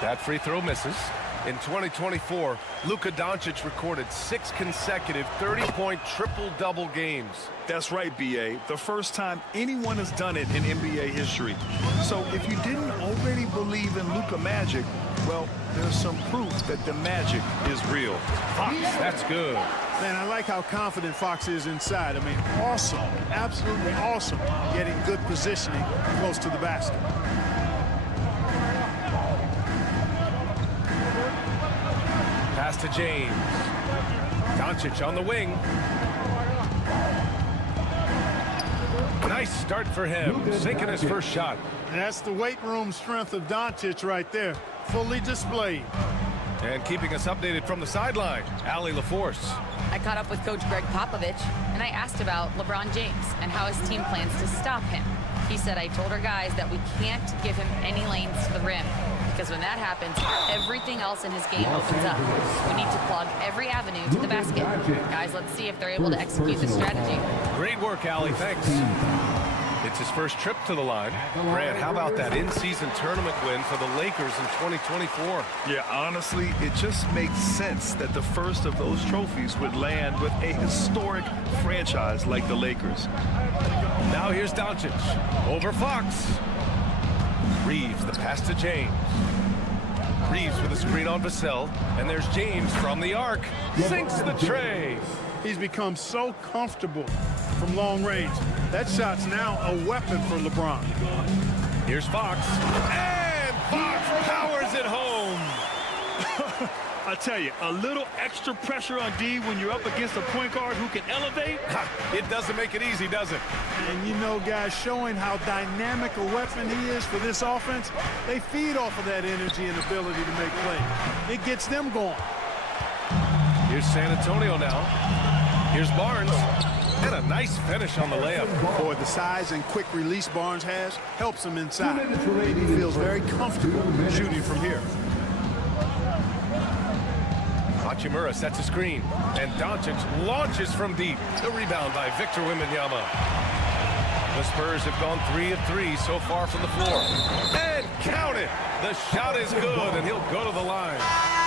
That free throw misses. In 2024, Luka Doncic recorded 6 consecutive 30-point triple-double games. That's right, B.A. The first time anyone has done it in NBA history. So if you didn't already believe in Luka magic, well, there's some proof that the magic is real. Fox, that's good. Man, I like how confident Fox is inside. I mean, awesome, absolutely awesome, getting good positioning close to the basket. Pass to James. Doncic on the wing. Nice start for him, sinking his first shot. And that's the weight room strength of Doncic right there, fully displayed. And keeping us updated from the sideline, Allie LaForce. I caught up with Coach Greg Popovich, and I asked about LeBron James and how his team plans to stop him. He said, I told our guys that we can't give him any lanes to the rim, because when that happens, everything else in his game opens up. We need to plug every avenue to the basket. Guys, let's see if they're able to execute the strategy. Great work, Allie. Thanks. It's his first trip to the line. Grant, how about that in-season tournament win for the Lakers in 2024? Yeah, honestly, it just makes sense that the first of those trophies would land with a historic franchise like the Lakers. Now here's Doncic. Over Fox. Reeves, the pass to James. Reeves with a screen on Vassell. And there's James from the arc. Sinks the tray. He's become so comfortable from long range. That shot's now a weapon for LeBron. Here's Fox. And Fox powers it home. I tell you, a little extra pressure on D when you're up against a point guard who can elevate. It doesn't make it easy, does it? And you know, guys, showing how dynamic a weapon he is for this offense, they feed off of that energy and ability to make plays. It gets them going. Here's San Antonio now. Here's Barnes. And a nice finish on the layup. Boy, the size and quick release Barnes has helps him inside. He feels very comfortable shooting from here. Hachimura sets a screen. And Doncic launches from deep. The rebound by Victor Wembanyama. The Spurs have gone 3 of 3 so far from the floor. And count it! The shot is good, and he'll go to the line.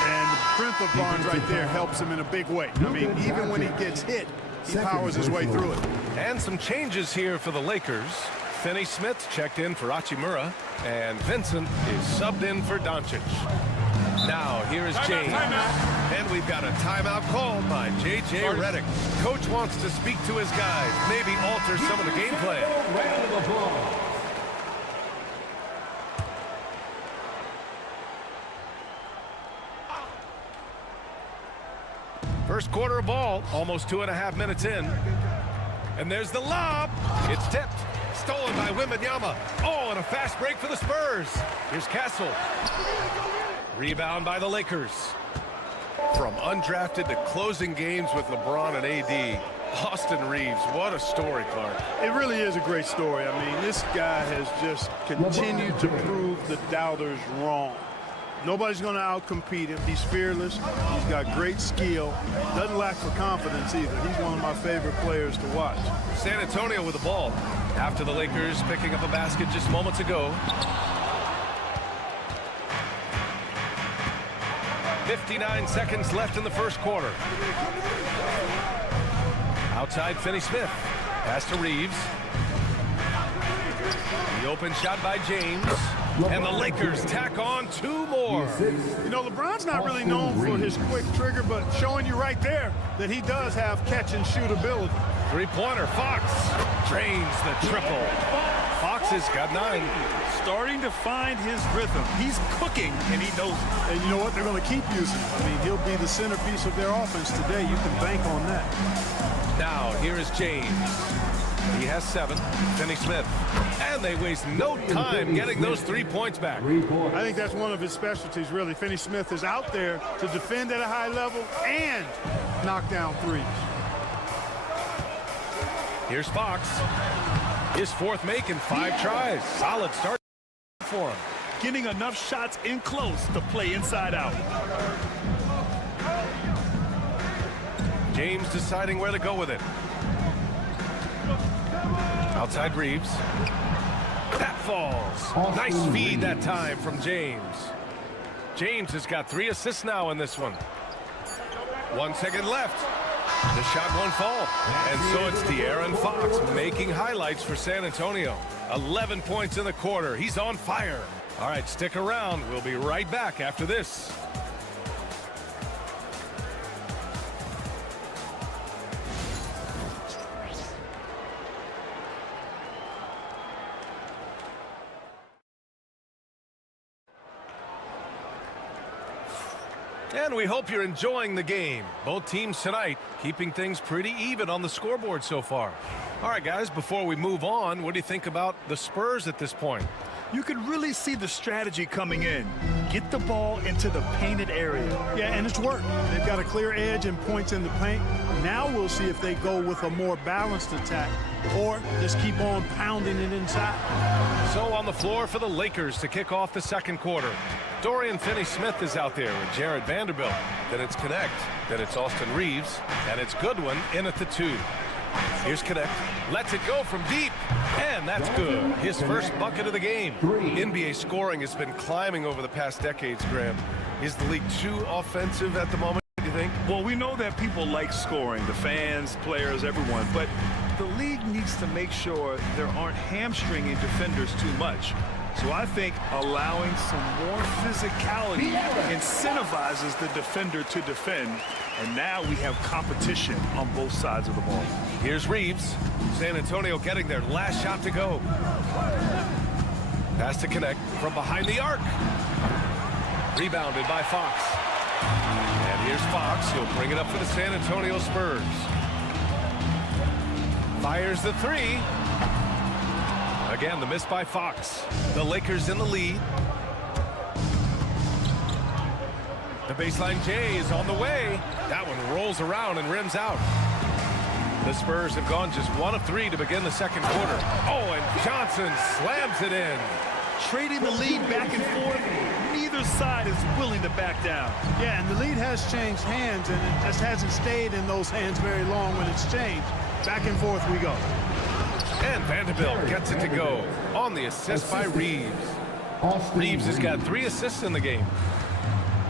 And the strength of Barnes right there helps him in a big way. I mean, even when he gets hit, he powers his way through it. And some changes here for the Lakers. Finney Smith checked in for Hachimura, and Vincent is subbed in for Doncic. Now, here is James. And we've got a timeout called by J.J. Redick. Coach wants to speak to his guys, maybe alter some of the game plan. First quarter of ball, almost 2.5 minutes in. And there's the lob. It's tipped. Stolen by Wembanyama. Oh, and a fast break for the Spurs. Here's Castle. Rebound by the Lakers. From undrafted to closing games with LeBron and AD, Austin Reeves, what a story, Clark. It really is a great story. I mean, this guy has just continued to prove the doubters wrong. Nobody's going to outcompete him. He's fearless. He's got great skill. Doesn't lack for confidence either. He's one of my favorite players to watch. San Antonio with the ball. After the Lakers picking up a basket just moments ago. 59 seconds left in the first quarter. Outside, Finney Smith. Pass to Reeves. The open shot by James. And the Lakers tack on 2 more. You know, LeBron's not really known for his quick trigger, but showing you right there that he does have catch and shoot ability. Three-pointer, Fox drains the triple. Fox has got 9. Starting to find his rhythm. He's cooking, and he knows it. And you know what? They're going to keep using him. I mean, he'll be the centerpiece of their offense today. You can bank on that. Now, here is James. He has 7. Finney Smith. And they waste no time getting those 3 points back. I think that's one of his specialties, really. Finney Smith is out there to defend at a high level and knock down threes. Here's Fox. His 4th make in 5 tries. Solid start for him. Getting enough shots in close to play inside out. James deciding where to go with it. Outside Reeves. That falls. Nice feed that time from James. James has got 3 assists now in this one. 1 second left. The shot won't fall. And so it's De'Aaron Fox making highlights for San Antonio. 11 points in the quarter. He's on fire. All right, stick around. We'll be right back after this. And we hope you're enjoying the game. Both teams tonight keeping things pretty even on the scoreboard so far. All right, guys, before we move on, what do you think about the Spurs at this point? You can really see the strategy coming in. Get the ball into the painted area. Yeah, and it's worked. They've got a clear edge and points in the paint. Now we'll see if they go with a more balanced attack or just keep on pounding it inside. So on the floor for the Lakers to kick off the second quarter. Dorian Finney-Smith is out there with Jared Vanderbilt. Then it's Connect. Then it's Austin Reeves. And it's Goodwin in at the 2. Here's Connect. Lets it go from deep. And that's good. His first bucket of the game. NBA scoring has been climbing over the past decades, Graham. Is the league too offensive at the moment, do you think? Well, we know that people like scoring, the fans, players, everyone, but the league needs to make sure there aren't hamstringing defenders too much. So I think allowing some more physicality incentivizes the defender to defend, and now we have competition on both sides of the ball. Here's Reeves. San Antonio getting their last shot to go. Pass to Connect from behind the arc. Rebounded by Fox. And here's Fox. He'll bring it up for the San Antonio Spurs. Fires the 3. Again, the miss by Fox. The Lakers in the lead. The baseline J is on the way. That one rolls around and rims out. The Spurs have gone just 1 of 3 to begin the second quarter. Oh, and Johnson slams it in. Trading the lead back and forth, neither side is willing to back down. Yeah, and the lead has changed hands, and it just hasn't stayed in those hands very long when it's changed. Back and forth we go. And Vanderbilt gets it to go on the assist by Reeves. Reeves has got 3 assists in the game.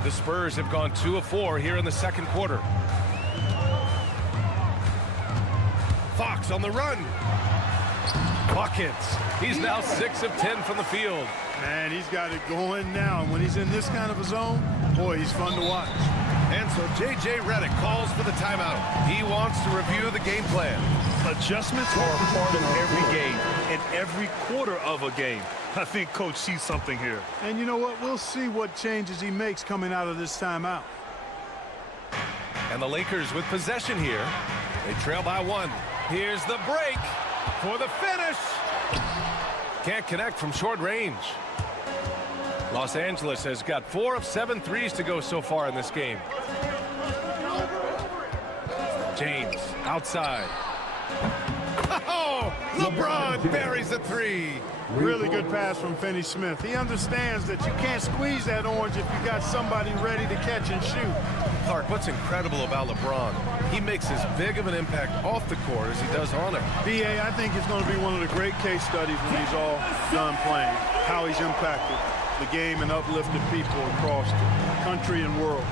The Spurs have gone 2 of 4 here in the second quarter. Fox on the run. Buckets. He's now 6 of 10 from the field. Man, he's got it going now. And when he's in this kind of a zone, boy, he's fun to watch. And so J.J. Redick calls for the timeout. He wants to review the game plan. Adjustments are a part of every game and every quarter of a game. I think Coach sees something here. And you know what? We'll see what changes he makes coming out of this timeout. And the Lakers with possession here. They trail by 1. Here's the break for the finish. Can't connect from short range. Los Angeles has got 4 of 7 threes to go so far in this game. James outside. Oh, LeBron buries a 3. Really good pass from Finney-Smith. He understands that you can't squeeze that orange if you got somebody ready to catch and shoot. Clark, what's incredible about LeBron, he makes as big of an impact off the court as he does on it. B.A., I think it's going to be one of the great case studies when he's all done playing, how he's impacted the game and uplifted people across the country and world.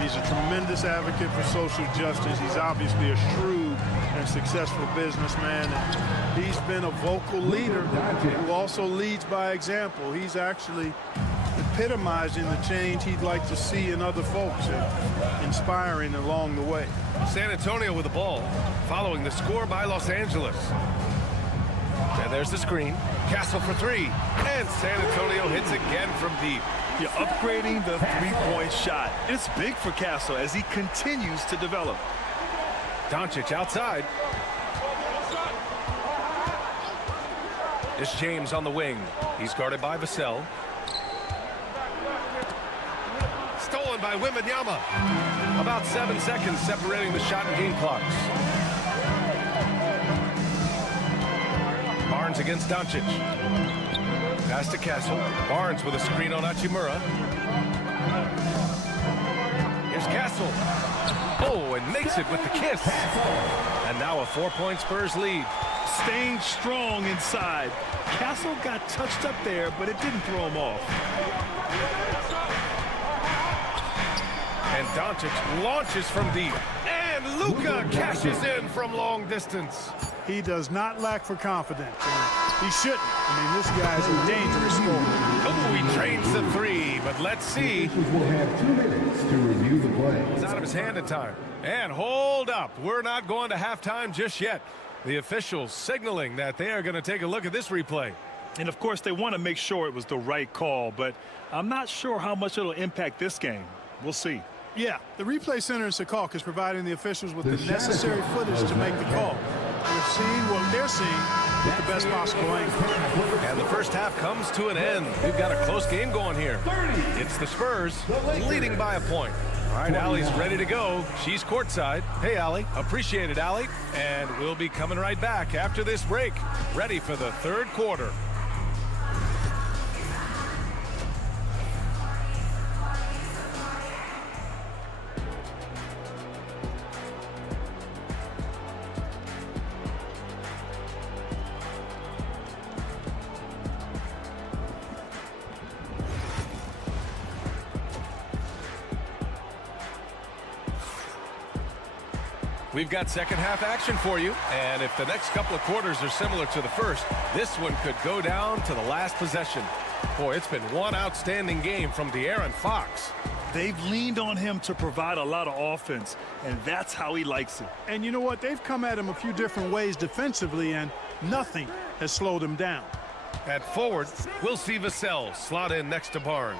He's a tremendous advocate for social justice. He's obviously a shrewd and successful businessman. And he's been a vocal leader who also leads by example. He's actually epitomizing the change he'd like to see in other folks and inspiring along the way. San Antonio with the ball, following the score by Los Angeles. And there's the screen. Castle for 3. And San Antonio hits again from deep. You're upgrading the three-point shot. It's big for Castle as he continues to develop. Doncic outside. It's James on the wing. He's guarded by Vassell. Stolen by Wembanyama. About 7 seconds separating the shot and game clocks. Barnes against Doncic. Pass to Castle. Barnes with a screen on Hachimura. Here's Castle. Oh, and makes it with the kiss. And now a 4-point Spurs lead. Staying strong inside. Castle got touched up there, but it didn't throw him off. And Doncic launches from deep. And Luka cashes in from long distance. He does not lack for confidence. He shouldn't. I mean, this guy's a dangerous scorer. Oh, he trains the three, but let's see. Will have 2 minutes to review the play. It's out of his hand in time. And hold up. We're not going to halftime just yet. The officials signaling that they are going to take a look at this replay. And, of course, they want to make sure it was the right call, but I'm not sure how much it'll impact this game. We'll see. Yeah, the replay center in Secaucus is providing the officials with the necessary footage to make the call. We're seeing what they're seeing with the best possible angle. And the first half comes to an end. We've got a close game going here. It's the Spurs leading by a point. All right, Allie's ready to go. She's courtside. Hey, Allie. Appreciate it, Allie. And we'll be coming right back after this break. Ready for the third quarter. We've got second half action for you, and if the next couple of quarters are similar to the first, this one could go down to the last possession. Boy, it's been one outstanding game from De'Aaron Fox. They've leaned on him to provide a lot of offense, and that's how he likes it. And you know what? They've come at him a few different ways defensively, and nothing has slowed him down. At forward, we'll see Vassell slot in next to Barnes.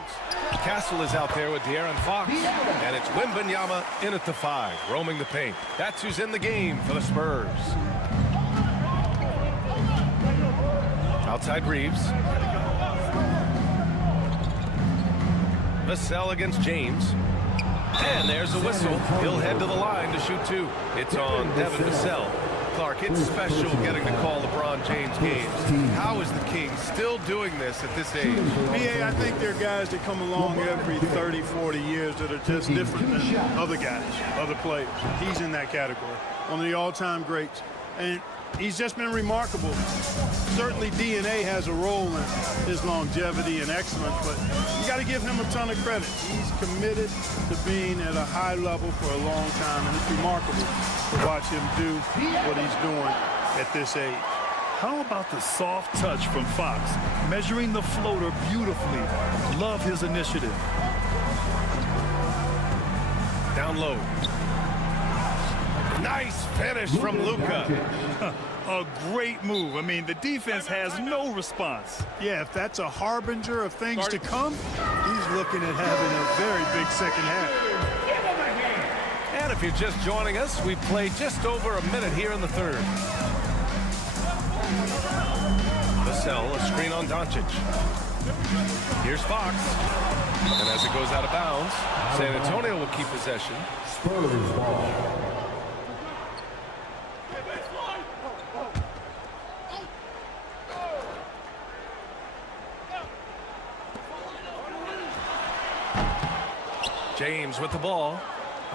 Castle is out there with De'Aaron Fox, and it's Wembanyama in at the 5, roaming the paint. That's who's in the game for the Spurs. Outside Reeves. Vassell against James. And there's a whistle. He'll head to the line to shoot 2. It's on Devin Vassell. Clark, it's special getting to call LeBron James games. How is the King still doing this at this age? BA, I think there are guys that come along every 30, 40 years that are just different than other guys, other players. He's in that category, one of the all-time greats. And he's just been remarkable. Certainly DNA has a role in his longevity and excellence, but you got to give him a ton of credit. He's committed to being at a high level for a long time, and it's remarkable to watch him do what he's doing at this age. How about the soft touch from Fox, measuring the floater beautifully? Love his initiative. Down low. Nice finish from Luka. A great move. I mean, the defense has no response. Yeah, if that's a harbinger of things to come, he's looking at having a very big second half. And if you're just joining us, we played just over a minute here in the third. Vassell, a screen on Doncic. Here's Fox. And as it goes out of bounds, San Antonio will keep possession. Spurs ball. James with the ball.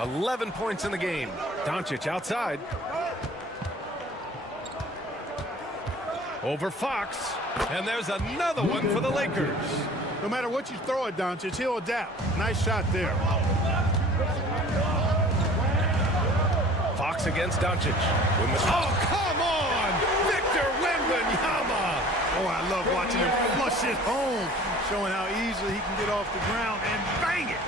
11 points in the game. Doncic outside. Over Fox. And there's another one for the Lakers. No matter what you throw at Doncic, he'll adapt. Nice shot there. Fox against Doncic. Oh, come on! Victor Wembanyama! Oh, I love watching him flush it home, showing how easily he can get off the ground and bang it.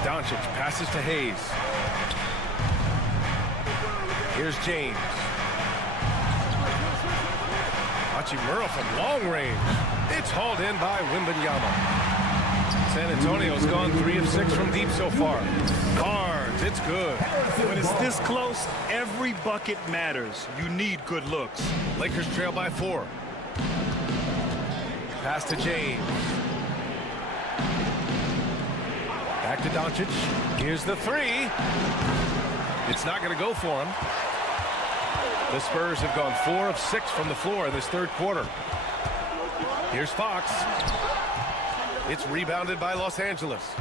Doncic passes to Hayes. Here's James. Hachimura from long range. It's hauled in by Wembanyama. San Antonio's gone 3 of 6 from deep so far. Barnes, it's good. When it's this close, every bucket matters. You need good looks. Lakers trail by 4. Pass to James. Back to Doncic. Here's the 3. It's not going to go for him. The Spurs have gone 4 of 6 from the floor in this third quarter. Here's Fox. It's rebounded by Los Angeles.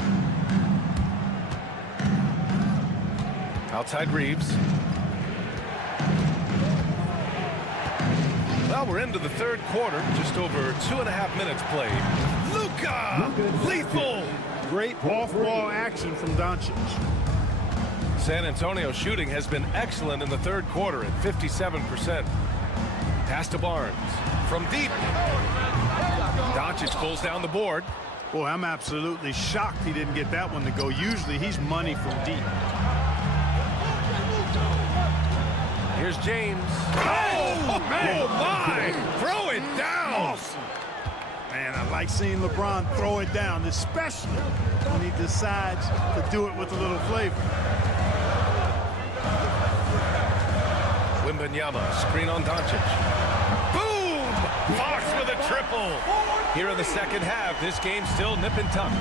Outside Reeves. Well, we're into the third quarter. Just over 2.5 minutes played. Luka! Lethal! Great off-ball action from Doncic. San Antonio's shooting has been excellent in the third quarter at 57%. Pass to Barnes. From deep. Doncic pulls down the board. Boy, I'm absolutely shocked he didn't get that one to go. Usually he's money from deep. Here's James. Oh, man. Oh my! Throw it down! Awesome. Man, I like seeing LeBron throw it down, especially when he decides to do it with a little flavor. Wembanyama, screen on Doncic. Boom! Fox with a triple. Here in the second half, this game's still nip and tuck.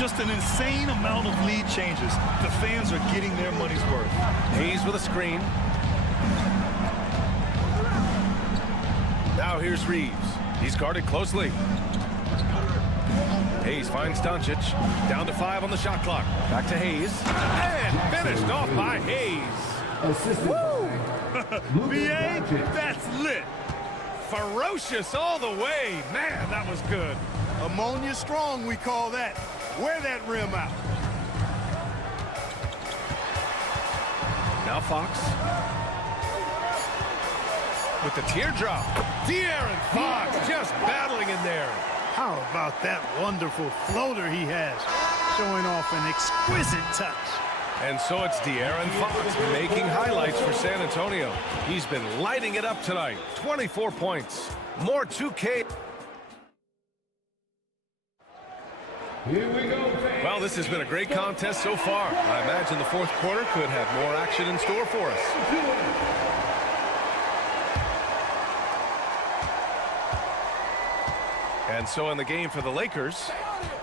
Just an insane amount of lead changes. The fans are getting their money's worth. Hayes with a screen. Now here's Reeves. He's guarded closely. Hayes finds Doncic. Down to 5 on the shot clock. Back to Hayes. And finished off by Hayes. Woo! BA, that's lit. Ferocious all the way. Man, that was good. Ammonia strong, we call that. Wear that rim out. Now Fox. With the teardrop. De'Aaron Fox just battling in there. How about that wonderful floater he has, showing off an exquisite touch. And so it's De'Aaron Fox making highlights for San Antonio. He's been lighting it up tonight. 24 points. More 2K. Here we go, fans. Well, this has been a great contest so far. I imagine the fourth quarter could have more action in store for us. And so in the game for the Lakers,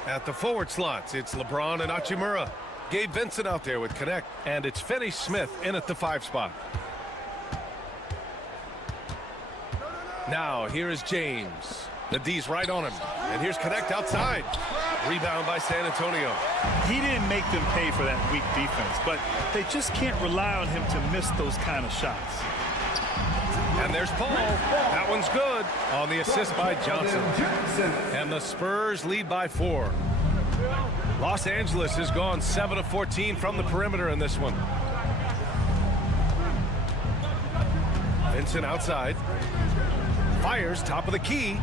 at the forward slots, it's LeBron and Hachimura. Gabe Vincent out there with Connect, and it's Finney Smith in at the 5 spot. Now, here is James. The D's right on him, and here's Connect outside. Rebound by San Antonio. He didn't make them pay for that weak defense, but they just can't rely on him to miss those kind of shots. And there's Paul. That one's good on the assist by Johnson. And the Spurs lead by 4. Los Angeles has gone 7 of 14 from the perimeter in this one. Vincent outside. Fires top of the key.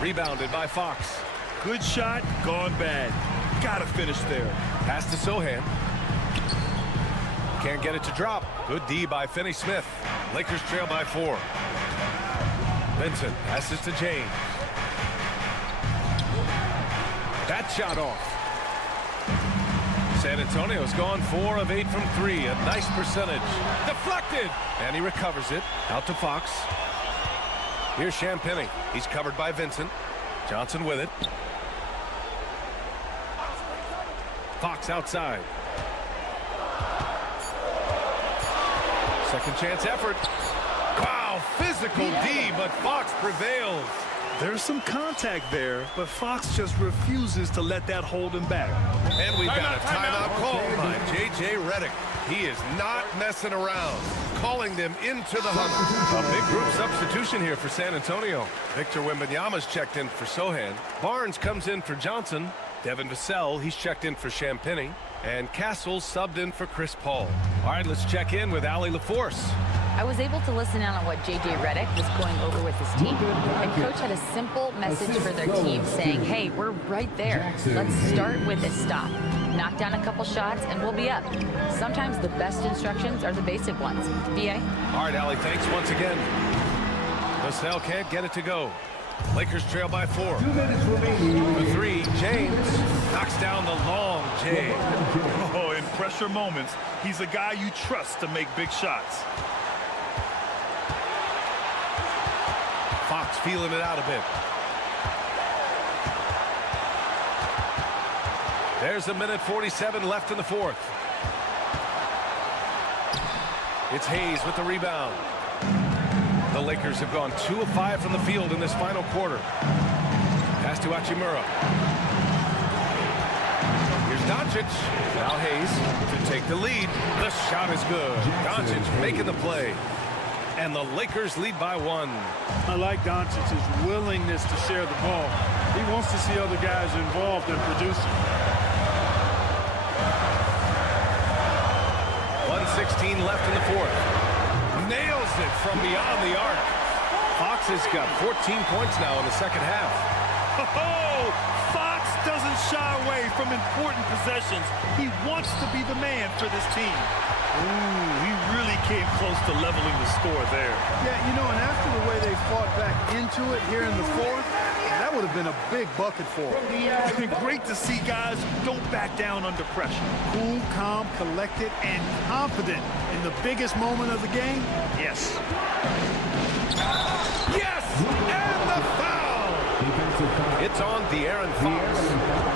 Rebounded by Fox. Good shot, gone bad. Gotta finish there. Pass to Sohan. Can't get it to drop. Good D by Finney Smith. Lakers trail by 4. Vincent passes to James. That shot off. San Antonio's gone 4 of 8 from 3. A nice percentage. Deflected. And he recovers it. Out to Fox. Here's Champagnie. He's covered by Vincent. Johnson with it. Fox outside. Second chance effort. Wow, physical D, but Fox prevails. There's some contact there, but Fox just refuses to let that hold him back. And we've got a timeout called by J.J. Redick. He is not messing around, calling them into the huddle. A big group substitution here for San Antonio. Victor Wembanyama's checked in for Sohan. Barnes comes in for Johnson. Devin Vassell, he's checked in for Champagnie. And Castle subbed in for Chris Paul. All right, let's check in with Allie LaForce. I was able to listen in on what J.J. Redick was going over with his team. And Coach had a simple message for their team saying, hey, we're right there. Let's start with a stop. Knock down a couple shots, and we'll be up. Sometimes the best instructions are the basic ones. B.A.? All right, Allie, thanks once again. Vassell can't get it to go. Lakers trail by 4. 2 minutes remaining. For 3, James knocks down the long J. Oh, in pressure moments, he's a guy you trust to make big shots. Fox feeling it out a bit. There's a minute 47 left in the fourth. It's Hayes with the rebound. The Lakers have gone 2 of 5 from the field in this final quarter. Pass to Hachimura. Here's Doncic. Now Hayes to take the lead. The shot is good. Doncic making the play. And the Lakers lead by 1. I like Doncic's willingness to share the ball. He wants to see other guys involved in producing. 1:16 left in the fourth. Nails it from beyond the arc. Fox has got 14 points now in the second half. Oh, Fox doesn't shy away from important possessions. He wants to be the man for this team. Ooh, he really came close to leveling the score there. Yeah, you know, and after the way they fought back into it here in the fourth, that would have been a big bucket for them. It's been great to see guys don't back down under pressure. Cool, calm, collected, and confident in the biggest moment of the game. Yes. Yes! And the foul! It's on De'Aaron Fox.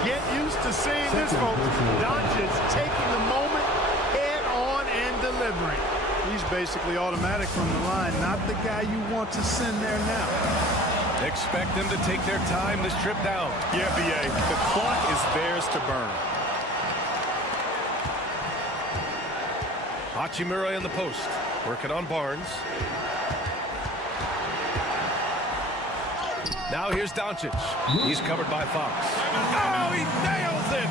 Get used to seeing this, folks. Doncic taking the moment head on and delivering. He's basically automatic from the line, not the guy you want to send there now. Expect them to take their time this trip down. Yeah, B.A. The clock is theirs to burn. Hachimura in the post. Working on Barnes. Now here's Doncic. He's covered by Fox. Oh, he nails it!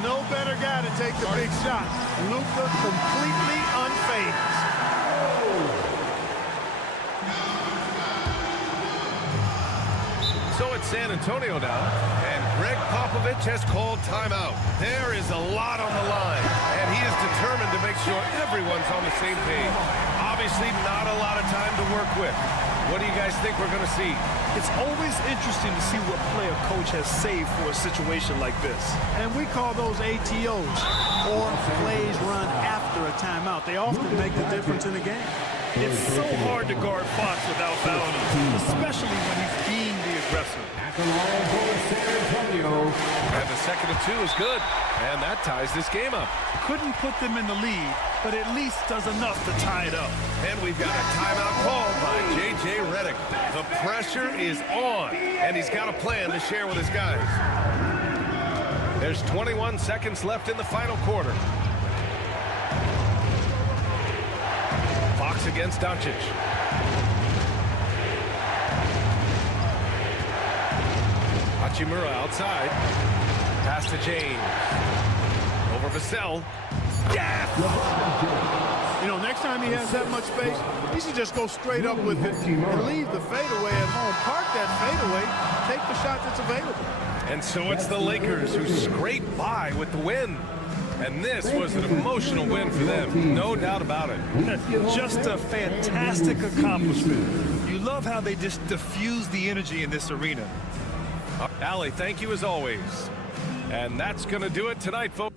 No better guy to take the big shot. Luka completely unfazed. So it's San Antonio now, and Greg Popovich has called timeout. There is a lot on the line, and he is determined to make sure everyone's on the same page. Obviously, not a lot of time to work with. What do you guys think we're going to see? It's always interesting to see what play a coach has saved for a situation like this. And we call those ATOs, or plays run after a timeout. They often make the difference in the game. It's so hard to guard Fox without fouling him, especially when he's being the aggressor. And the second and 2 is good, and that ties this game up. Couldn't put them in the lead, but at least does enough to tie it up. And we've got a timeout called by J.J. Redick. The pressure is on, and he's got a plan to share with his guys. There's 21 seconds left in the final quarter. Fox against Doncic. Hachimura outside. Pass to James. Over Vassell. Yes! You know, next time he has that much space, he should just go straight up with it and leave the fadeaway at home. Park that fadeaway, take the shot that's available. And so it's the Lakers who scrape by with the win. And this was an emotional win for them, no doubt about it. Just a fantastic accomplishment. You love how they just diffuse the energy in this arena. Allie, thank you as always. And that's going to do it tonight, folks.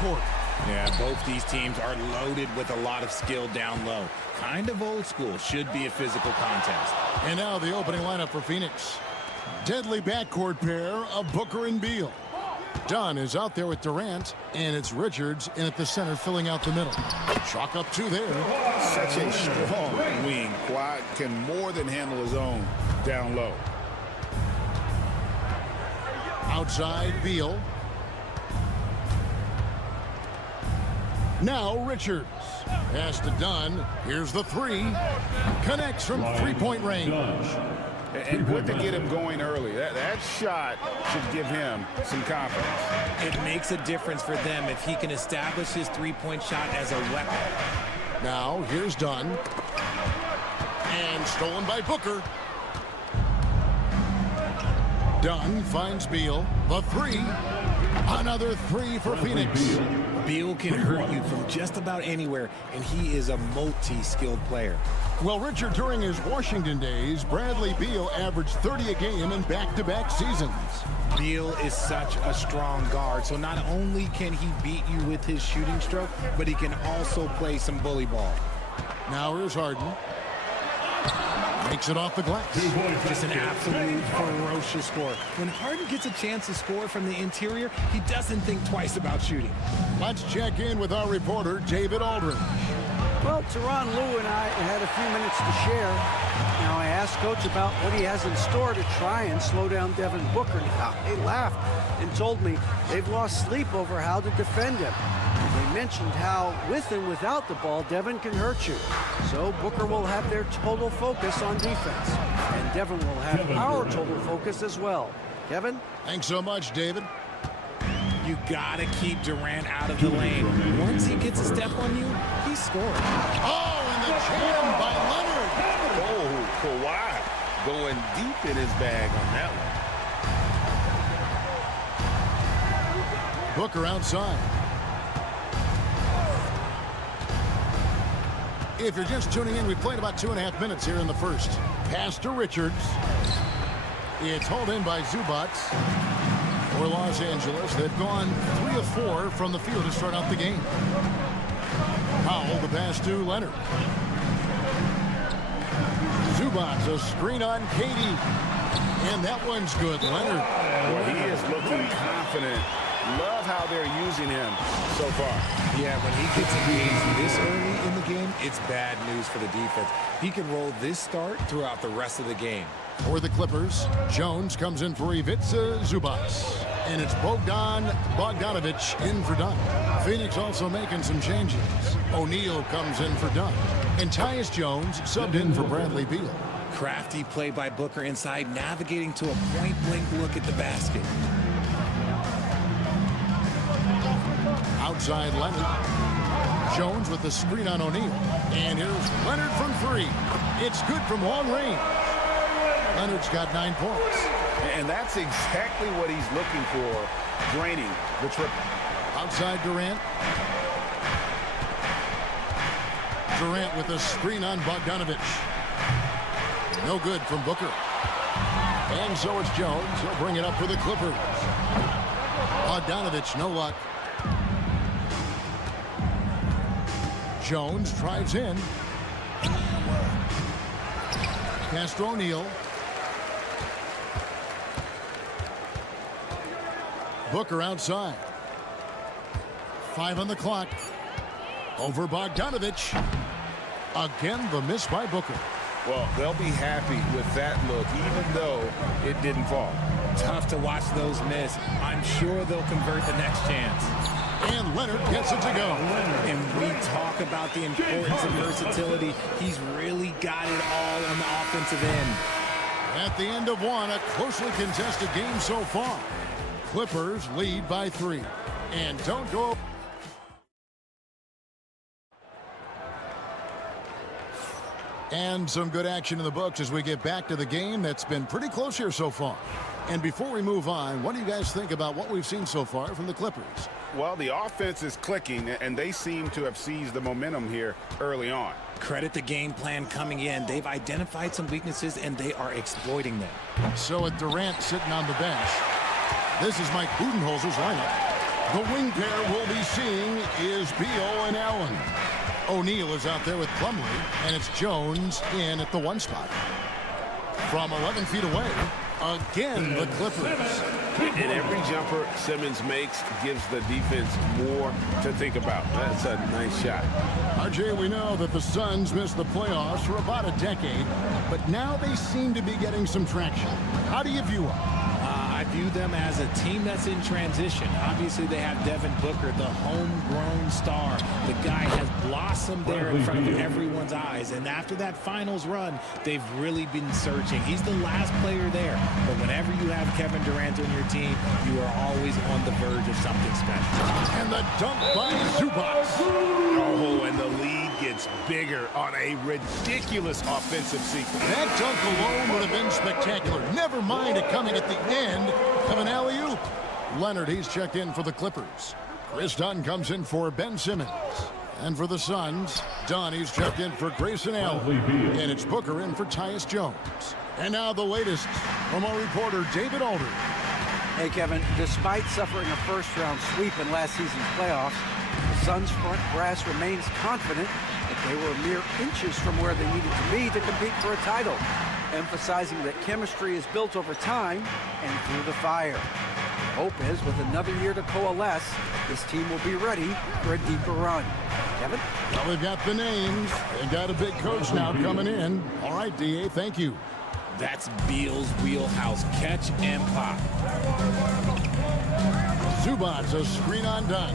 Court. Yeah, both these teams are loaded with a lot of skill down low. Kind of old school. Should be a physical contest. And now the opening lineup for Phoenix. Deadly backcourt pair of Booker and Beal. Dunn is out there with Durant, and it's Richards in at the center filling out the middle. Chalk up two there. Such a strong wing. Kawhi can more than handle his own down low. Outside Beal. Now Richards. Pass to Dunn. Here's the three. Connects from three-point range. And good to get him going early. That shot should give him some confidence. It makes a difference for them if he can establish his three-point shot as a weapon. Now here's Dunn. And stolen by Booker. Dunn finds Beal. The three. Another three for Phoenix. Beal can hurt you from just about anywhere, and he is a multi-skilled player. Well, Richard, during his Washington days, Bradley Beal averaged 30 a game in back-to-back seasons. Beal is such a strong guard, so not only can he beat you with his shooting stroke, but he can also play some bully ball. Now here's Harden. Makes it off the glass. Just an absolute ferocious score. When Harden gets a chance to score from the interior, he doesn't think twice about shooting. Let's check in with our reporter, David Aldridge. Well, Teron Lue and I had a few minutes to share. Now, I asked Coach about what he has in store to try and slow down Devin Booker. Now, they laughed and told me they've lost sleep over how to defend him. They mentioned how, with and without the ball, Devin can hurt you. So Booker will have their total focus on defense. And Devin will have our total focus as well. Kevin? Thanks so much, David. You gotta keep Durant out of the lane. Once he gets a step on you, he scores. Oh, and the jam by Leonard. Oh, Kawhi going deep in his bag on that one. Booker outside. If you're just tuning in, we played about 2.5 minutes here in the first. Pass to Richards. It's hauled in by Zubac. For Los Angeles, they've gone 3 of 4 from the field to start out the game. Powell, the pass to Leonard. Zubac, a screen on Katie. And that one's good. Leonard. Well, he is looking confident. Love how they're using him so far. Yeah, when he gets engaged this early in the game, it's bad news for the defense. He can roll this start throughout the rest of the game. For the Clippers, Jones comes in for Ivica Zubac. And it's Bogdanovic in for Dunn. Phoenix also making some changes. O'Neal comes in for Dunn. And Tyus Jones subbed in for Bradley Beal. Crafty play by Booker inside, navigating to a point-blank look at the basket. Outside Leonard. Jones with the screen on O'Neal. And here's Leonard from 3. It's good from long range. Leonard's got 9 points. And that's exactly what he's looking for, draining the triple. Outside Durant. Durant with a screen on Bogdanovic. No good from Booker. And so it's Jones. He'll bring it up for the Clippers. Bogdanovic, no luck. Jones drives in. Pass to O'Neal. Booker outside. 5 on the clock. Over Bogdanovic. Again, the miss by Booker. Well, they'll be happy with that look, even though it didn't fall. Tough to watch those miss. I'm sure they'll convert the next chance. And Leonard gets it to go. And we talk about the importance of versatility. He's really got it all on the offensive end. At the end of one, a closely contested game so far. Clippers lead by 3. And don't go. And some good action in the books as we get back to the game that's been pretty close here so far. And before we move on, what do you guys think about what we've seen so far from the Clippers? Well, the offense is clicking, and they seem to have seized the momentum here early on. Credit the game plan coming in. They've identified some weaknesses, and they are exploiting them. So with Durant sitting on the bench, this is Mike Budenholzer's lineup. The wing pair we'll be seeing is Beal and Allen. O'Neal is out there with Plumlee, and it's Jones in at the 1 spot. From 11 feet away, again, the Clippers. And every jumper Simmons makes gives the defense more to think about. That's a nice shot. RJ, we know that the Suns missed the playoffs for about a decade, but now they seem to be getting some traction. How do you view them? I view them as a team that's in transition. Obviously, they have Devin Booker, the homegrown star. The guy has blossomed there in front of everyone's eyes. And after that finals run, they've really been searching. He's the last player there. But whenever you have Kevin Durant on your team, you are always on the verge of something special. And the dunk by Zubac. Oh, and the lead gets bigger on a ridiculous offensive sequence. That dunk alone would have been spectacular. Never mind it coming at the end of an alley-oop. Leonard, he's checked in for the Clippers. Chris Dunn comes in for Ben Simmons. And for the Suns, Dunn, he's checked in for Grayson Allen. And it's Booker in for Tyus Jones. And now the latest from our reporter, David Alder. Hey, Kevin, despite suffering a first-round sweep in last season's playoffs, the Suns' front brass remains confident that they were mere inches from where they needed to be to compete for a title, emphasizing that chemistry is built over time and through the fire. The hope is, with another year to coalesce, this team will be ready for a deeper run. Kevin? Well, we've got the names. They've got a big coach now coming in. All right, D.A., thank you. That's Beal's wheelhouse. Catch and pop. Zubac, a screen on Dunn.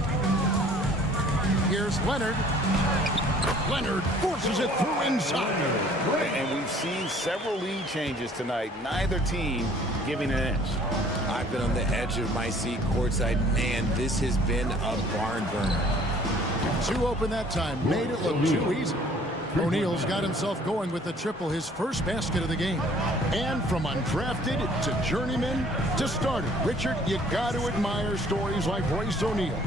Here's Leonard. Leonard forces it through inside. And we've seen several lead changes tonight. Neither team giving an inch. I've been on the edge of my seat courtside. Man, this has been a barn burner. Two open that time. Made it look too easy. O'Neal's got himself going with the triple, his first basket of the game. And from undrafted to journeyman to starter, Richard, you got to admire stories like Royce O'Neal.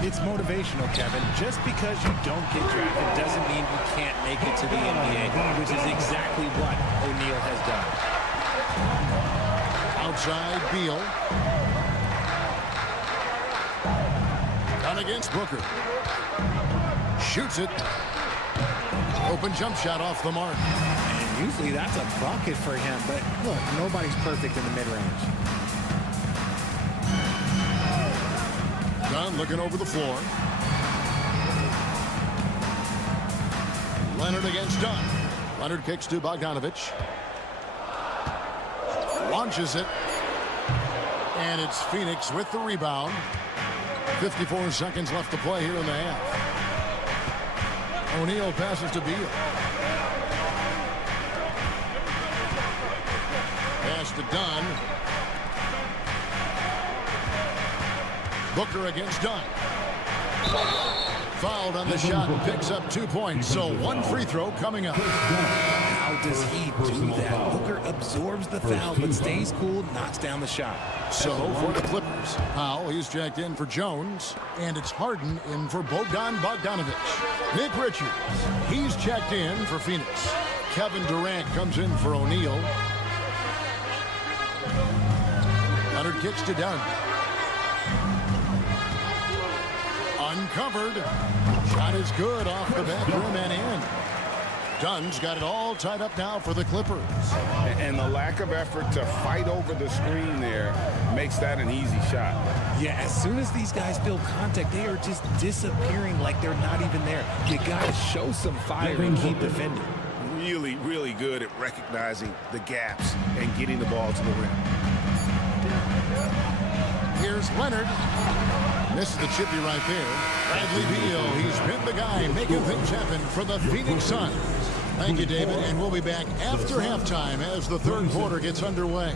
It's motivational, Kevin. Just because you don't get drafted doesn't mean you can't make it to the NBA, which is exactly what O'Neal has done. Outside, Beal. Done against Booker. Shoots it. Open jump shot off the mark. And usually that's a bucket for him, but look, nobody's perfect in the mid-range. Dunn looking over the floor. Leonard against Dunn. Leonard kicks to Bogdanovich. Launches it. And it's Phoenix with the rebound. 54 seconds left to play here in the half. O'Neal passes to Beal. Pass to Dunn. Booker against Dunn. Fouled on the shot and picks up 2 points. So one free throw coming up. How does he do that? Booker absorbs the foul but stays cool, knocks down the shot. So for the Clippers, Powell, he's checked in for Jones, and it's Harden in for Bogdanovich. Nick Richards, he's checked in for Phoenix. Kevin Durant comes in for O'Neal. Leonard kicks to Dunn. Uncovered. Shot is good off the back rim and in. Dunn's got it all tied up now for the Clippers. And the lack of effort to fight over the screen there makes that an easy shot. Yeah, as soon as these guys feel contact, they are just disappearing like they're not even there. You got to show some fire and keep defending. Really, really good at recognizing the gaps and getting the ball to the rim. Here's Leonard. Missed the chippy right there. Bradley Beal, he's been the guy making things happen for the Phoenix Suns. Thank you, David, and we'll be back after halftime as the third quarter gets underway.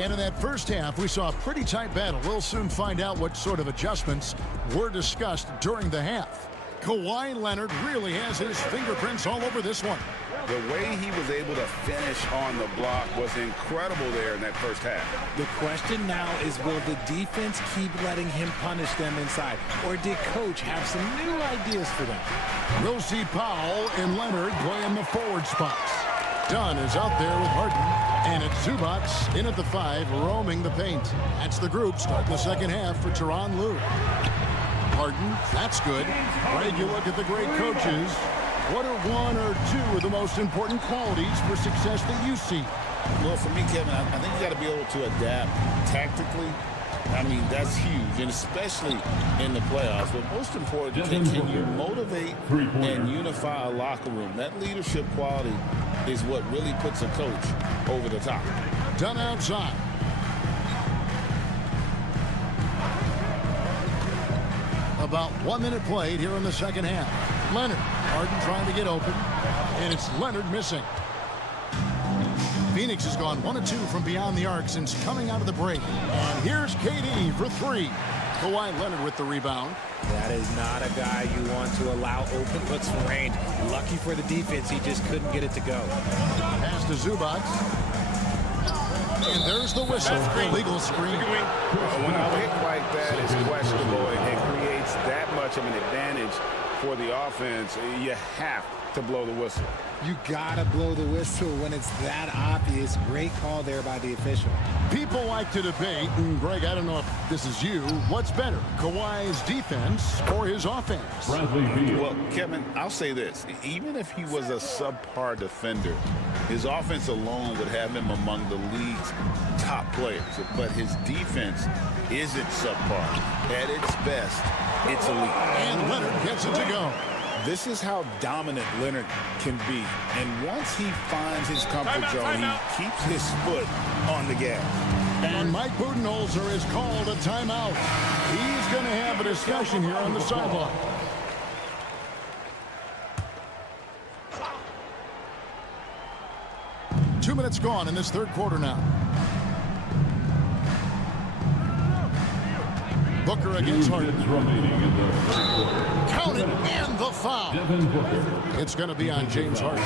And in that first half, we saw a pretty tight battle. We'll soon find out what sort of adjustments were discussed during the half. Kawhi Leonard really has his fingerprints all over this one. The way he was able to finish on the block was incredible there in that first half. The question now is, will the defense keep letting him punish them inside? Or did Coach have some new ideas for them? We'll see Powell and Leonard playing the forward spots. Dunn is out there with Harden. And it's Zubac in at the 5, roaming the paint. That's the group starting the second half for Tyronn Lue. Harden, that's good. Greg, you look at the great coaches. What are one or two of the most important qualities for success that you see? Well, for me, Kevin, I think you got to be able to adapt tactically. I mean, that's huge, and especially in the playoffs. But most important, can you motivate and unify a locker room? That leadership quality is what really puts a coach over the top. Done outside. About 1 minute played here in the second half. Leonard, Harden trying to get open, and it's Leonard missing. Phoenix has gone 1 of 2 from beyond the arc since coming out of the break. And here's KD for 3. Kawhi Leonard with the rebound. That is not a guy you want to allow open looks from range. Lucky for the defense, he just couldn't get it to go. Pass to Zubac. And there's the whistle. Illegal screen. When a pick like that is questionable and creates that much of an advantage for the offense, you have to blow the whistle. You gotta blow the whistle when it's that obvious. Great call there by the official. People like to debate, and Greg, I don't know if this is you, what's better, Kawhi's defense or his offense? Well, Kevin, I'll say this. Even if he was a subpar defender, his offense alone would have him among the league's top players. But his defense isn't subpar. At its best, it's elite. And Leonard gets it to go. This is how dominant Leonard can be. And once he finds his comfort zone, he keeps his foot on the gas. And Mike Budenholzer is called a timeout. He's going to have a discussion here on the sideline. Two minutes gone in this third quarter now. Booker against Harden. Count it, and the foul. It's going to be on James Harden.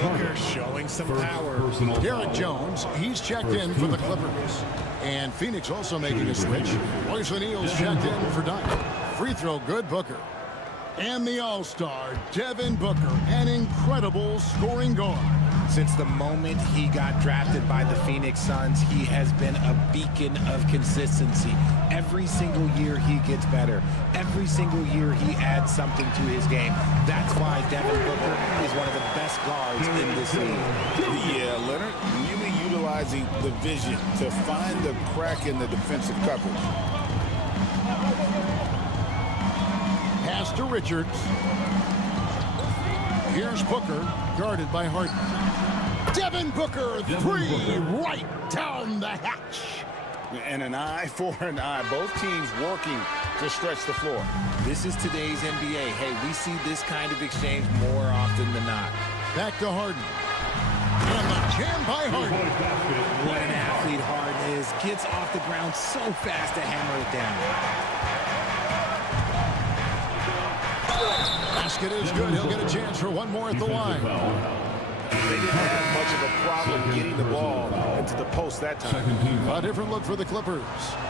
Booker showing some power. Derek Jones, he's checked in for the Clippers. And Phoenix also making a switch. Royce O'Neal's checked in for Dunk. Free throw good, Booker. And the All-Star, Devin Booker, an incredible scoring guard. Since the moment he got drafted by the Phoenix Suns, he has been a beacon of consistency. Every single year he gets better. Every single year he adds something to his game. That's why Devin Booker is one of the best guards in this league. Yeah, Leonard really utilizing the vision to find the crack in the defensive coverage. Pass to Richards. Here's Booker, guarded by Harden. Devin Booker, three, right down the hatch. And an eye for an eye. Both teams working to stretch the floor. This is today's NBA. Hey, we see this kind of exchange more often than not. Back to Harden. And the jam by Harden. What an athlete Harden is. Gets off the ground so fast to hammer it down. Basket is good. He'll get a chance for one more at the line. They didn't have much of a problem getting the ball into the post that time. A different look for the Clippers.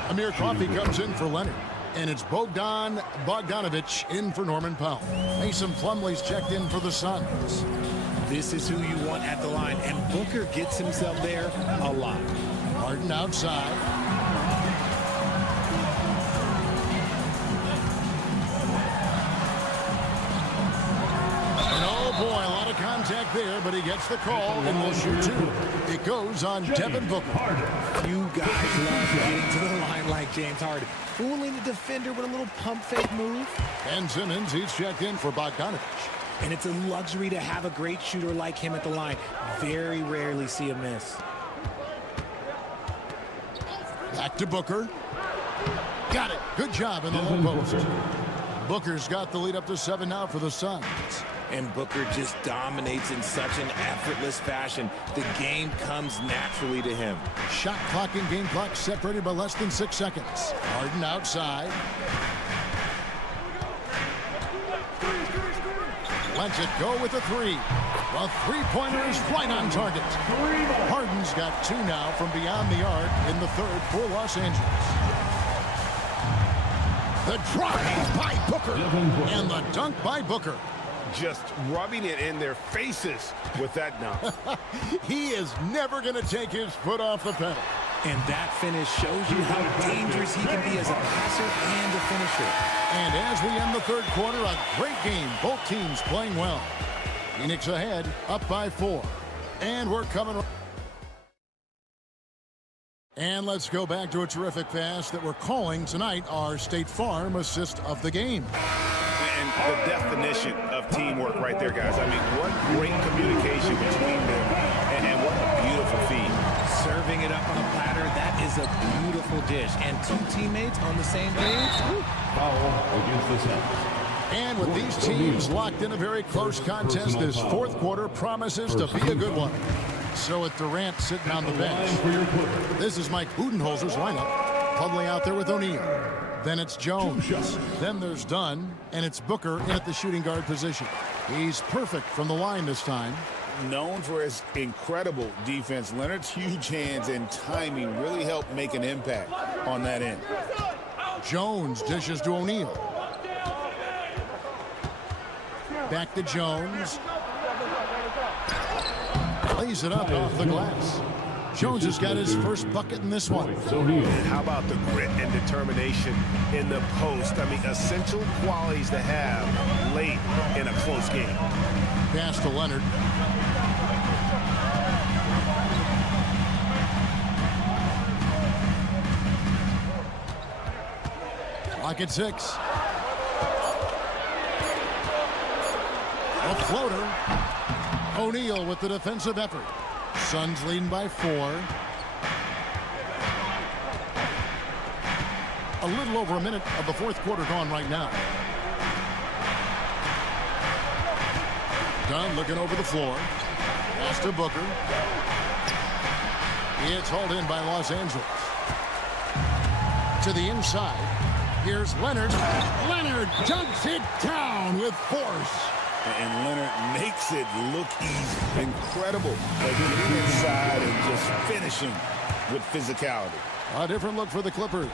Amir Coffey comes in for Leonard. And it's Bogdanovich in for Norman Powell. Mason Plumlee's checked in for the Suns. This is who you want at the line. And Booker gets himself there a lot. Harden outside. Boy, a lot of contact there, but he gets the call and will shoot two. It goes on Devin Booker. You guys love getting to the line like James Harden. Fooling the defender with a little pump fake move. Ben Simmons, he's checked in for Bogdanovich. And it's a luxury to have a great shooter like him at the line. Very rarely see a miss. Back to Booker. Got it. Good job in the low post. Booker's got the lead up to 7 now for the Suns. And Booker just dominates in such an effortless fashion. The game comes naturally to him. Shot clock and game clock separated by less than 6 seconds. Harden outside. Lets it go with a three. The three-pointer is right on target. Harden's got 2 now from beyond the arc in the third for Los Angeles. The drive by Booker. And the dunk by Booker. Just rubbing it in their faces with that dunk. He is never going to take his foot off the pedal. And that finish shows you how dangerous he can be as a passer and a finisher. And as we end the third quarter, a great game. Both teams playing well. Phoenix ahead, up by 4. And we're coming. And let's go back to a terrific pass that we're calling tonight our State Farm assist of the game. And the definition of teamwork right there, guys. I mean, what great communication between them, and what a beautiful feed. Serving it up on a platter, that is a beautiful dish. And 2 teammates on the same page. Foul against the Suns. And with these teams locked in a very close contest, this fourth quarter promises to be a good one. So with Durant sitting on the bench, this is Mike Budenholzer's lineup. Pudley out there with O'Neal. Then it's Jones. Then there's Dunn. And it's Booker in at the shooting guard position. He's perfect from the line this time. Known for his incredible defense, Leonard's huge hands and timing really helped make an impact on that end. Jones dishes to O'Neal. Back to Jones. lays it up off the glass. Jones has got his first bucket in this one. And how about the grit and determination in the post? I mean, essential qualities to have late in a close game. Pass to Leonard. Clock at 6. A floater. O'Neal with the defensive effort. Suns leading by 4. A little over a minute of the fourth quarter gone right now. Dunn looking over the floor. Pass to Booker. It's hauled in by Los Angeles. To the inside. Here's Leonard. Leonard dunks it down with force. And Leonard makes it look easy. Incredible. Like getting inside and just finishing with physicality. A different look for the Clippers.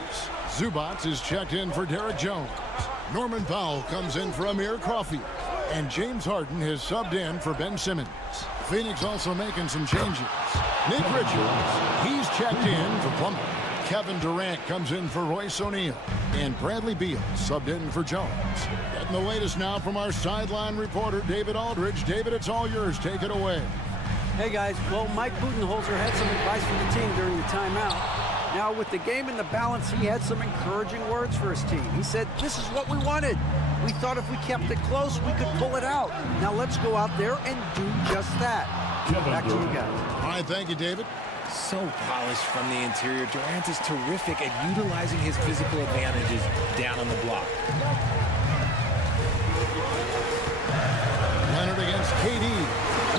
Zubats is checked in for Derek Jones. Norman Powell comes in for Amir Coffey. And James Harden has subbed in for Ben Simmons. Phoenix also making some changes. Nick Richards, he's checked in for Plumlee. Kevin Durant comes in for Royce O'Neal. And Bradley Beal subbed in for Jones. Getting the latest now from our sideline reporter, David Aldridge. David, it's all yours. Take it away. Hey, guys. Well, Mike Budenholzer had some advice for the team during the timeout. Now, with the game in the balance, he had some encouraging words for his team. He said, this is what we wanted. We thought if we kept it close, we could pull it out. Now let's go out there and do just that. Back to you guys. All right, thank you, David. So polished from the interior. Durant is terrific at utilizing his physical advantages down on the block. Leonard against KD.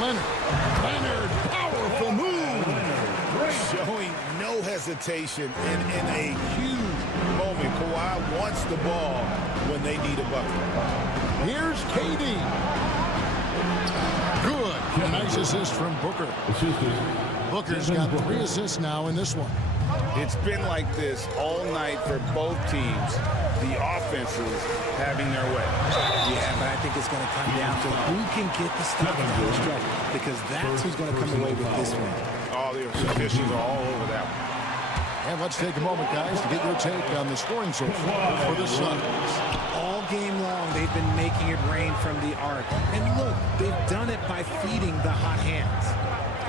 Leonard, powerful move. Showing no hesitation and in a huge moment. Kawhi wants the ball when they need a bucket. Here's KD. Good. A nice assist from Booker. Booker's got 3 assists now in this one. It's been like this all night for both teams. The offenses having their way. Yeah, but I think it's going to come down to who can get the stop down the stretch, because that's who's going to come away with this one. All the officials are all over that one. And let's take a moment, guys, to get your take on the scoring so far for the Suns. All game long, they've been making it rain from the arc. And look, they've done it by feeding the hot hands.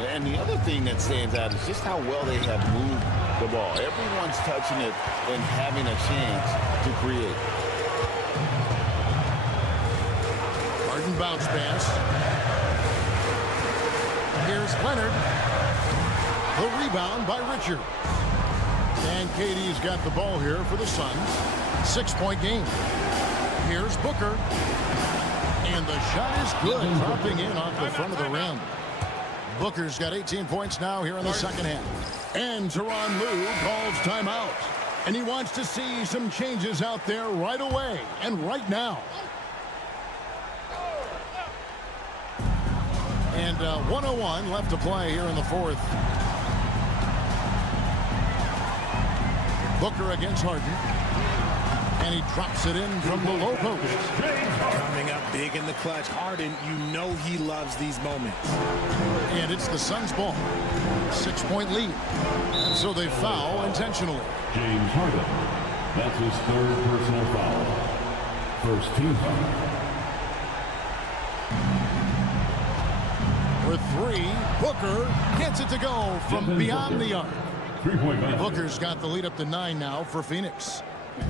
And the other thing that stands out is just how well they have moved the ball. Everyone's touching it and having a chance to create. Harden bounce pass. Here's Leonard. The rebound by Richard. And KD's got the ball here for the Suns. 6-point game. Here's Booker. And the shot is good, dropping in off the front of the rim. Booker's got 18 points now here in the second half. And Tyronn Lue calls timeout. And he wants to see some changes out there right away and right now. And 1:01 left to play here in the fourth. Booker against Harden. And he drops it in from the low post. Coming up big in the clutch. Harden, you know he loves these moments. And it's the Suns' ball. 6-point lead. And so they foul intentionally. James Harden. That's his 3rd personal foul. First team foul. For 3, Booker gets it to go from beyond the arc. 3-point basket. Booker's got the lead up to 9 now for Phoenix.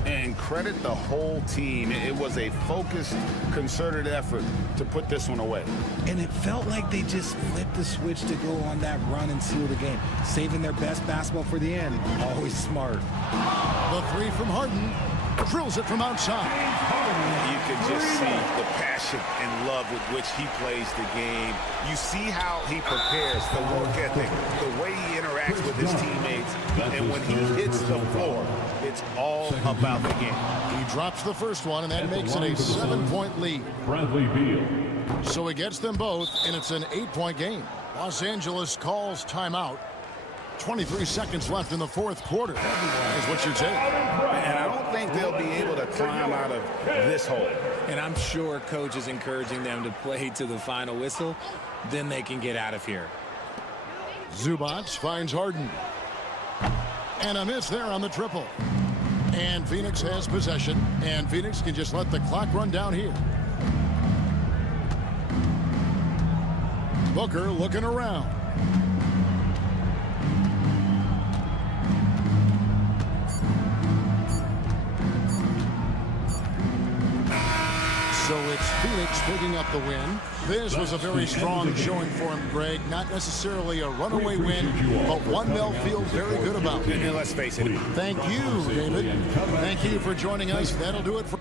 And credit the whole team. It was a focused, concerted effort to put this one away. And it felt like they just flipped the switch to go on that run and seal the game. Saving their best basketball for the end. Always smart. The 3 from Harden. Drills it from outside. You can just see the passion and love with which he plays the game. You see how he prepares, the work ethic, the way he interacts with his teammates. And when he hits the floor, it's all about the game. He drops the first one, and that makes it a 7-point lead. Bradley Beal. So he gets them both, and it's an 8-point game. Los Angeles calls timeout. 23 seconds left in the fourth quarter. Is what you take. And I don't think they'll be able to climb out of this hole. And I'm sure coach is encouraging them to play to the final whistle. Then they can get out of here. Zubac finds Harden. And a miss there on the triple. And Phoenix has possession. And Phoenix can just let the clock run down here. Booker looking around. So it's Phoenix picking up the win. This was a very strong showing for him, Greg. Not necessarily a runaway win, but one they'll feel very good about. And let's face it. Thank you, David. Thank you for joining us. That'll do it for...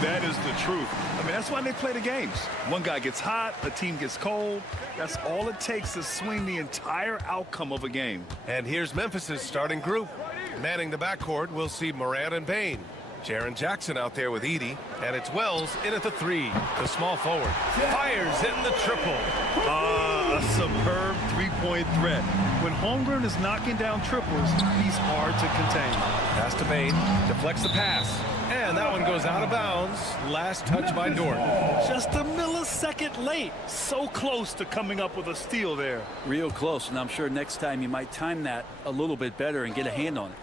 That is the truth. I mean, that's why they play the games. One guy gets hot, a team gets cold. That's all it takes to swing the entire outcome of a game. And here's Memphis's starting group. Manning the backcourt, we'll see Morant and Bain. Jaren Jackson out there with Edie, and it's Wells in at the three. The small forward fires in the triple. A superb three-point threat. When Holmgren is knocking down triples, he's hard to contain. Pass to Bain, deflects the pass, and that one goes out of bounds. Last touch by Dort. Just a millisecond late. So close to coming up with a steal there. Real close, and I'm sure next time you might time that a little bit better and get a hand on it.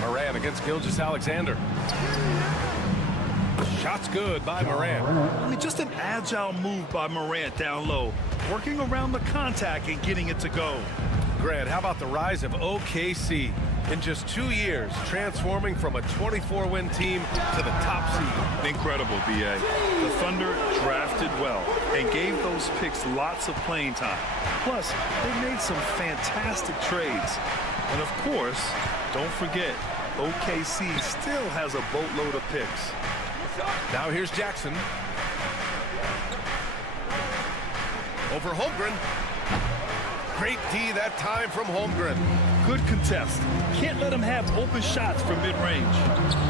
Morant against Gilgeous-Alexander. Shot's good by Morant. I mean, just an agile move by Morant down low, working around the contact and getting it to go. Grant, how about the rise of OKC? In just 2 years, transforming from a 24-win team to the top seed. Incredible, B.A. The Thunder drafted well and gave those picks lots of playing time. Plus, they made some fantastic trades. And of course, don't forget, OKC still has a boatload of picks. Now here's Jackson. Over Holmgren. Great D that time from Holmgren. Good contest. Can't let him have open shots from mid-range.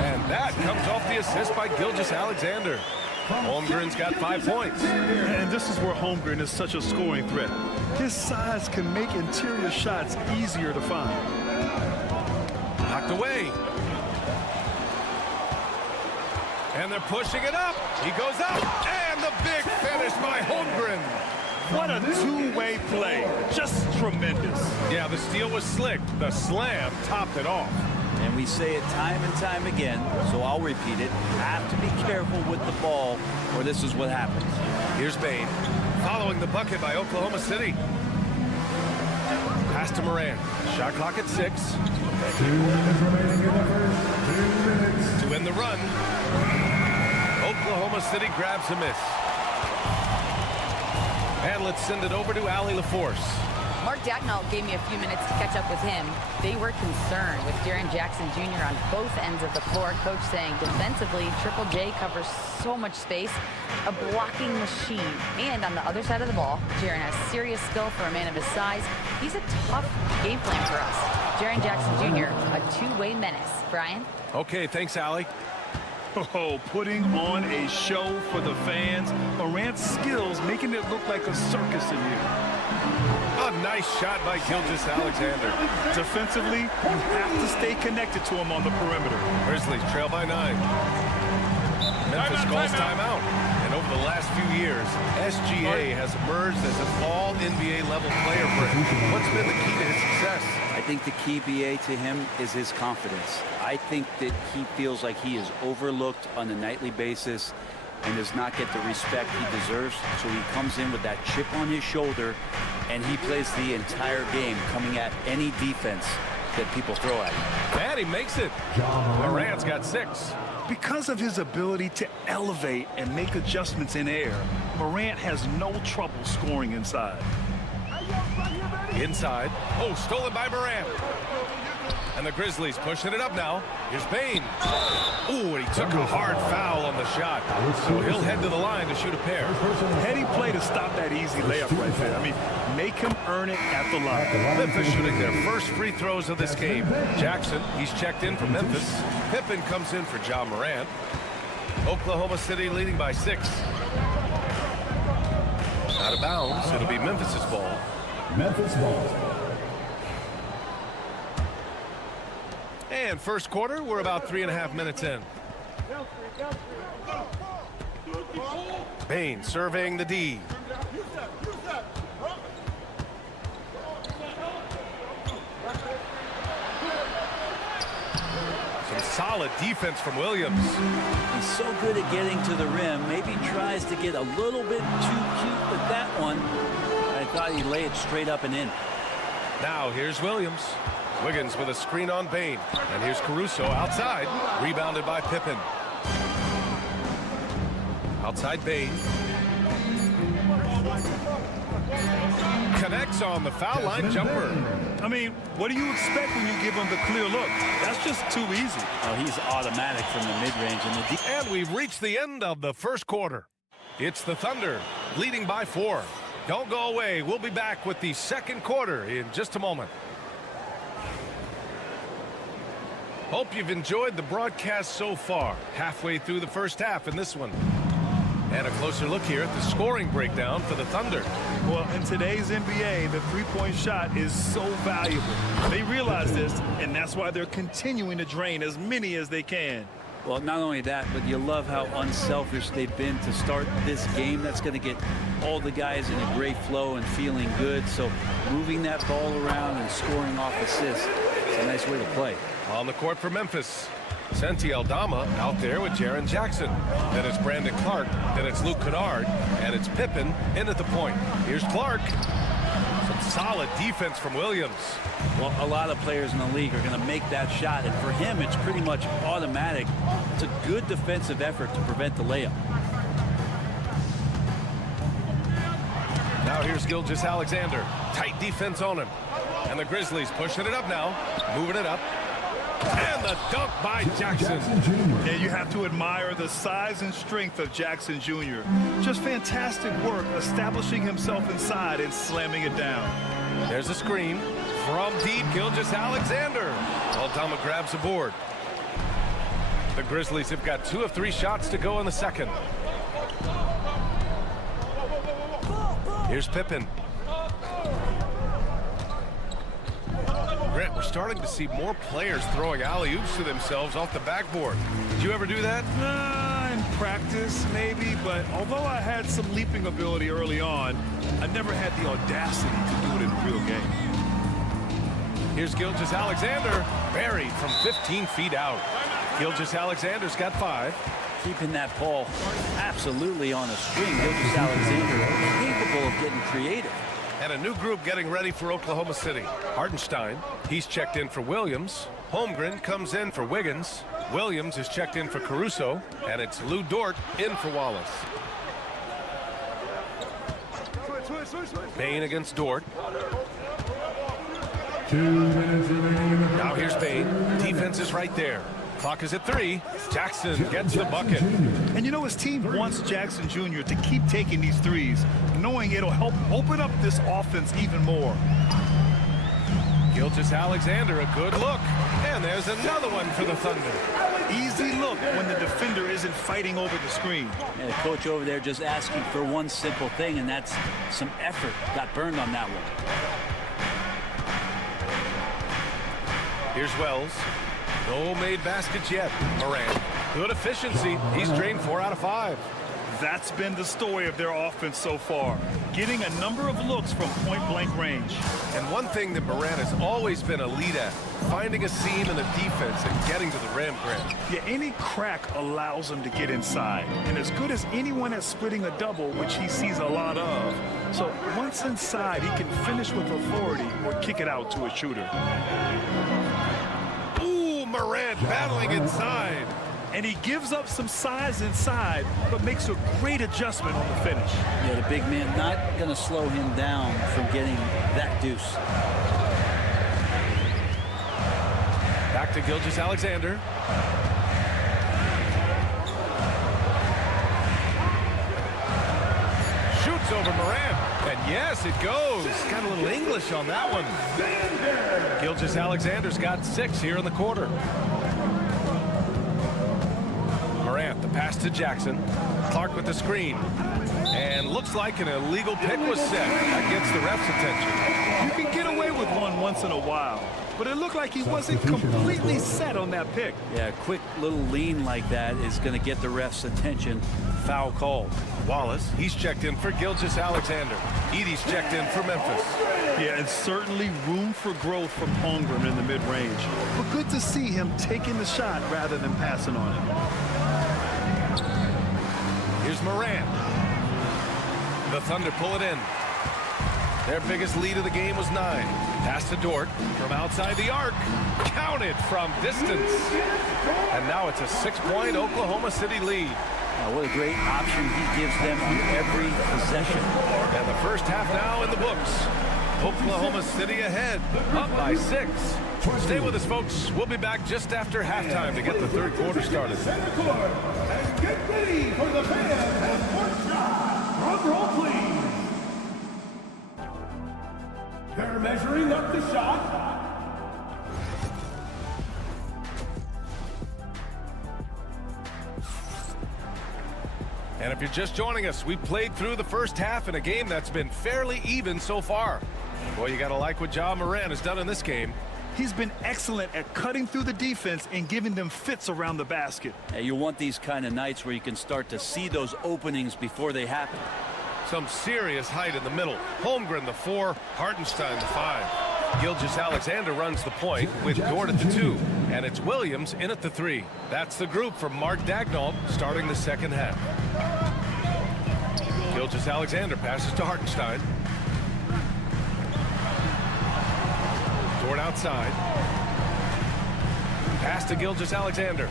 And that comes off the assist by Gilgeous-Alexander. Holmgren's got 5 points. And this is where Holmgren is such a scoring threat. His size can make interior shots easier to find. Knocked away. And they're pushing it up. He goes up. And the big finish by Holmgren. What a two-way play. Just tremendous. Yeah, the steal was slick. The slam topped it off. And we say it time and time again, so I'll repeat it. Have to be careful with the ball, or this is what happens. Here's Bain, following the bucket by Oklahoma City. Pass to Morant. Shot clock at 6. 2 minutes remaining in the first 2 minutes. To end the run, Oklahoma City grabs a miss. And let's send it over to Allie LaForce. Mark Dagnall gave me a few minutes to catch up with him. They were concerned with Jaren Jackson Jr. on both ends of the floor. Coach saying defensively, Triple J covers so much space, a blocking machine. And on the other side of the ball, Jaren has serious skill for a man of his size. He's a tough game plan for us. Jaren Jackson Jr., a two-way menace. Brian? Okay, thanks, Allie. Oh, putting on a show for the fans. Morant's skills making it look like a circus in here. A nice shot by Gilgeous-Alexander. Defensively, you have to stay connected to him on the perimeter. Grizzlies trail by 9. Memphis calls timeout. And over the last few years, SGA has emerged as an all-NBA level player for him. What's been the key to his success? I think the key, BA, to him is his confidence. I think that he feels like he is overlooked on a nightly basis and does not get the respect he deserves. So he comes in with that chip on his shoulder, and he plays the entire game coming at any defense that people throw at him. And he makes it. Morant's got 6. Because of his ability to elevate and make adjustments in air, Morant has no trouble scoring inside. Inside. Oh, stolen by Morant. And the Grizzlies pushing it up now. Here's Bane. Ooh, and he took a hard foul on the shot. So he'll head to the line to shoot a pair. Heady play to stop that easy layup right there. I mean, make him earn it at the line. Memphis shooting their first free throws of this game. Jackson, he's checked in for Memphis. Pippen comes in for Ja Morant. Oklahoma City leading by 6. Out of bounds. It'll be Memphis's ball. Memphis ball. And first quarter, we're about 3.5 minutes in. Bane surveying the D. Some solid defense from Williams. He's so good at getting to the rim. Maybe tries to get a little bit too cute with that one. I thought he'd lay it straight up and in. Now here's Williams. Wiggins with a screen on Bane. And here's Caruso outside. Rebounded by Pippen. Outside Bane. Connects on the foul line jumper. I mean, what do you expect when you give him the clear look? That's just too easy. Oh, he's automatic from the mid-range. And we've reached the end of the first quarter. It's the Thunder leading by 4. Don't go away. We'll be back with the second quarter in just a moment. Hope you've enjoyed the broadcast so far. Halfway through the first half in this one. And a closer look here at the scoring breakdown for the Thunder. Well, in today's NBA, the three-point shot is so valuable. They realize this, and that's why they're continuing to drain as many as they can. Well, not only that, but you love how unselfish they've been to start this game. That's going to get all the guys in a great flow and feeling good. So moving that ball around and scoring off assists, it's a nice way to play. On the court for Memphis, Santi Aldama out there with Jaren Jackson. Then it's Brandon Clark. Then it's Luke Kennard. And it's Pippen in at the point. Here's Clark. Some solid defense from Williams. Well, a lot of players in the league are going to make that shot. And for him, it's pretty much automatic. It's a good defensive effort to prevent the layup. Now here's Gilgeous-Alexander. Tight defense on him. And the Grizzlies pushing it up now. Moving it up. And the dunk by Jackson. Yeah, you have to admire the size and strength of Jackson Jr. Just fantastic work establishing himself inside and slamming it down. There's a screen from deep. Gilgeous-Alexander. Aldama grabs a board. The Grizzlies have got 2 of 3 shots to go in the second. Here's Pippen. Grant, we're starting to see more players throwing alley-oops to themselves off the backboard. Did you ever do that? In practice, maybe, but although I had some leaping ability early on, I never had the audacity to do it in a real game. Here's Gilgeous-Alexander, buried from 15 feet out. Gilgeous-Alexander's got 5. Keeping that ball absolutely on a string. Gilgeous-Alexander capable of getting creative. And a new group getting ready for Oklahoma City. Hartenstein, he's checked in for Williams. Holmgren comes in for Wiggins. Williams is checked in for Caruso. And it's Lou Dort in for Wallace. Bane against Dort. 2 minutes remaining in the first. Now here's Bane. Defense is right there. Clock is at 3. Jackson gets the bucket. And you know, his team wants Jackson Jr. to keep taking these threes, knowing it'll help open up this offense even more. Gilgeous-Alexander, a good look. And there's another one for the Thunder. Easy look when the defender isn't fighting over the screen. And the coach over there just asking for one simple thing, and that's some effort. Got burned on that one. Here's Wells. No made baskets yet. Morant. Good efficiency. He's drained 4 out of 5. That's been the story of their offense so far. Getting a number of looks from point-blank range. And one thing that Morant has always been elite at, finding a seam in the defense and getting to the rim, Grant. Yeah, any crack allows him to get inside. And as good as anyone at splitting a double, which he sees a lot of. So once inside, he can finish with authority or kick it out to a shooter. Ooh, Morant battling inside. And he gives up some size inside, but makes a great adjustment on the finish. Yeah, the big man not going to slow him down from getting that deuce. Back to Gilgeous-Alexander. Shoots over Morant. And yes, it goes. Got a little English on that one. Gilgeous-Alexander's got 6 here in the quarter. Morant, the pass to Jackson. Clark with the screen. And looks like an illegal pick was set. That gets the ref's attention. You can get away with one once in a while, but it looked like he wasn't completely set on that pick. Yeah, a quick little lean like that is going to get the ref's attention. Foul called. Wallace, he's checked in for Gilgeous-Alexander. Edie's checked in for Memphis. Yeah, and certainly room for growth from Holmgren in the mid-range. But good to see him taking the shot rather than passing on it. Here's Morant. The Thunder pull it in. Their biggest lead of the game was 9. Pass to Dort from outside the arc. Counted from distance. And now it's a 6-point Oklahoma City lead. What a great option he gives them on every possession. And the first half now in the books. Oklahoma City ahead, up by 6. Stay with us, folks. We'll be back just after halftime to get the third quarter started. And get ready for the fan first shot. Drum roll, please. They're measuring up the shot. And if you're just joining us, we played through the first half in a game that's been fairly even so far. Boy, you got to like what Ja Morant has done in this game. He's been excellent at cutting through the defense and giving them fits around the basket. Hey, you want these kind of nights where you can start to see those openings before they happen. Some serious height in the middle. Holmgren the 4, Hartenstein the 5. Gilgeous-Alexander runs the point with Dort at the 2. And it's Williams in at the 3. That's the group from Mark Daigneault starting the second half. Gilgeous-Alexander passes to Hartenstein. Dort outside. Pass to Gilgeous-Alexander.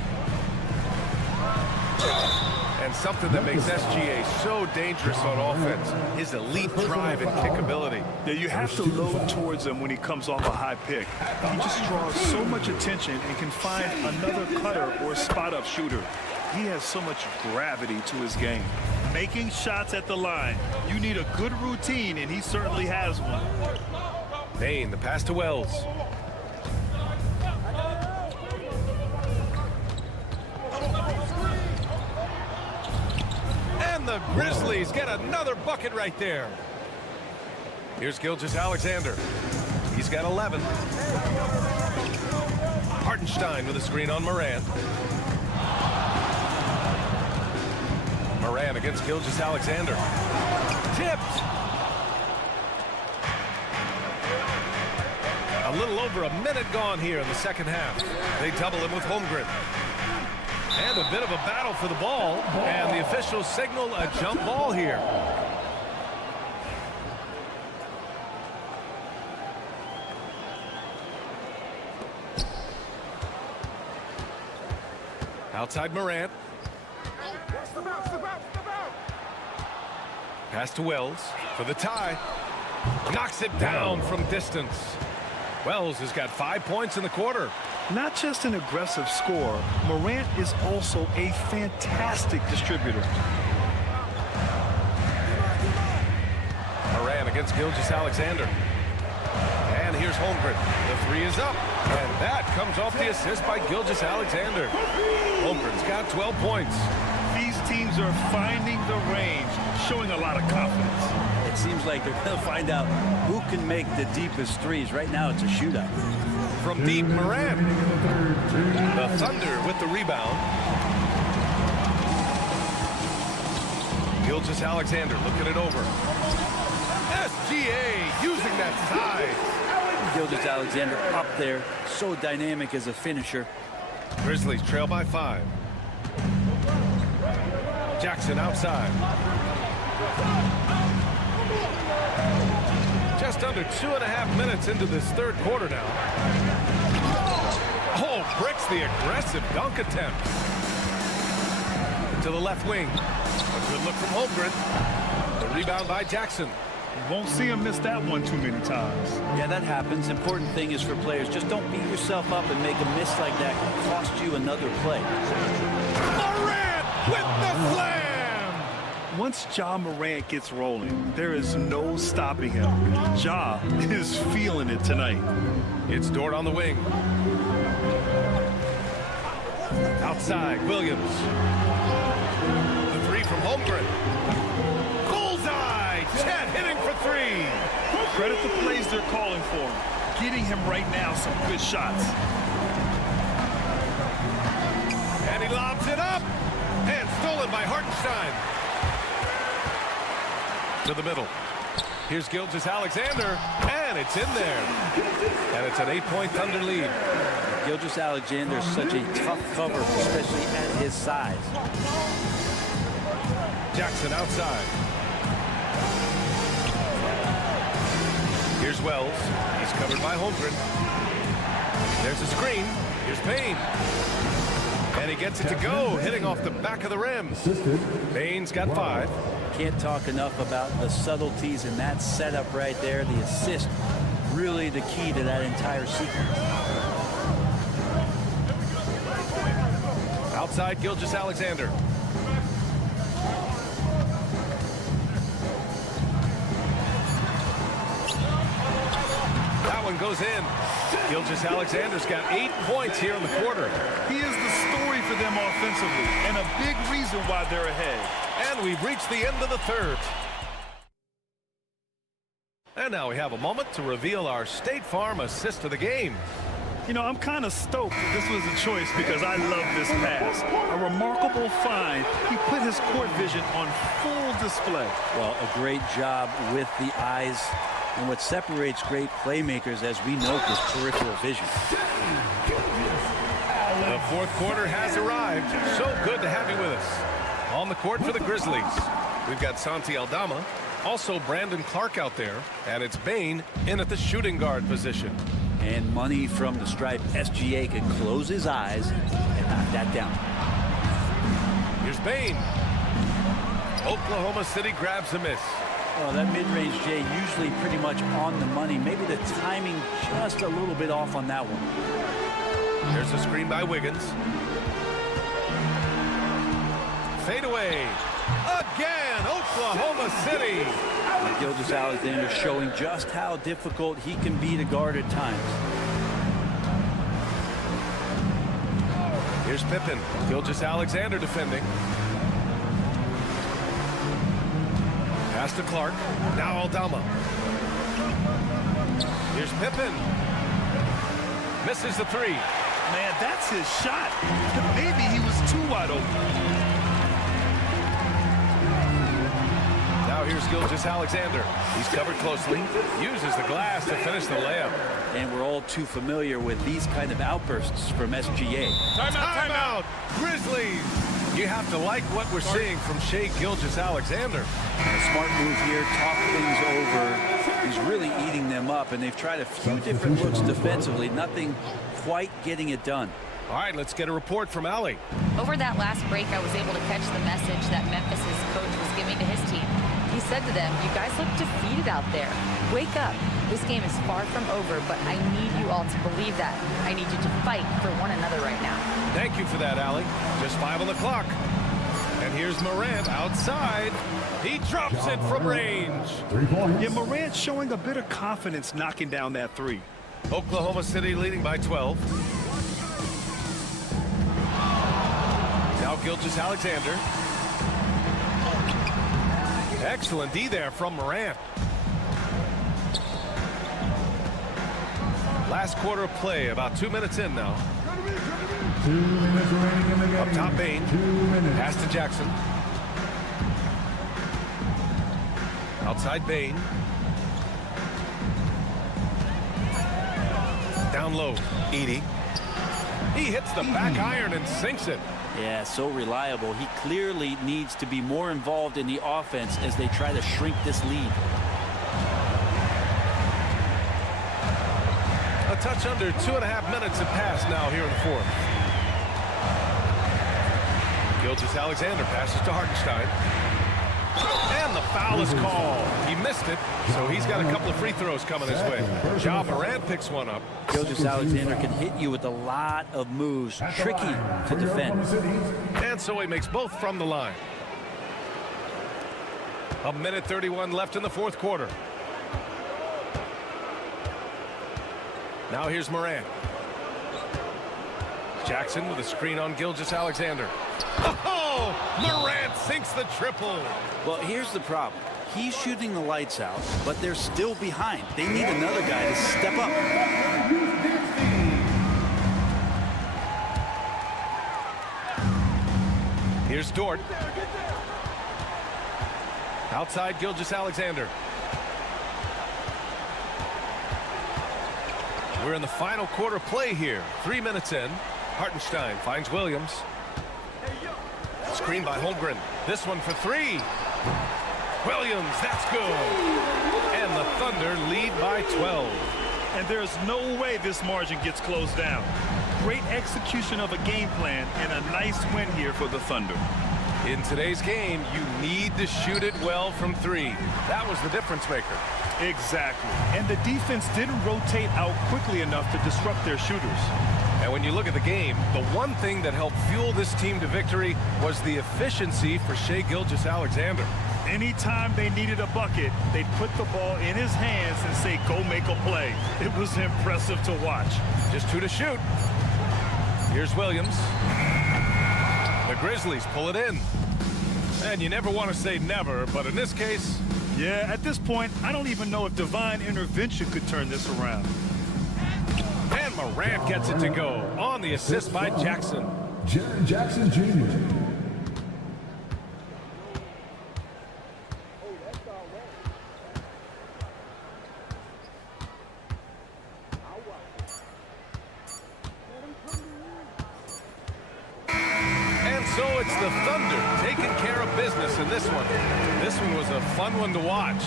And something that makes SGA so dangerous on offense, his elite drive and kickability. Yeah, you have to load towards him when he comes off a high pick. He just draws so much attention and can find another cutter or spot-up shooter. He has so much gravity to his game. Making shots at the line. You need a good routine, and he certainly has one. Payne, the pass to Wells. And the Grizzlies get another bucket right there. Here's Gilgeous-Alexander. He's got 11. Hartenstein with a screen on Morant. Morant against Gilgeous-Alexander. Tipped. A little over a minute gone here in the second half. They double him with Holmgren. And a bit of a battle for the ball. And the officials signal a jump ball here. Outside Morant. Pass to Wells for the tie. Knocks it down from distance. Wells has got 5 points in the quarter. Not just an aggressive scorer, Morant is also a fantastic distributor. Morant against Gilgeous-Alexander. And here's Holmgren. The three is up, and that comes off the assist by Gilgeous-Alexander. Holmgren's got 12 points. These teams are finding the range, showing a lot of confidence. It seems like they're going to find out who can make the deepest threes. Right now, it's a shootout. From deep, Morant. The Thunder with the rebound. Gilgeous-Alexander looking it over. SGA using that size. Gilgeous-Alexander up there, so dynamic as a finisher. Grizzlies trail by 5. Jackson outside. Just under 2.5 minutes into this third quarter now. Oh, breaks the aggressive dunk attempt. To the left wing. A good look from Holmgren. The rebound by Jackson. You won't see him miss that one too many times. Yeah, that happens. Important thing is for players, just don't beat yourself up and make a miss like that. It cost you another play. Morant with the slam! Once Ja Morant gets rolling, there is no stopping him. Ja is feeling it tonight. It's Dort on the wing. Outside, Williams. The three from Holmgren. Bullseye! Chet hitting for 3. Credit the plays they're calling for him. Getting him right now some good shots. And he lobs it up. And stolen by Hartenstein. To the middle. Here's Gilgeous-Alexander, and it's in there. And it's an 8-point Thunder lead. Gilgeous-Alexander is such a tough cover, especially at his size. Jackson outside. Here's Wells. He's covered by Holmgren. There's a screen. Here's Payne. And he gets it to go, hitting off the back of the rim. Payne's got 5. Can't talk enough about the subtleties in that setup right there. The assist, really the key to that entire sequence. Outside, Gilgeous-Alexander. That one goes in. Gilgeous-Alexander's got 8 points here in the quarter. He is the story for them offensively, and a big reason why they're ahead. And we've reached the end of the third. And now we have a moment to reveal our State Farm assist of the game. You know, I'm kind of stoked that this was a choice because I love this pass. A remarkable find. He put his court vision on full display. Well, a great job with the eyes. And what separates great playmakers, as we note, is peripheral vision. The fourth quarter has arrived. So good to have you with us. On the court for the Grizzlies, we've got Santi Aldama, also Brandon Clark out there, and it's Bane in at the shooting guard position. And money from the stripe. SGA can close his eyes and knock that down. Here's Bane. Oklahoma City grabs a miss. Well, that mid-range, Jay, usually pretty much on the money. Maybe the timing just a little bit off on that one. There's a screen by Wiggins. Fade away. Again, Oklahoma City. Gilgeous-Alexander showing just how difficult he can be to guard at times. Here's Pippen. Gilgeous-Alexander defending. Pass to Clark. Now Aldama. Here's Pippen. Misses the 3. Man, that's his shot. Maybe he was too wide open. Now here's Gilgeous-Alexander. He's covered closely. Uses the glass to finish the layup. And we're all too familiar with these kind of outbursts from SGA. Timeout. Grizzlies. You have to like what we're seeing from Shai Gilgeous-Alexander. A smart move here, talk things over. He's really eating them up, and they've tried a few different looks defensively. Nothing quite getting it done. All right, let's get a report from Allie. Over that last break, I was able to catch the message that Memphis's coach was giving to his team. He said to them, "You guys look defeated out there. Wake up. This game is far from over, but I need you all to believe that. I need you to fight for one another right now." Thank you for that, Allie. Just 5 on the clock. And here's Morant outside. He drops it from range. Yeah, Morant showing a bit of confidence knocking down that 3. Oklahoma City leading by 12. Now Gilgeous-Alexander. Excellent D there from Morant. Last quarter of play, about 2 minutes in now. 2 minutes remaining in the game. Up top, Bain. 2 minutes. Pass to Jackson. Outside Bain. Down low, Edey. He hits the back iron and sinks it. Yeah, so reliable. He clearly needs to be more involved in the offense as they try to shrink this lead. A touch under 2.5 minutes have passed now here in the fourth. Gilgeous-Alexander passes to Hartenstein. And the foul is called. He missed it, so he's got a couple of free throws coming his way. Ja Morant picks one up. Gilgeous-Alexander can hit you with a lot of moves. Tricky to defend. And so he makes both from the line. 1:31 left in the fourth quarter. Now here's Morant. Jackson with a screen on Gilgeous-Alexander. Oh, Morant sinks the triple. Well, here's the problem. He's shooting the lights out, but they're still behind. They need another guy to step up. Here's Dort. Outside Gilgeous-Alexander. We're in the final quarter play here. 3 minutes in. Hartenstein finds Williams. Screen by Holmgren. This one for three. Williams, that's good. And the Thunder lead by 12. And there's no way this margin gets closed down. Great execution of a game plan and a nice win here for the Thunder. In today's game, you need to shoot it well from three. That was the difference maker. Exactly. And the defense didn't rotate out quickly enough to disrupt their shooters. And when you look at the game, the one thing that helped fuel this team to victory was the efficiency for Shai Gilgeous-Alexander. Anytime they needed a bucket, they'd put the ball in his hands and say, go make a play. It was impressive to watch. Just 2 to shoot. Here's Williams. The Grizzlies pull it in. And you never want to say never, but in this case... Yeah, at this point, I don't even know if divine intervention could turn this around. And Morant gets it to go on the assist by Jackson. Jaren Jackson Jr. And so it's the Thunder taking care of business in this one. This one was a fun one to watch.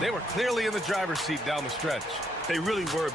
They were clearly in the driver's seat down the stretch. They really were.